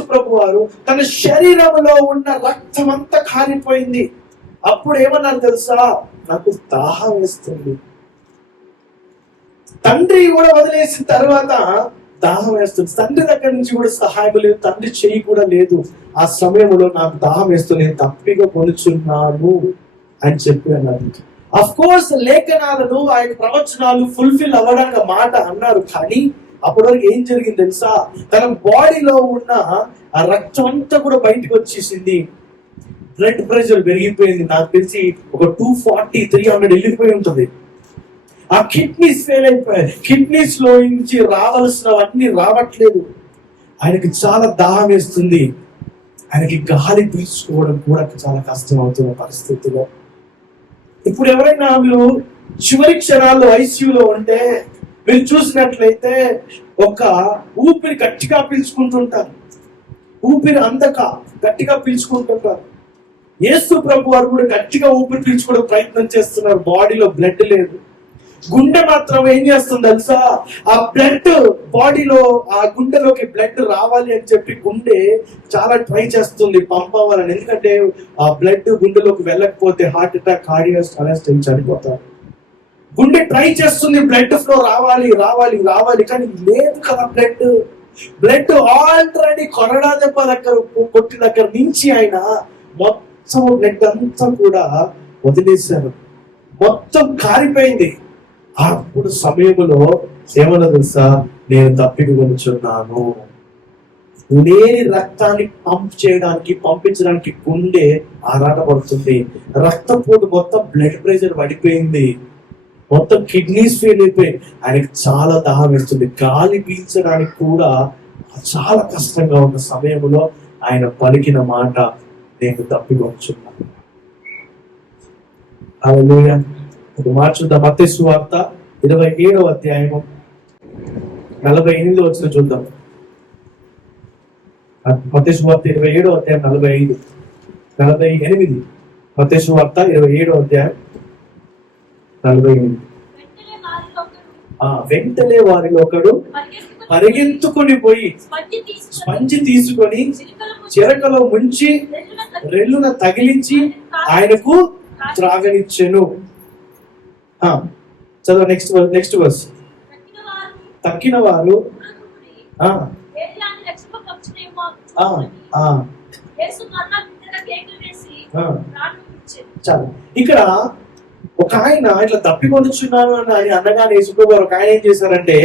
ప్రభు వారు తన శరీరంలో ఉన్న రక్తం అంతా కారిపోయింది. అప్పుడు ఏమన్నారు తెలుసా? నాకు దాహం వేస్తుంది. తండ్రి కూడా వదిలేసిన తర్వాత దాహం వేస్తుంది. తండ్రి దగ్గర నుంచి కూడా సహాయం లేదు, తండ్రి చెయ్యి కూడా లేదు. ఆ సమయంలో నాకు దాహం వేస్తుంది, నేను తప్పిగా కొనుచున్నాను అని చెప్పి అన్నారు. అఫ్ కోర్స్ లేఖనాలను, ఆయన ప్రవచనాలు ఫుల్ఫిల్ అవ్వడానికి మాట అన్నారు. కానీ అప్పటి వరకు ఏం జరిగింది తెలుసా? తన బాడీలో ఉన్న ఆ రక్తం అంతా కూడా బయటకు వచ్చేసింది. బ్లడ్ ప్రెషర్ పెరిగిపోయింది. నాకు తెలిసి ఒక 240-300 వెళ్ళిపోయి ఉంటుంది. ఆ కిడ్నీస్ ఫెయిల్ అయిపోయాయి. కిడ్నీస్ లో నుంచి రావాల్సినవన్నీ రావట్లేదు. ఆయనకి చాలా దాహం వేస్తుంది. ఆయనకి గాలి పీల్చుకోవడం కూడా చాలా కష్టం అవుతున్న పరిస్థితిలో. ఇప్పుడు ఎవరైనా మీరు చివరి క్షణాల్లో ఐసీయూలో ఉంటే మీరు చూసినట్లయితే ఒక ఊపిరి గట్టిగా పీల్చుకుంటుంటారు, ఊపిరి అందక గట్టిగా పీల్చుకుంటుంటారు. యేసు ప్రభు వారు కూడా గట్టిగా ఊపిరి పీల్చుకోవడం ప్రయత్నం చేస్తున్నారు. బాడీలో బ్లడ్ లేదు. గుండె మాత్రం ఏం చేస్తుంది తెలుసా? ఆ బ్లడ్ బాడీలో, ఆ గుండెలోకి బ్లడ్ రావాలి అని చెప్పి గుండె చాలా ట్రై చేస్తుంది పంప్ అవ్వాలని. ఎందుకంటే ఆ బ్లడ్ గుండెలోకి వెళ్ళకపోతే హార్ట్ అటాక్, కార్డియాక్ అరెస్ట్ అయ్యి చనిపోతారు. గుండె ట్రై చేస్తుంది బ్లడ్ ఫ్లో రావాలి రావాలి రావాలి, కానీ లేదు కదా బ్లడ్ ఆల్రెడీ కొరడా దెబ్బ దగ్గర కొట్టి దగ్గర నుంచి ఆయన మొత్తం బ్లడ్ అంతా కూడా వదిలేశారు, మొత్తం కారిపోయింది. అప్పుడు సమయంలో ఏమన్నా తెలుసా? నేను తప్పిక కొనుచున్నాను. లేని రక్తాన్ని పంపించడానికి గుండె ఆరాటపడుతుంది. రక్తపోటు మొత్తం బ్లడ్ ప్రెషర్ పడిపోయింది, మొత్తం కిడ్నీస్ ఫెయిల్ అయిపోయి ఆయనకి చాలా దాహం వేస్తుంది. గాలి పీల్చడానికి కూడా చాలా కష్టంగా ఉన్న సమయంలో ఆయన పలికిన మాట, నేను తప్పికొనుచున్నాను. హల్లెలూయా. ఒక మాట చూద్దాం. మత్తయి సువార్త 27వ అధ్యాయము 48వ వచనం చూద్దాం. మత్తయి సువార్త 27వ అధ్యాయం 45. 48 మత్తయి సువార్త 27వ అధ్యాయం 48. వెంటనే వారిలో ఒకడు పరిగెత్తుకుని పోయి స్పంజి తీసుకొని చిరకలో ముంచి రెల్లున తగిలించి ఆయనకు త్రాగనిచ్చెను. చదువు నెక్స్ట్ వర్స్. తక్కిన వారు చాలు. ఇక్కడ ఒక ఆయన ఇట్లా తప్పికొనుచున్నాను అని అనగానే యేసుప్రభు ఒక ఆయన ఏం చేశారంటే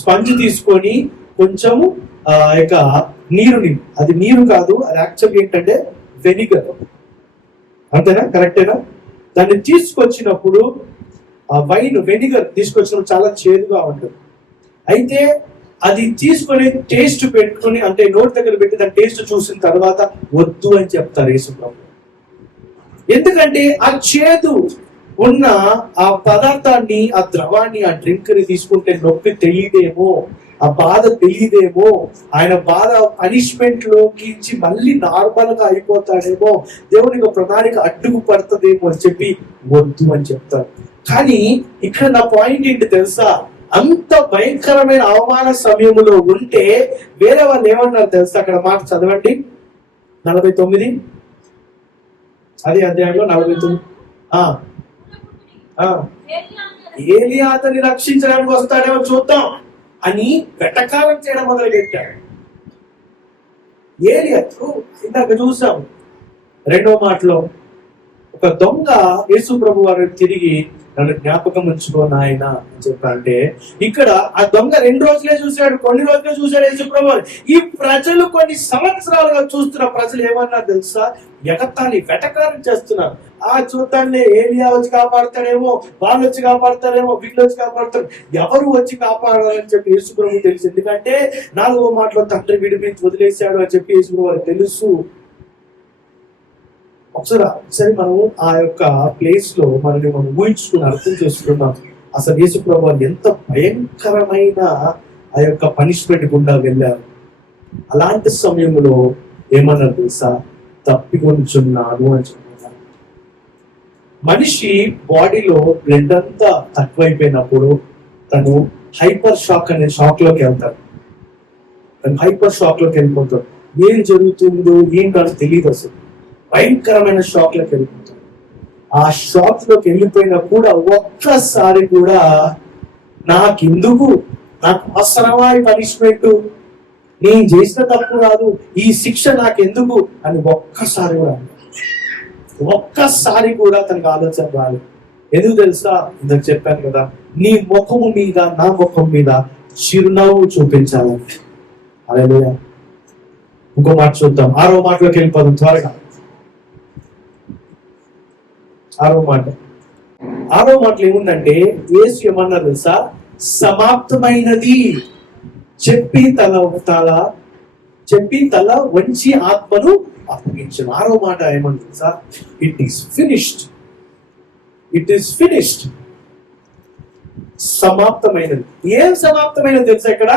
స్పంజ్ తీసుకొని కొంచెము యొక్క నీరుని, అది నీరు కాదు, అది యాక్చువల్గా ఏంటంటే వెనిగర్, అంతేనా? కరెక్టేనా? దాన్ని తీసుకొచ్చినప్పుడు ఆ వైన్ వెనిగర్ తీసుకొచ్చినప్పుడు చాలా చేదుగా ఉంటుంది. అయితే అది తీసుకొని టేస్ట్ పెట్టుకుని, అంటే నోటి దగ్గర పెట్టి దాని టేస్ట్ చూసిన తర్వాత వద్దు అని చెప్తారు యేసుప్రభు. ఎందుకంటే ఆ చేదు ఉన్న ఆ పదార్థాన్ని, ఆ ద్రవాన్ని, ఆ డ్రింక్ ని తీసుకుంటే నొప్పి తెలియదేమో, ఆ బాధ తెలియదేమో, ఆయన బాధ పనిష్మెంట్ లోకి మళ్ళీ నార్మల్ గా అయిపోతాడేమో, దేవునికి ప్రణాళిక అడ్డుకు పడుతుందేమో అని చెప్పి వద్దు అని చెప్తారు. కానీ ఇక్కడ నా పాయింట్ ఏంటి తెలుసా? అంత భయంకరమైన అవమాన సమయంలో ఉంటే వేరే వాళ్ళు ఏమన్నారు తెలుసా? అక్కడ మాట చదవండి, 49 అదే అధ్యాయంలో 49. ఏలియా అతన్ని రక్షించడానికి వస్తాడేమో చూద్దాం అని వెటకారం చేయడం మొదలు పెట్టాడు. ఏలియా ఇందాక చూసాం 2వ మాటలో ఒక దొంగ యేసు ప్రభు వారు తిరిగి నన్ను జ్ఞాపకం ఉంచుకో నాయన అని చెప్పంటే, ఇక్కడ ఆ దొంగ 2 రోజులే చూశాడు, కొన్ని రోజులే చూశాడు యేసు ప్రభు. ఈ ప్రజలు కొన్ని సంవత్సరాలుగా చూస్తున్న ప్రజలు ఏమన్నా తెలుసా? ఎగతాళి వెటకారం చేస్తున్నారు. ఆ చూద్దాంలే, ఏలియా వచ్చి కాపాడతాడేమో, వాళ్ళు వచ్చి కాపాడతారేమో, వీళ్ళు వచ్చి కాపాడతారు, ఎవరు వచ్చి కాపాడాలని చెప్పి యేసు ప్రభు తెలుసు. ఎందుకంటే 4వ మాటలో తండ్రి విడిపించి వదిలేశాడు అని చెప్పి యేసు ప్రభు తెలుసు. ఒకసారి మనం ఆ యొక్క ప్లేస్ లో మనల్ని మనం ఊహించుకుని అర్థం చేసుకున్నాం. అసలు యేసు ప్రభు ఎంత భయంకరమైన ఆ యొక్క పనిష్మెంట్ గుండా వెళ్ళారు. అలాంటి సమయంలో ఏమన్నా తెలుసా? తప్పికొంచున్నాను అని చెప్తున్నారు. మనిషి బాడీలో బ్లడ్ అంతా తక్కువైపోయినప్పుడు తను హైపర్ షాక్ అనే షాక్ లోకి వెళ్తాడు. తను హైపర్ షాక్ లోకి వెళ్ళిపోతాడు. ఏం జరుగుతుందో ఏంటో అని తెలియదు. అసలు భయంకరమైన షాక్ లోకి వెళ్ళిపోతాడు. ఆ షాక్ లోకి వెళ్ళిపోయినా కూడా ఒక్కసారి కూడా నాకెందుకు, నాకు అవసరమా ఈ పనిష్మెంట్, నేను చేసిన తప్పు కాదు, ఈ శిక్ష నాకెందుకు అని ఒక్కసారి కూడా తనకు ఆలోచన రాలేదు. ఎందుకు తెలుసా? ఇందాక చెప్పాను కదా, నీ ముఖము మీద నా ముఖం మీద చిరునవ్వు చూపించాలని. హల్లెలూయా. ఇంకో మాట చూద్దాం, 6వ మాటలోకి వెళ్ళిపోదాం త్వరగా. 6వ మాటలో ఏముందంటే యేసు ఏమన్నారు తెలుసా? సమాప్తమైనది చెప్పి తల వంచి ఆత్మను అప్పగించను. 6వ మాట ఏమన్నా తెలుసా? It is finished. సమాప్తమైనది. ఏం సమాప్తమైనది తెలుసా? ఇక్కడ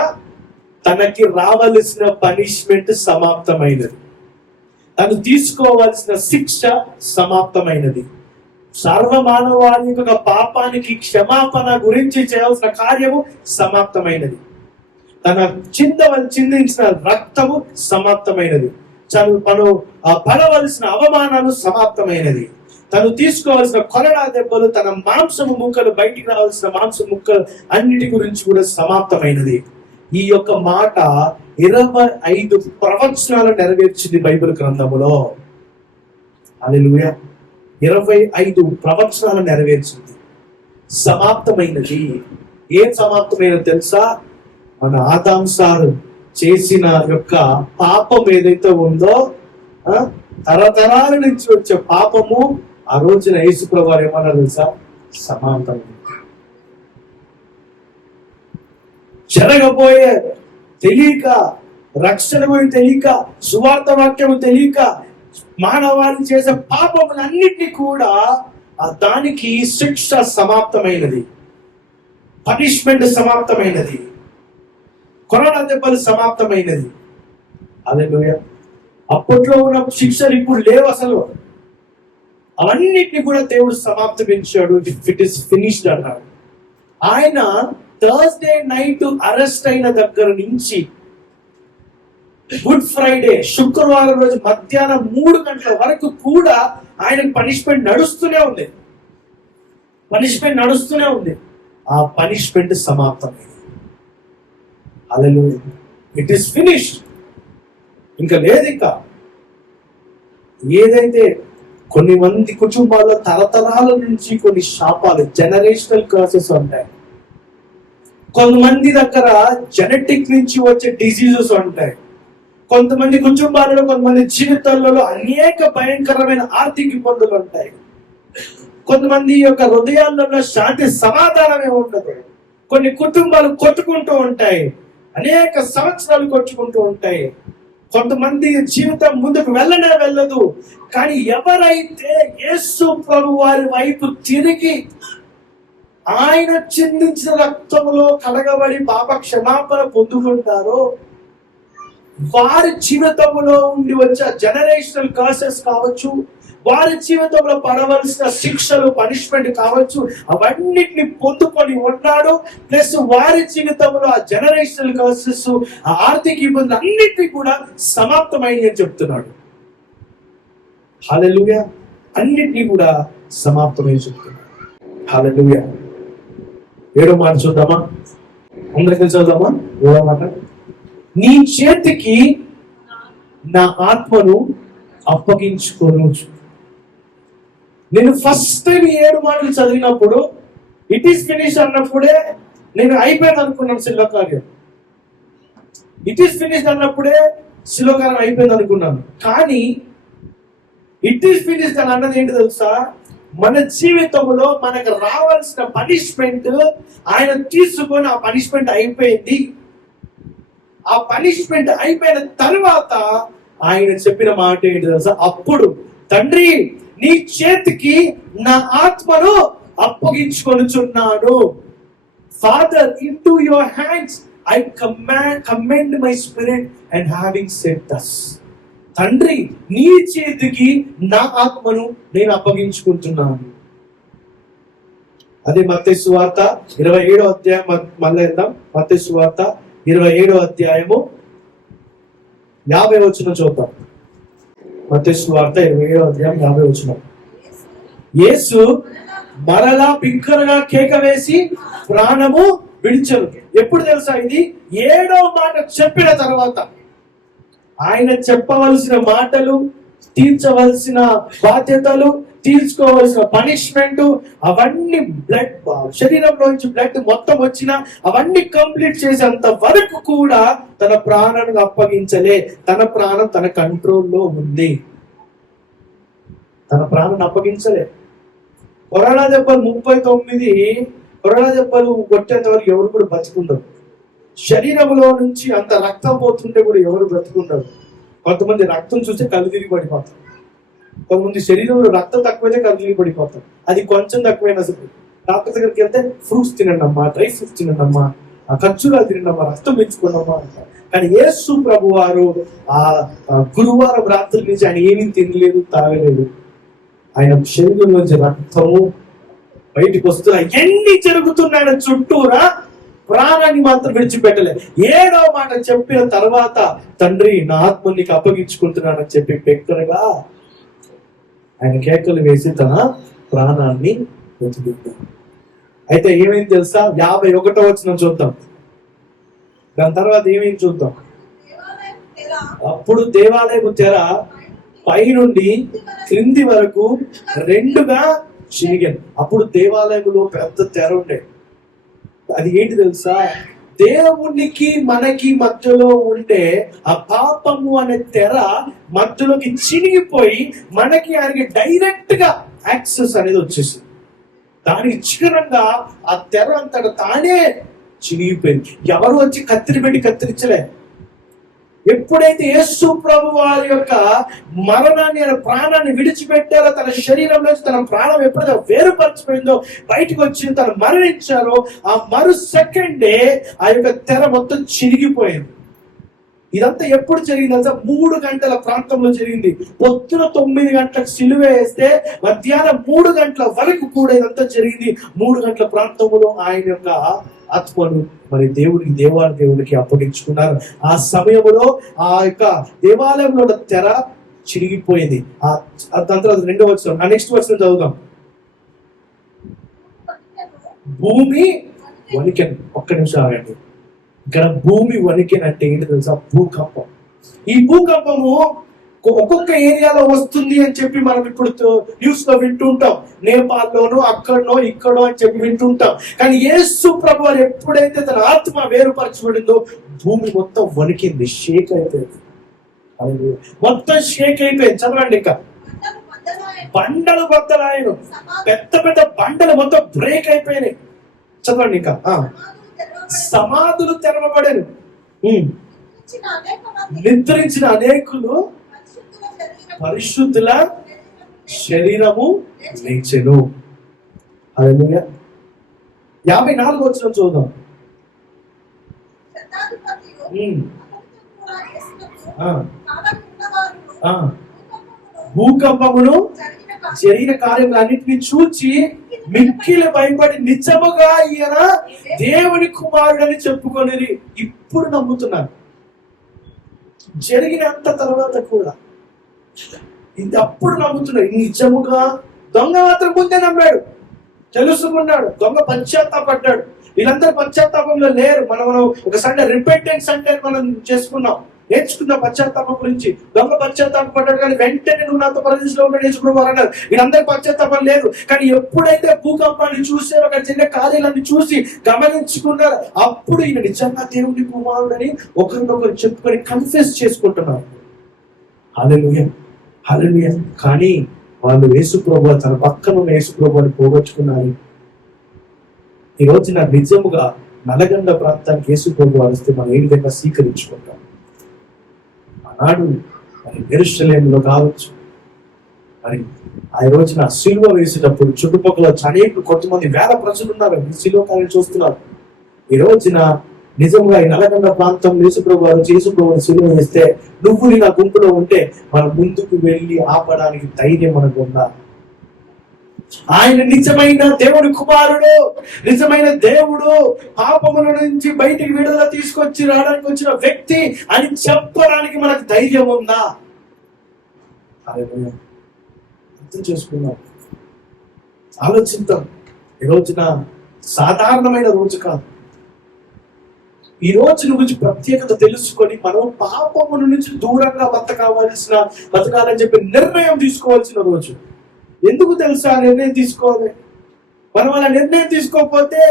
తనకి రావలసిన పనిష్మెంట్ సమాప్తమైనది, తను తీసుకోవాల్సిన శిక్ష సమాప్తమైనది, సర్వమానవాళి యొక్క పాపానికి క్షమాపణ గురించి చేయాల్సిన కార్యము సమాప్తమైనది, తన చిందించిన రక్తము సమాప్తమైనది, తను పడవలసిన అవమానాలు సమాప్తమైనది, తను తీసుకోవాల్సిన కొరడా దెబ్బలు, తన మాంసము ముక్కలు, బయటికి రావాల్సిన మాంస ముక్కలు అన్నిటి గురించి కూడా సమాప్తమైనది. ఈ యొక్క మాట 25 ప్రవచనాలు నెరవేర్చింది బైబిల్ గ్రంథములో. హల్లెలూయా. 25 ప్రవచనాలు నెరవేర్చింది. సమాప్తమైనది. ఏం సమాప్తమైనది తెలుసా? మన ఆదాము సారు చేసిన యొక్క పాపం ఏదైతే ఉందో, తరతరాల నుంచి వచ్చే పాపము, ఆ రోజున యేసు ప్రభువారు ఏమన్నారు తెలుసా? సమాప్తమైనది. జరగబోయే తెలియక, రక్షణ గురించి తెలియక, సువార్త వాక్యము తెలియక మానవాళి చేసే పాపములన్నిటినీ కూడా దానికి శిక్ష సమాప్తమైనది, పనిష్మెంట్ సమాప్తమైనది, కొరడా దెబ్బలు సమాప్తమైనది. హల్లెలూయా. అప్పట్లో ఉన్న శిక్షలు ఇప్పుడు లేవు అసలు. అవన్నిటిని కూడా దేవుడు సమాప్తమించాడు. ఇట్ ఇస్ ఫినిష్డ్ అన్నాడు. ఆయన థర్స్డే నైట్ అరెస్ట్ అయిన దగ్గర నుంచి గుడ్ ఫ్రైడే శుక్రవారం రోజు మధ్యాహ్నం 3 గంటల వరకు కూడా ఆయన పనిష్మెంట్ నడుస్తూనే ఉంది. ఆ పనిష్మెంట్ సమాప్తమైంది. హల్లెలూయా. It is finished. ఇంకా లేదు. ఇంకా ఏదైతే కొన్ని మంది కుటుంబాల్లో తరతరాల నుంచి కొన్ని శాపాలు, జనరేషనల్ కర్సెస్ ఉంటాయి. కొంతమంది దగ్గర జెనెటిక్ నుంచి వచ్చే డిసీజెస్ ఉంటాయి. కొంతమంది కుటుంబాలలో, కొంతమంది జీవితాలలో అనేక భయంకరమైన ఆర్థిక ఇబ్బందులు ఉంటాయి. కొంతమంది యొక్క హృదయాలలో శాంతి సమాధానమే ఉండదు. కొన్ని కుటుంబాలు కొట్టుకుంటూ ఉంటాయి, అనేక సంవత్సరాలు కొట్టుకుంటూ ఉంటాయి. కొంతమంది జీవితం ముందుకు వెళ్ళదు. కానీ ఎవరైతే యేసు ప్రభు వారి వైపు తిరిగి ఆయన చిందించిన రక్తంలో కడగబడి పాప క్షమాపణ పొందుకుంటారో వారి జీవితంలో ఉండి వచ్చే జనరేషనల్ కర్సెస్ కావచ్చు, వారి జీవితంలో పడవలసిన శిక్షలు, పనిష్మెంట్ కావచ్చు, అవన్నిటిని పొందుకొని ఉన్నాడు. ప్లస్ వారి జీవితంలో ఆ జనరేషనల్ కర్సెస్, ఆ ఆర్థిక ఇబ్బందులు అన్నిటినీ కూడా సమాప్తమైంది అని చెప్తున్నాడు. హల్లెలూయా. అన్నిటినీ కూడా సమాప్తమని చెప్తున్నాడు. హల్లెలూయా. 7వ మాట చూద్దామా? అందరికీ చదువుదామా? 7వ మాట. నీ చేతికి నా ఆత్మను అప్పగించుకోను. నేను ఫస్ట్ టైం 7 మాటలు చదివినప్పుడు ఇట్ ఈస్ ఫినిష్ అన్నప్పుడే నేను అయిపోయింది అనుకున్నాను. శిలువ కార్యం ఇట్ ఈస్ ఫినిష్ అన్నప్పుడే శిలువ కార్యం అయిపోయింది అనుకున్నాను. కానీ ఇట్ ఈస్ ఫినిష్ అని అన్నది ఏంటి తెలుసా? మన జీవితంలో మనకు రావాల్సిన పనిష్మెంట్ ఆయన తీసుకొని ఆ పనిష్మెంట్ అయిపోయింది. ఆ పనిష్మెంట్ అయిపోయిన తర్వాత ఆయన చెప్పిన మాట ఏంటి తెలుసా? అప్పుడు తండ్రి నీ చేతికి నా ఆత్మను అప్పగించుకొనుచున్నాను. Father, into your hands I commend my spirit and having said thus. తండ్రి నీ చేతికి నా ఆత్మను నేను అప్పగించుకుంటున్నాను. అదే మత్తయి సువార్త 27వ అధ్యాయం మళ్ళీ వెళ్దాం. మత్తయి సువార్త 27వ అధ్యాయము 50వ వచనం చూద్దాం. మత్తయి సువార్త 27వ అధ్యాయం 50వ వచనం. యేసు మరలా బిగ్గరగా కేక వేసి ప్రాణము విడిచెను. ఎప్పుడు తెలుసా? ఇది 7వ మాట చెప్పిన తర్వాత. ఆయన చెప్పవలసిన మాటలు, తీర్చవలసిన బాధ్యతలు, తీర్చుకోవలసిన పనిష్మెంట్, అవన్నీ బ్లడ్, శరీరంలో నుంచి బ్లడ్ మొత్తం వచ్చిన అవన్నీ కంప్లీట్ చేసేంత వరకు కూడా తన ప్రాణాన్ని అప్పగించలే. తన ప్రాణం తన కంట్రోల్లో ఉంది. తన ప్రాణాన్ని అప్పగించలే. కొరడా దెబ్బలు 39 కొరడా దెబ్బలు కొట్టేంత వరకు ఎవరు కూడా బతుకుండరు. శరీరంలో నుంచి అంత రక్తం పోతుంటే కూడా ఎవరు బ్రతుకుంటారు. కొంతమంది రక్తం చూస్తే కళ్ళు తిరిగి పడిపోతారు. కొంతమంది శరీరంలో రక్తం తక్కువైతే కళ్ళు తిరిగి పడిపోతారు. అది కొంచెం తక్కువైనా సరే డాక్టర్ దగ్గరికి వెళ్తే ఫ్రూట్స్ తినండమ్మా, డ్రై ఫ్రూట్స్ తినండమ్మా, ఆ ఖర్చులు తినండమ్మా, రక్తం పెంచుకోండమ్మా అంటారు. కానీ యేసు ప్రభు వారు ఆ గురువారం రాత్రి నుంచి ఆయన ఏమీ తినలేదు, తాగలేదు. ఆయన శరీరం నుంచి రక్తము బయటికి వస్తున్నా ఎన్ని జరుగుతున్నాయని చుట్టూరా ప్రాణాన్ని మాత్రం విడిచిపెట్టలే. 7వ మాట చెప్పిన తర్వాత తండ్రి నా ఆత్మ నీకు అప్పగించుకుంటున్నానని చెప్పి బిగ్గరగా ఆయన కేకలు వేసి తన ప్రాణాన్ని వెతుకుతాడు. అయితే ఏమైంది తెలుసా? 51వ వచనం చూద్దాం. దాని తర్వాత ఏమైంది చూద్దాం. అప్పుడు దేవాలయపు తెర పైనుండి క్రింది వరకు 2గా చిరిగాను. అప్పుడు దేవాలయంలో పెద్ద తెర ఉండే. అది ఏంటి తెలుసా? దేవునికి మనకి మధ్యలో ఉండే ఆ పాపము అనే తెర మధ్యలోకి చినిగిపోయి మనకి ఆయనకి డైరెక్ట్ గా యాక్సెస్ అనేది వచ్చేసింది. దానికి చిహ్నంగా ఆ తెర అంతటా తానే చినిగిపోయింది. ఎవరు వచ్చి కత్తిరి పెట్టి కత్తిరించలే. ఎప్పుడైతే యేసు ప్రభు వారి యొక్క మరణాన్ని, ప్రాణాన్ని విడిచిపెట్టారో, తన శరీరంలో తన ప్రాణం ఎప్పుడైతే వేరుపరచిపోయిందో, బయటకు వచ్చి తను మరణించారో, ఆ మరు సెకండే ఆ యొక్క తెర మొత్తం చిరిగిపోయింది. ఇదంతా ఎప్పుడు జరిగింది తెలుసా? 3 గంటల ప్రాంతంలో జరిగింది. పొద్దున 9 గంటలకు సిలువ వేస్తే మధ్యాహ్నం 3 గంటల వరకు కూడా ఇదంతా జరిగింది. 3 గంటల ప్రాంతంలో ఆయన యొక్క ఆత్మను మరి దేవుడికి అప్పగించుకున్నారు. ఆ సమయంలో ఆ యొక్క దేవాలయంలో ఉన్న తెర చిరిగిపోయింది. దాని తర్వాత 2వ వచనం, నెక్స్ట్ వచనం చదువుదాం. భూమి వణికెను. ఒక్క నిమిషం ఆగండి. ఇక్కడ భూమి వణికెన్ అంటే ఏంటి తెలుసా? భూకంపం. ఈ భూకంపము ఒక్కొక్క ఏరియాలో వస్తుంది అని చెప్పి మనం ఇప్పుడు న్యూస్ లో వింటుంటాం. నేపాల్లోనూ అక్కడనో ఇక్కడో అని చెప్పి వింటుంటాం. కానీ యేసు ప్రభు వారు ఎప్పుడైతే తన ఆత్మ వేరుపరచబడిందో భూమి మొత్తం వణికింది, షేక్ అయిపోయింది. మొత్తం షేక్ అయిపోయింది. చదవండి. ఇంకా బండలు బద్దలాయను, పెద్ద పెద్ద బండలు మొత్తం బ్రేక్ అయిపోయినాయి. చదవండి. ఇంకా సమాధులు తెరవబడారు, నిద్రించిన అనేకులు పరిశుద్ధుల శరీరము లేచెను. హల్లెలూయా. 54వ వచనం చూద్దాం. భూకంపమును జరిగిన కార్యములన్నింటినీ చూచి మిక్కిలి భయపడి నిజముగా ఈయన దేవుని కుమారుడని చెప్పుకొనిరి. ఇప్పుడు నమ్ముతున్నారు. జరిగినంత తర్వాత కూడా ఇది అప్పుడు నమ్ముతున్నారు. నిజముగా దొంగ మాత్రం ముందే నమ్మాడు, తెలుసుకున్నాడు. దొంగ పశ్చాత్తాపడ్డాడు. వీళ్ళందరూ పశ్చాత్తాపంలో లేరు. మనం ఒక సండే రిపెంటెన్స్ అంటే మనం చేసుకున్నాం, నేర్చుకున్న పశ్చాత్తాపం గురించి. దొంగ పశ్చాత్తాపడ్డాడు కానీ వెంటనే నువ్వు నాతో పరదేశంలో ఉన్న నేర్చుకున్నారు అన్నారు. వీళ్ళందరూ పశ్చాత్తాపం లేదు. కానీ ఎప్పుడైతే భూకంపాన్ని చూసారో, అక్కడ జరిగిన కార్యాలన్నీ చూసి గమనించుకున్నారు, అప్పుడు ఈయన నిజంగా దేవుని కుమారుడని ఒకరినొకరు చెప్పుకొని కన్ఫెస్ చేసుకుంటున్నారు. హల్లెలూయా, హల్లెలూయా. కానీ వాళ్ళు యేసుప్రభు తన పక్కన ఉన్న యేసుప్రభుని పోగొట్టుకున్నారు. ఈ రోజున నిజముగా నల్లగొండ ప్రాంతానికి యేసుప్రభు వస్తే మనం ఏ విధంగా స్వీకరించుకుంటాం? ఆనాడు మరి యెరూషలేములో కావచ్చు, మరి ఆ రోజున సిలువ వేసేటప్పుడు చుట్టుపక్కల అనేక కొంతమంది వేల ప్రజలు ఉన్నారు, సిలువ కార్యం చూస్తున్నారు. ఈ రోజున నిజంగా ఈ నల్లగొండ ప్రాంతం యేసుప్రభుని సిలువ వేస్తే నువ్వు నా గుంపులో ఉంటే మనం ముందుకు వెళ్ళి ఆపడానికి ధైర్యం మనకు ఉందా? ఆయన నిజమైన దేవుడి కుమారుడు, నిజమైన దేవుడు, పాపముల నుంచి బయటికి విడుదల తీసుకొచ్చి రావడానికి వచ్చిన వ్యక్తి అని చెప్పడానికి మనకు ధైర్యం ఉందా? అర్థం చేసుకున్నాం, ఆలోచిద్దాం. ఈ రోజున సాధారణమైన రోజు కాదు. ఈ రోజు గురించి ప్రత్యేకత తెలుసుకొని మనం పాపముల నుంచి దూరంగా బతకాలని చెప్పి నిర్ణయం తీసుకోవాల్సిన రోజు. ఎందుకు తెలుసా నిర్ణయం తీసుకోవాలి? మనం అలా నిర్ణయం తీసుకోకపోతే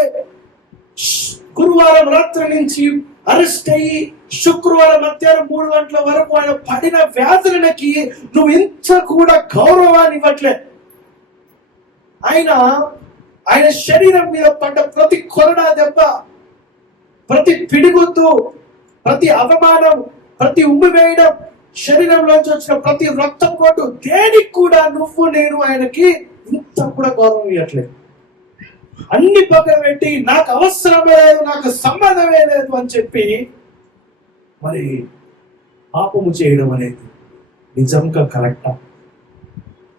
గురువారం రాత్రి నుంచి అరెస్ట్ అయ్యి శుక్రవారం మధ్యాహ్నం 3 గంటల వరకు ఆయన పడిన వ్యాధులకి నువ్వు ఇంత కూడా గౌరవాన్ని ఇవ్వట్లే. ఆయన శరీరం మీద పడ్డ ప్రతి కొరడా దెబ్బ, ప్రతి పిడిగుద్దు, ప్రతి అవమానం, ప్రతి ఉమ్మివేయడం, శరీరంలోంచి వచ్చిన ప్రతి రక్తం కోటు, దేనికి కూడా నువ్వు నేను ఆయనకి ఇంత కూడా గౌరవం ఇవ్వట్లేదు. అన్ని పక్కన పెట్టి నాకు అవసరమే లేదు, నాకు సంబంధమే లేదు అని చెప్పి మరి పాపము చేయడం అనేది నిజంగా కరెక్టా?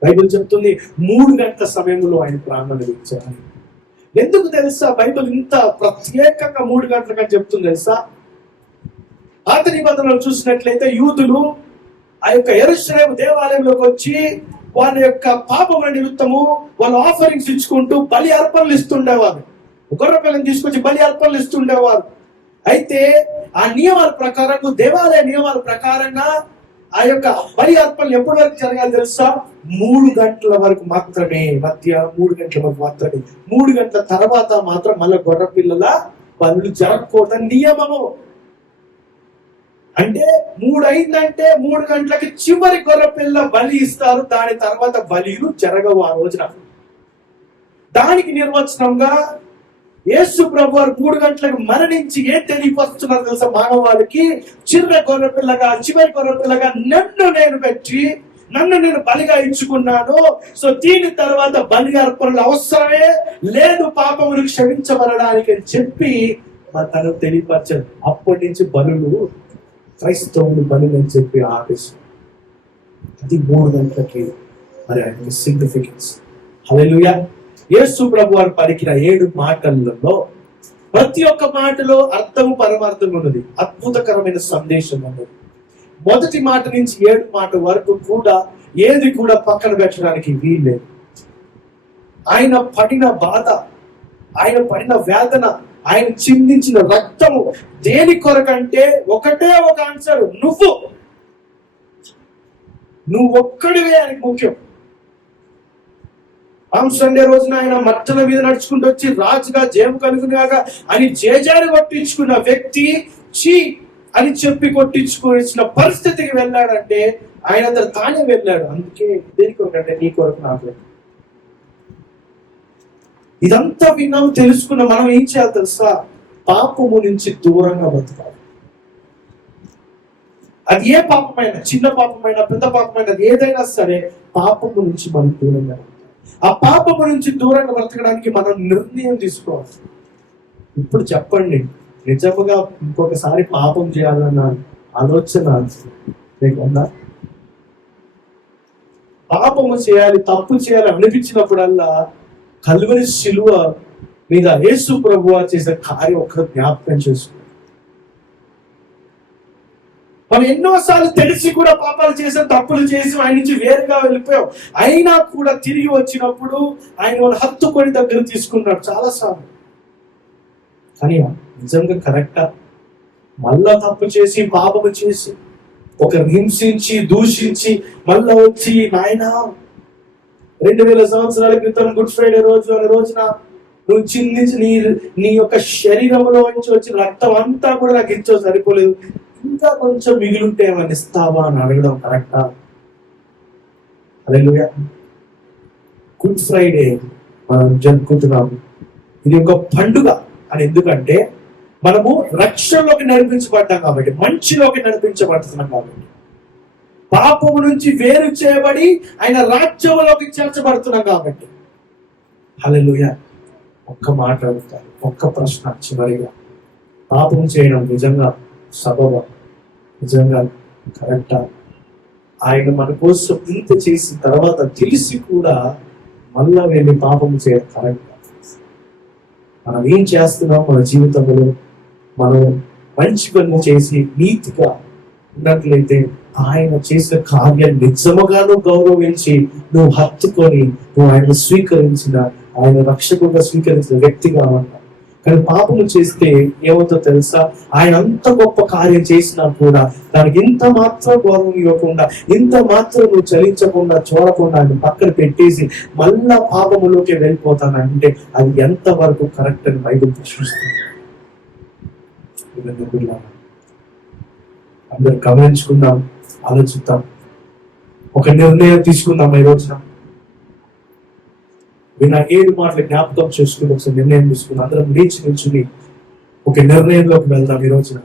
బైబిల్ చెప్తుంది 3 గంటల సమయంలో ఆయన ప్రాణాలు విడిచారు. ఎందుకు తెలుసా బైబిల్ ఇంత ప్రత్యేకంగా 3 గంటలకు చెప్తుంది తెలుసా? పాత నిబంధనలు చూసినట్లయితే యూదులు ఆ యొక్క యెరూషలేము దేవాలయంలోకి వచ్చి వాళ్ళ యొక్క పాపముల నిమిత్తము వాళ్ళు ఆఫరింగ్స్ ఇచ్చుకుంటూ బలి అర్పణలు ఇస్తుండేవారు. గొర్రె పిల్లని తీసుకొచ్చి బలి అర్పణలు ఇస్తుండేవారు. అయితే ఆ నియమాల ప్రకారం, దేవాలయ నియమాల ప్రకారంగా ఆ యొక్క బలి అర్పణలు ఎప్పటి వరకు జరగాలి తెలుసా? 3 గంటల వరకు మాత్రమే. మధ్యాహ్నం 3 గంటల వరకు మాత్రమే. 3 గంటల తర్వాత మాత్రం మళ్ళీ గొర్రె పిల్లల బలులు జరగకూడదని నియమము. అంటే 3 అయిందంటే 3 గంటలకి చివరి గొర్రె పిల్ల బలి ఇస్తారు. దాని తర్వాత బలిలు జరగవు ఆ రోజున. దానికి నిర్వచనంగా యేసు ప్రభు వారు 3 గంటలకు మరణించి ఏం తెలియపరుస్తున్నారు తెలుసా మానవాళికి? చివరి గొర్రె పిల్లగా నన్ను నేను పెట్టి నన్ను నేను బలిగా ఇచ్చుకున్నాను. సో దీని తర్వాత బలి అర్పణలు అవసరమే లేదు పాపములు క్షమించబడడానికి అని చెప్పి తను తెలియపరచారు. అప్పటి నుంచి బలులు క్రైస్తవుని పని అని చెప్పి ఆపేసి అది 3 గంటలకి మరి ఆయనకి సిగ్నిఫికెన్స్. హల్లెలూయా. యేసు ప్రభు వారు పలికిన 7 మాటలలో ప్రతి ఒక్క మాటలో అర్థము పరమార్థం ఉన్నది, అద్భుతకరమైన సందేశం ఉన్నది. మొదటి మాట నుంచి 7 మాట వరకు కూడా ఏది కూడా పక్కన పెట్టడానికి వీల్లేదు. ఆయన పడిన బాధ, ఆయన పడిన వేదన, ఆయన చిందించిన రక్తము దేని కొరకంటే ఒకటే ఒక ఆన్సర్, నువ్వు ఒక్కడివే ఆయనకు ముఖ్యం. సండే రోజున ఆయన మట్టల మీద నడుచుకుంటూ వచ్చి రాజుగా జయం కలుగునాగా అని జేజారి కొట్టించుకున్న వ్యక్తి చీ అని చెప్పి కొట్టించుకోవాల్సిన పరిస్థితికి వెళ్ళాడంటే ఆయన అందరు తానే వెళ్ళాడు. అందుకే దేని కొరకంటే నీ కొరకు నాకు. ఇదంతా విన్నాము, తెలుసుకున్న మనం ఏం చేయాలి తెలుసా? పాపము నుంచి దూరంగా బతకాలి. అది ఏ పాపమైనా, చిన్న పాపమైనా పెద్ద పాపమైనా, అది ఏదైనా సరే పాపము నుంచి మనం దూరంగా. ఆ పాపము నుంచి దూరంగా బ్రతకడానికి మనం నిర్ణయం తీసుకోవాలి. ఇప్పుడు చెప్పండి, నిజముగా ఇంకొకసారి పాపం చేయాలన్న ఆలోచన లేకుండా పాపము చేయాలి, తప్పు చేయాలి అనిపించినప్పుడల్లా కల్వరి శిలువ మీద యేసు ప్రభువు చేసిన కార్యం ఒక్క జ్ఞాపకం చేసుకో. మనం ఎన్నోసార్లు తెలిసి కూడా పాపాలు చేసాం, తప్పులు చేసి ఆయన నుంచి వేరుగా వెళ్ళిపోయాం. అయినా కూడా తిరిగి వచ్చినప్పుడు ఆయన వాళ్ళు హత్తుకొని దగ్గర తీసుకున్నాడు చాలాసార్లు. కానీ నిజంగా కరెక్టా? మళ్ళా తప్పు చేసి పాపము చేసి ఒకరు హింసించి దూషించి మళ్ళా వచ్చి నాయన 2000 సంవత్సరాల క్రితం గుడ్ ఫ్రైడే రోజు అనే రోజున నువ్వు చిందించి నీ యొక్క శరీరంలో నుంచి వచ్చిన రక్తం అంతా కూడా నాకు ఇచ్చో సరిపోలేదు, ఇంకా కొంచెం మిగిలింటే ఏమని ఇస్తావా అని అడగడం కరెక్టా? హల్లెలూయా. గుడ్ ఫ్రైడే మనం జరుపుకుంటున్నాము. ఇది ఒక పండుగ అని ఎందుకంటే మనము రక్షణలోకి నడిపించబడ్డాం కాబట్టి, మంచిలోకి నడిపించబడుతున్నాం కాబట్టి, పాపము నుంచి వేరు చేయబడి ఆయన రాజ్యంలోకి చేర్చబడుతున్నాం కాబట్టి. హల్లెలూయా. ఒక్క మాట అడుగుతారు, ఒక్క ప్రశ్న చివరిగా, పాపం చేయడం నిజంగా సబబా, నిజంగా కరెక్టా? ఆయన మన కోసం ఇంత చేసిన తర్వాత తెలిసి కూడా మళ్ళా వెళ్ళి పాపం చేయడం కరెక్టా? మనం ఏం చేస్తున్నాం మన జీవితంలో? మనం మంచి పనులు చేసి నీతిగా ఉన్నట్లయితే ఆయన చేసిన కార్యాన్ని నిజముగాను గౌరవించి నువ్వు హత్తుకొని నువ్వు ఆయన స్వీకరించిన, ఆయన రక్షకుడుగా స్వీకరించిన వ్యక్తిగా ఉన్నావు. కానీ పాపము చేస్తే ఏమవుతో తెలుసా? ఆయన అంత గొప్ప కార్యం చేసినా కూడా దానికి ఇంత మాత్రం గౌరవం ఇవ్వకుండా, ఇంత మాత్రం నువ్వు చలించకుండా చూడకుండా ఆయన పక్కన పెట్టేసి మళ్ళా పాపములోకి వెళ్ళిపోతానంటే అది ఎంత వరకు కరెక్ట్ అని బైబిల్ ప్రశ్నిస్తుంది. అందరు గమనించుకుందాం, ఆలోచిద్దాం, ఒక నిర్ణయం తీసుకుందాం. ఈ రోజున విన్న 7 మాటలు జ్ఞాపకం చేసుకుని ఒకసారి నిర్ణయం తీసుకుని అందరం లేచి నిల్చుని ఒక నిర్ణయంలోకి వెళ్దాం ఈ రోజున.